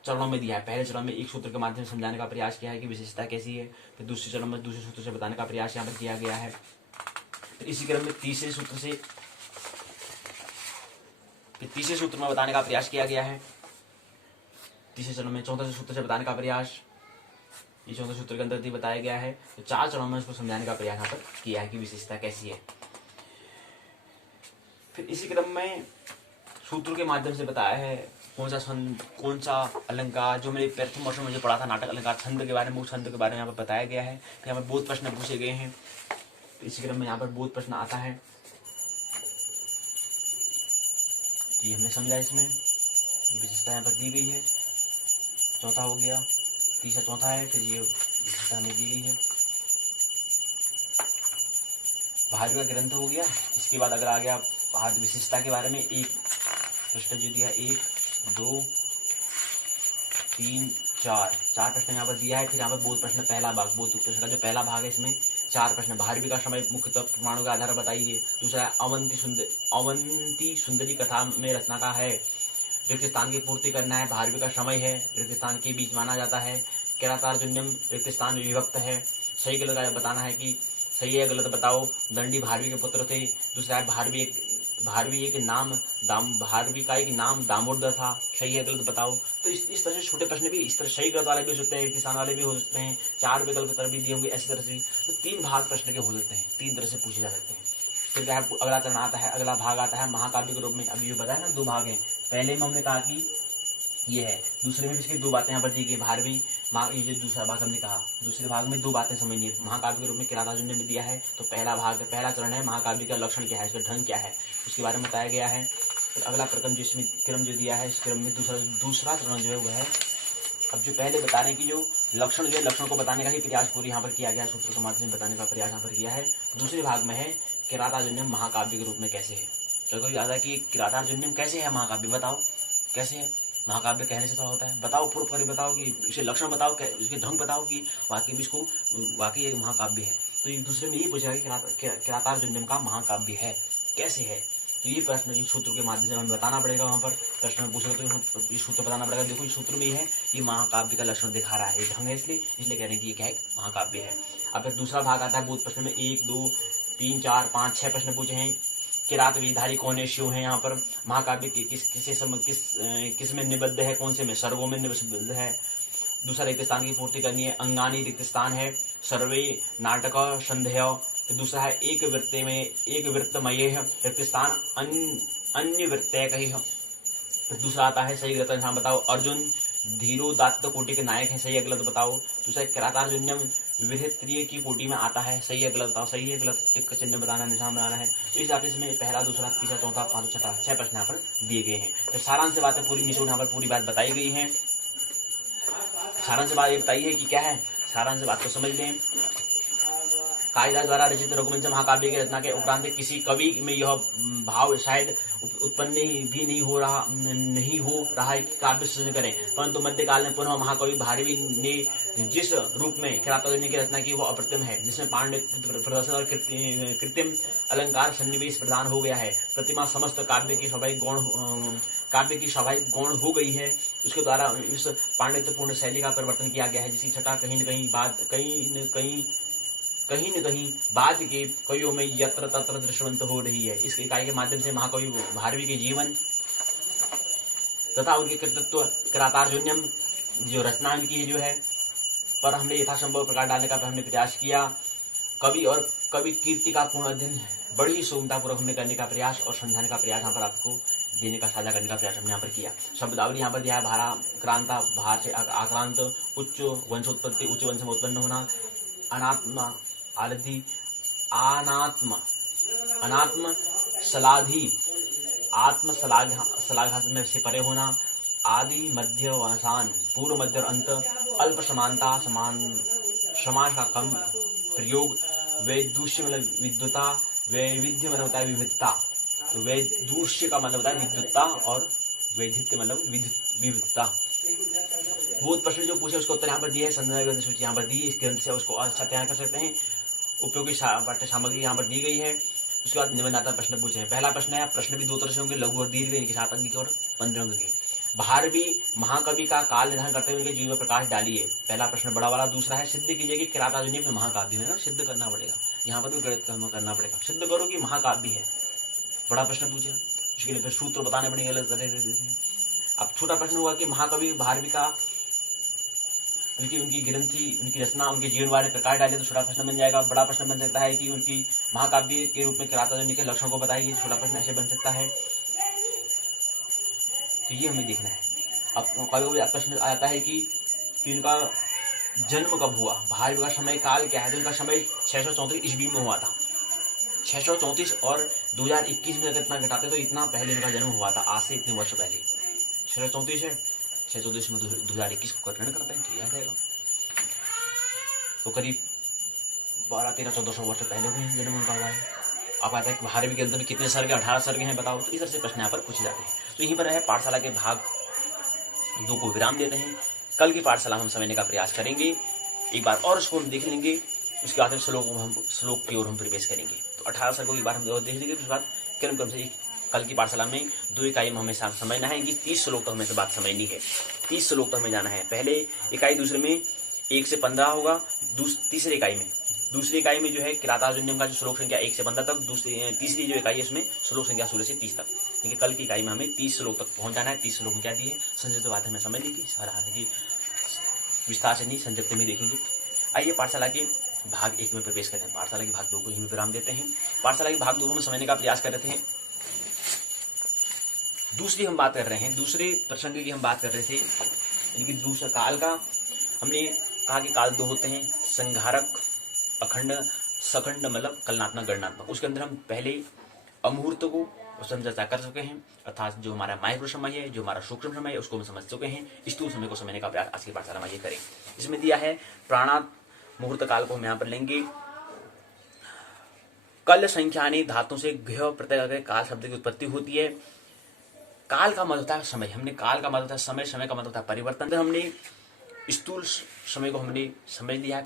चरणों में दिया है। पहले चरण में एक सूत्र के माध्यम से समझाने का प्रयास किया है कि विशेषता कैसी है। फिर दूसरे चरण में दूसरे सूत्र से बताने का प्रयास यहाँ पर किया गया है। फिर इसी क्रम में तीसरे सूत्र में बताने का प्रयास किया गया है। तीसरे चरण में चौथे सूत्र से बताने का प्रयास, ये चौथे सूत्र के अंदर भी बताया गया है। तो 4 चरणों में इसको समझाने का प्रयास यहाँ पर किया है कि विशेषता कैसी है। फिर इसी क्रम में सूत्रों के माध्यम से बताया है कौन सा छंद, कौन सा अलंकार, जो मैंने प्रथम वर्ष में मुझे पढ़ा था नाटक अलंकार, छंद के बारे में, छंद के बारे में यहाँ पर बताया गया है। फिर यहाँ पर बोध प्रश्न पूछे गए हैं। इसी क्रम में यहाँ पर बोध प्रश्न आता है, ये हमने समझा। इसमें ये विशेषता यहाँ पर दी गई है। चौथा हो गया, तीसरा चौथा है, फिर ये विशेषता हमें दी गई है। भारवी का ग्रंथ हो गया। इसके बाद अगर आ गया भारत विशेषता के बारे में, एक प्रश्न जो दिया, 1, 2, 3, 4 प्रश्न यहाँ पर दिया है। फिर यहाँ पर बोध प्रश्न पहला भाग, बोध प्रश्न का जो पहला भाग है इसमें 4 प्रश्न। भारवी का समय मुख्यतः प्रमाणों के आधार पर बताइए। दूसरा है अवंती सुंदरी कथा में रचना का है, रिक्त स्थान की पूर्ति करना है। भारवी का समय है, रिक्त स्थान के बीच माना जाता है। किरातार्जुन्यम, रिक्त स्थान विभक्त है। सही गलत बताना है कि सही है गलत बताओ। दंडी भारवी के पुत्र थे। दूसरा है भारवी एक भारवी एक नाम भारवी का एक नाम दामोदर था, सही है गलत बताओ। तो इस तरह से छोटे प्रश्न भी इस तरह सही गलत वाले भी हो सकते हैं, किसान वाले भी हो सकते हैं, 4 विकल्प तरह भी दिए होंगे, ऐसी तरह से भी। तो 3 भाग प्रश्न के हो सकते हैं, 3 तरह से पूछे जा सकते हैं। फिर क्या है, अगला चरण आता है, अगला भाग आता है महाकाव्य के रूप में। अभी ये बताया ना 2 भाग हैं, पहले में हमने कहा कि ये है, दूसरे में भी इसकी 2 बातें यहाँ पर दी गई, भारवी ये जो दूसरा भाग हमने कहा, दूसरे भाग में 2 बातें समझनी है। महाकाव्य के रूप में किरातार्जुन ने दिया है, तो पहला भाग पहला चरण है महाकाव्य का लक्षण क्या है, इसका ढंग क्या है, उसके बारे में बताया गया है। फिर अगला क्रम जिसमें क्रम जो दिया है, इस क्रम में दूसरा चरण जो है वह है, अब जो पहले बताने की जो लक्षण जो है, लक्षण को बताने का ही प्रयास पूरी यहाँ पर किया गया, सूत्र के माध्यम से बताने का प्रयास यहाँ पर किया है। दूसरे भाग में है किरातार्जुन्यम महाकाव्य के रूप में कैसे है। तो याद है कि किरातार्जुन्यम कैसे है महाकाव्य, बताओ कैसे है महाकाव्य, कहने से थोड़ा होता है, बताओ पूर्व करके बताओ कि इसे लक्षण बताओ, उसके ढंग बताओ कि वाकई में इसको वाकई एक महाकाव्य है। तो एक दूसरे में यही पूछा कि किरातार्जुन्यम का महाकाव्य है कैसे है। तो ये प्रश्न इस सूत्र के माध्यम से हमें बताना पड़ेगा, वहाँ पर प्रश्न में पूछेगा तो हम इस सूत्र बताना पड़ेगा। देखो इस सूत्र में ही है कि महाकाव्य का लक्षण दिखा रहा है, ढंग है, इसलिए कह रहे हैं कि ये क्या है, महाकाव्य है। अब फिर दूसरा भाग आता है, बोध प्रश्न में 1 2 3 4 5 6 प्रश्न पूछे हैं। किरात विधारी कौन है, शिव है। यहाँ पर महाकाव्य किस में निबद्ध है, कौन से में, सर्गों में निबद्ध है। दूसरा रिक्त स्थान की पूर्ति करनी है, अंगानी रिक्त स्थान है, सर्वे नाटक संदेह। फिर दूसरा है एक वृत्तमय है, रिक्त स्थान अन्य वृत्तय कही है। फिर दूसरा आता है सही गलत निशान बताओ, अर्जुन धीरोदात्त कोटि के नायक है, सही है गलत बताओ। दूसरा किरातार्जुन्यम विभित्रिय की कोटि में आता है, सही है गलत बताओ, सही है गलत टिक का चिन्ह बनाना, निशान बनाना है। तो इस आदेश में पहला दूसरा तीसरा चौथा पांचवा छठा 6 प्रश्न यहाँ पर दिए गए हैं। फिर सारांश बातें पूरी निशुल्क यहाँ पर पूरी बात बताई गई है। सारांश बात ये बताइए कि क्या है, सारांश बात को समझ लें। कालिदास द्वारा रचित रघुवंश महाकाव्य की रचना के उपरांत किसी कवि में यह भाव शायद उत्पन्न भी नहीं हो रहा है कि काव्य सृजन करें, परंतु मध्यकाल में पुनः महाकवि भारवी ने जिस रूप में किरातार्जुनीय की रचना की वह अप्रतिम है, जिसमें पांडित्य प्रदर्शन और कृत्रिम अलंकार सन्निवेश प्रदान हो गया है। प्रतिमा समस्त काव्य की स्वाभाविक गौण हो गई है। उसके द्वारा इस पांडित्यपूर्ण शैली का परिवर्तन किया गया है, जिसकी छटा कहीं न कहीं बाद के कवियों में यत्र तत्र दृश्यवंत हो रही है। इस इकाई के माध्यम से महाकवि भारवी के जीवन तथा उनके कृतित्व किरातार्जुन्यम जो रचना इनकी है जो है पर हमने यथासंभव प्रकाश डालने का हमने प्रयास किया। कवि और कवि कीर्ति का पूर्ण अध्ययन बड़ी ही सूक्ष्मतापूर्वक हमने करने का प्रयास और समझाने का प्रयास यहाँ पर आपको देने का साझा करने का प्रयास हमने यहाँ पर किया। शब्दावली यहाँ पर दिया है, भारा क्रांता, भार से आक्रांत, उच्च वंशोत्पत्ति, उच्च वंश में उत्पन्न होना, अनात्मा आलधि, अनात्म सलाधि, आत्म सलाघा में से परे होना, आदि मध्य वसान, पूर्व मध्य और अंत, अल्प समानता, समास का कम प्रयोग, वैदूष्य मतलब विद्युता, वैविध्य मतलब होता है विविधता। तो वैदूष्य का मतलब होता है विद्युतता और वैधित्य मतलब विविधता। बहुत प्रश्न जो पूछे उसको उत्तर यहाँ पर दिए है, संदर्भ ग्रंथ सूची यहाँ पर दी है, इस ग्रंथ से उसको अच्छा तैयार कर सकते हैं। उपयोगी पाठ्य सामग्री यहाँ पर दी गई है। उसके बाद निबंधात्मक प्रश्न पूछे हैं। पहला प्रश्न है, प्रश्न भी 2 तरह से होंगे, लघु और दीर्घ, इनके 7 अंक के और 15 अंक के। भारवी महाकवि का काल निर्धारण करते हुए उनके जीवन में प्रकाश डालिए। पहला प्रश्न बड़ा वाला। दूसरा है, सिद्ध कीजिए कि किरातार्जुनीय में महाकाव्य है ना, सिद्ध करना पड़ेगा, यहाँ पर भी गणित करना पड़ेगा, सिद्ध करो कि महाकाव्य है। बड़ा प्रश्न पूछा, उसके लिए फिर सूत्र बताने पड़ेंगे अलग तरह। अब छोटा प्रश्न हुआ कि महाकवि भारवी का उनकी ग्रंथि, उनकी रचना, उनके जीवन बारे में प्रकाश डाले, तो छोटा प्रश्न बन जाएगा। बड़ा प्रश्न बन सकता है कि उनकी महाकाव्य के रूप में किरातार्जुनीय के लक्षण को बताइए, छोटा प्रश्न ऐसे बन सकता है। तो ये हमें देखना है। अब कभी प्रश्न आता है कि इनका जन्म कब हुआ, भारवी का समय काल क्या है। तो इनका समय 634 ईस्वी में हुआ था। 634 और 2021 में इतना घटाते तो इतना पहले इनका जन्म हुआ था, आज से इतने वर्ष पहले। 634 है, 634 में 2021 को ग्रहण करते हैं, ठीक आ जाएगा। तो करीब 1200-1300-1400 वर्ष पहले हुए जन्म उनका हुआ है। अब आता है कि भारवी के अंदर में कितने सर्ग, 18 सर्ग हैं बताओ। तो इस तरह से प्रश्न यहाँ पर पूछे जाते हैं। तो यहीं पर है पाठशाला के भाग 2 को विराम देते हैं। कल की पाठशाला हम समझने का प्रयास करेंगे, एक बार और उसको हम देख लेंगे, उसके बाद श्लोक की ओर हम प्रवेश करेंगे। तो 18 सर्गों की बार हम देख लेंगे। उसके बाद क्रम से कल की पाठशाला में 2 इकाई में हमें समझना है कि 30 श्लोक तो हमें से बात समझनी है। 30 श्लोक तो हमें जाना है। पहले इकाई दूसरे में 1 से 15 होगा, तीसरी इकाई में दूसरी इकाई में जो है किरातार्जुनीयम का जो श्लोक संख्या 1 से 15 तक, तीसरी जो इकाई है उसमें श्लोक संख्या 16 से 30 तक। देखिए कल की इकाई में हमें 30 श्लोक तक पहुंच जाना है। 30 श्लोक में क्या दी है, संक्षिप्त बातें हमें समझ लीजिए, सराहना की विस्तार से नहीं संक्षिप्त में देखेंगे। आइए पाठशाला के भाग 1 में प्रवेश करें। पाठशाला के भाग 2 को यहीं में विराम देते हैं। पाठशाला के भाग 2 में समझने का प्रयास कर रहे थे। दूसरी हम बात कर रहे हैं, दूसरे प्रसंग की हम बात कर रहे थे, यानी कि दूसरा काल का। हमने कहा कि काल 2 होते हैं, संघारक, अखंड, सखंड, मतलब कलनात्मक, गणनात्मक। उसके अंदर हम पहले अमुहूर्त को चर्चा कर चुके हैं, अर्थात जो हमारा माइक्रो समय है, जो हमारा सूक्ष्म समय है, उसको हम समझ चुके हैं। स्थूल समय को समझने का प्रयास आज की पाठशाला में ये करें। इसमें दिया है प्राणात मुहूर्त काल को हम यहाँ पर लेंगे। कल संख्यानी धातु से घ प्रत्यय काल शब्द की उत्पत्ति होती है। काल का मतलब होता है समय। हमने काल का मतलब होता है समय, समय का मतलब होता है परिवर्तन। तो हमने स्थूल समय को हमने समझ लिया है,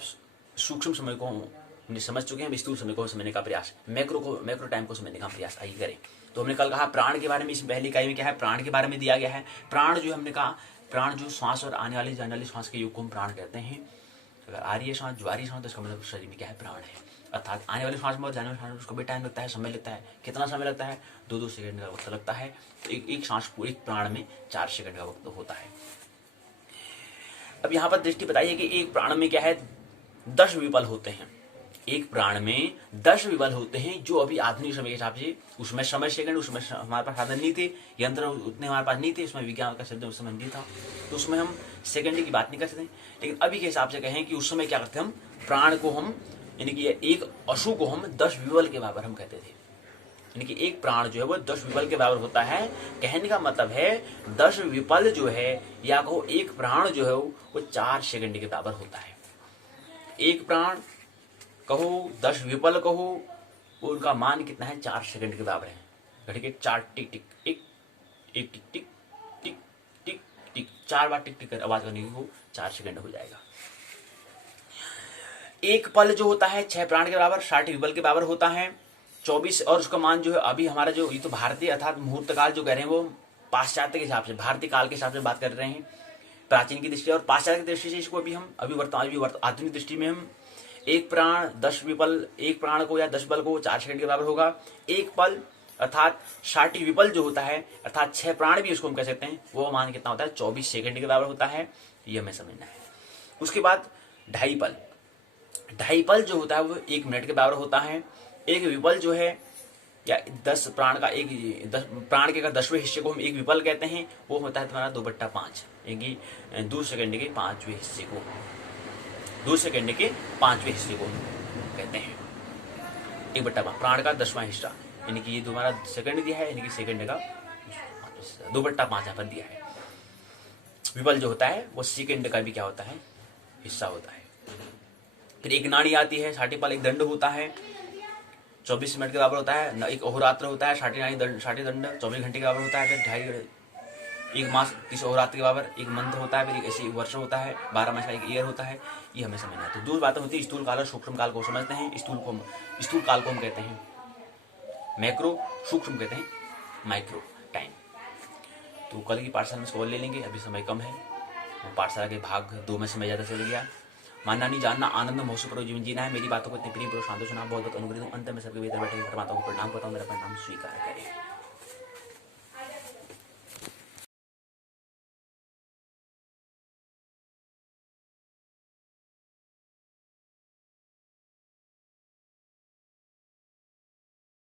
सूक्ष्म समय को हमने समझ चुके हैं। स्थूल समय को समझने का प्रयास, मैक्रो टाइम को समझने का प्रयास आइए करें। तो हमने कल कहा प्राण के बारे में, इस पहली इकाई में क्या है, प्राण के बारे में दिया गया है। प्राण जो हमने कहा, प्राण जो श्वास और आने वाली जाने वाली श्वास के योग को हम प्राण कहते हैं। अगर आ रही है श्वास, ज्वारी श्वास, तो इसका मतलब शरीर में क्या है, प्राण है। अर्थात आने वाली श्वास में और जाने वाली श्वास में उसको भी टाइम लगता है, समय लगता है। कितना समय लगता है, 2-2 सेकंड का वक्त लगता है। तो एक श्वास को, एक प्राण में 4 सेकंड का वक्त होता है। अब यहाँ पर दृष्टि बताइए कि एक प्राण में क्या है, 10 विपल होते हैं। एक प्राण में 10 विपल होते हैं, जो अभी आधुनिक समय के हिसाब से, उसमें समय सेकंड, उसमें हमारे पास साधन नहीं थे, यंत्र उतने हमारे पास नहीं थे, उसमें विज्ञान का शब्द उस समय नहीं था, तो उसमें हम सेकंड की बात नहीं कर सकते। लेकिन अभी के हिसाब से कहें कि उस समय क्या करते, हम प्राण को हम, यानी कि एक अशु को हम 10 विपल के बराबर हम कहते थे। यानी कि एक प्राण जो है वो 10 विपल के बराबर होता है। कहने का मतलब है 10 विपल जो है, या कहो एक प्राण जो है वो 4 सेकंड के बराबर होता है। एक प्राण कहो, 10 विपल कहो, वो उनका मान कितना है, 4 सेकंड के बराबर है। घड़ी के 4 टिक टिक, एक टिक टिक टिक टिक टिक, 4 बार टिक टिक कर आवाज करने की, वो 4 सेकंड हो जाएगा। एक पल जो होता है 6 प्राण के बराबर, 60 विपल के बराबर होता है। 24, और उसका मान जो है अभी हमारा जो, ये तो भारतीय अर्थात मुहूर्त काल जो कह रहे हैं वो पाश्चात्य के हिसाब से, भारतीय काल के हिसाब से बात कर रहे हैं, प्राचीन की दृष्टि और पाश्चात्य की दृष्टि से इसको अभी हम आधुनिक दृष्टि में हम एक प्राण 10 विपल, एक प्राण को या 10 पल को 4 सेकंड के बराबर होगा। एक पल अर्थात 60 विपल जो होता है, अर्थात 6 प्राण भी उसको हम कह सकते हैं, वो मान कितना होता है, 24 सेकंड के बराबर होता है। ये हमें समझना है। उसके बाद 2.5 पल, 2.5 पल जो होता है वो 1 मिनट के बराबर होता है। एक विपल जो है, या 10 प्राण का, एक 10 प्राण के 10वें हिस्से को हम एक विपल कहते हैं, वो होता है तुम्हारा 2/5, यानी 2 सेकंड के 5वें हिस्से को, 2 सेकंड के 5वें हिस्से को कहते हैं 1/5, प्राण का 10वां हिस्सा, यानी कि ये तुम्हारा सेकंड दिया है, यानी कि सेकंड का 2/5 यहाँ पर दिया है। विपल जो होता है वो सेकंड का भी क्या होता है, हिस्सा होता है। फिर एक नाड़ी आती है, 60 पल एक दंड होता है, 24 मिनट के बराबर होता है। एक अहोरात्र होता है, 60 दंड 24 घंटे के बराबर होता है। फिर 2.5 एक मास 30 अहोरात्र के बराबर एक मंथ होता है। फिर एक ऐसे वर्ष होता है, 12 मास का एक ईयर होता है। ये हमें समझना है। तो 2 बातें होती है, स्थूल काल और सूक्ष्म काल को समझते हैं। स्थूल काल को हम कहते हैं मैक्रो, सूक्ष्म कहते हैं माइक्रो टाइम। तो कल की पाठशाला में इसको और ले लेंगे, अभी समय कम है। पाठशाला के भाग 2 में समय ज़्यादा चल गया। मानना नहीं जानना, आनंद महोत्सव पर जीवन जीना है। मेरी बातों को इतनी प्रिय शांत सुना, बहुत बहुत अनुग्रह हूं। अंत में सबके भीतर बैठे परमात्मा को प्रणाम करता हूँ, मेरा प्रणाम स्वीकार करें।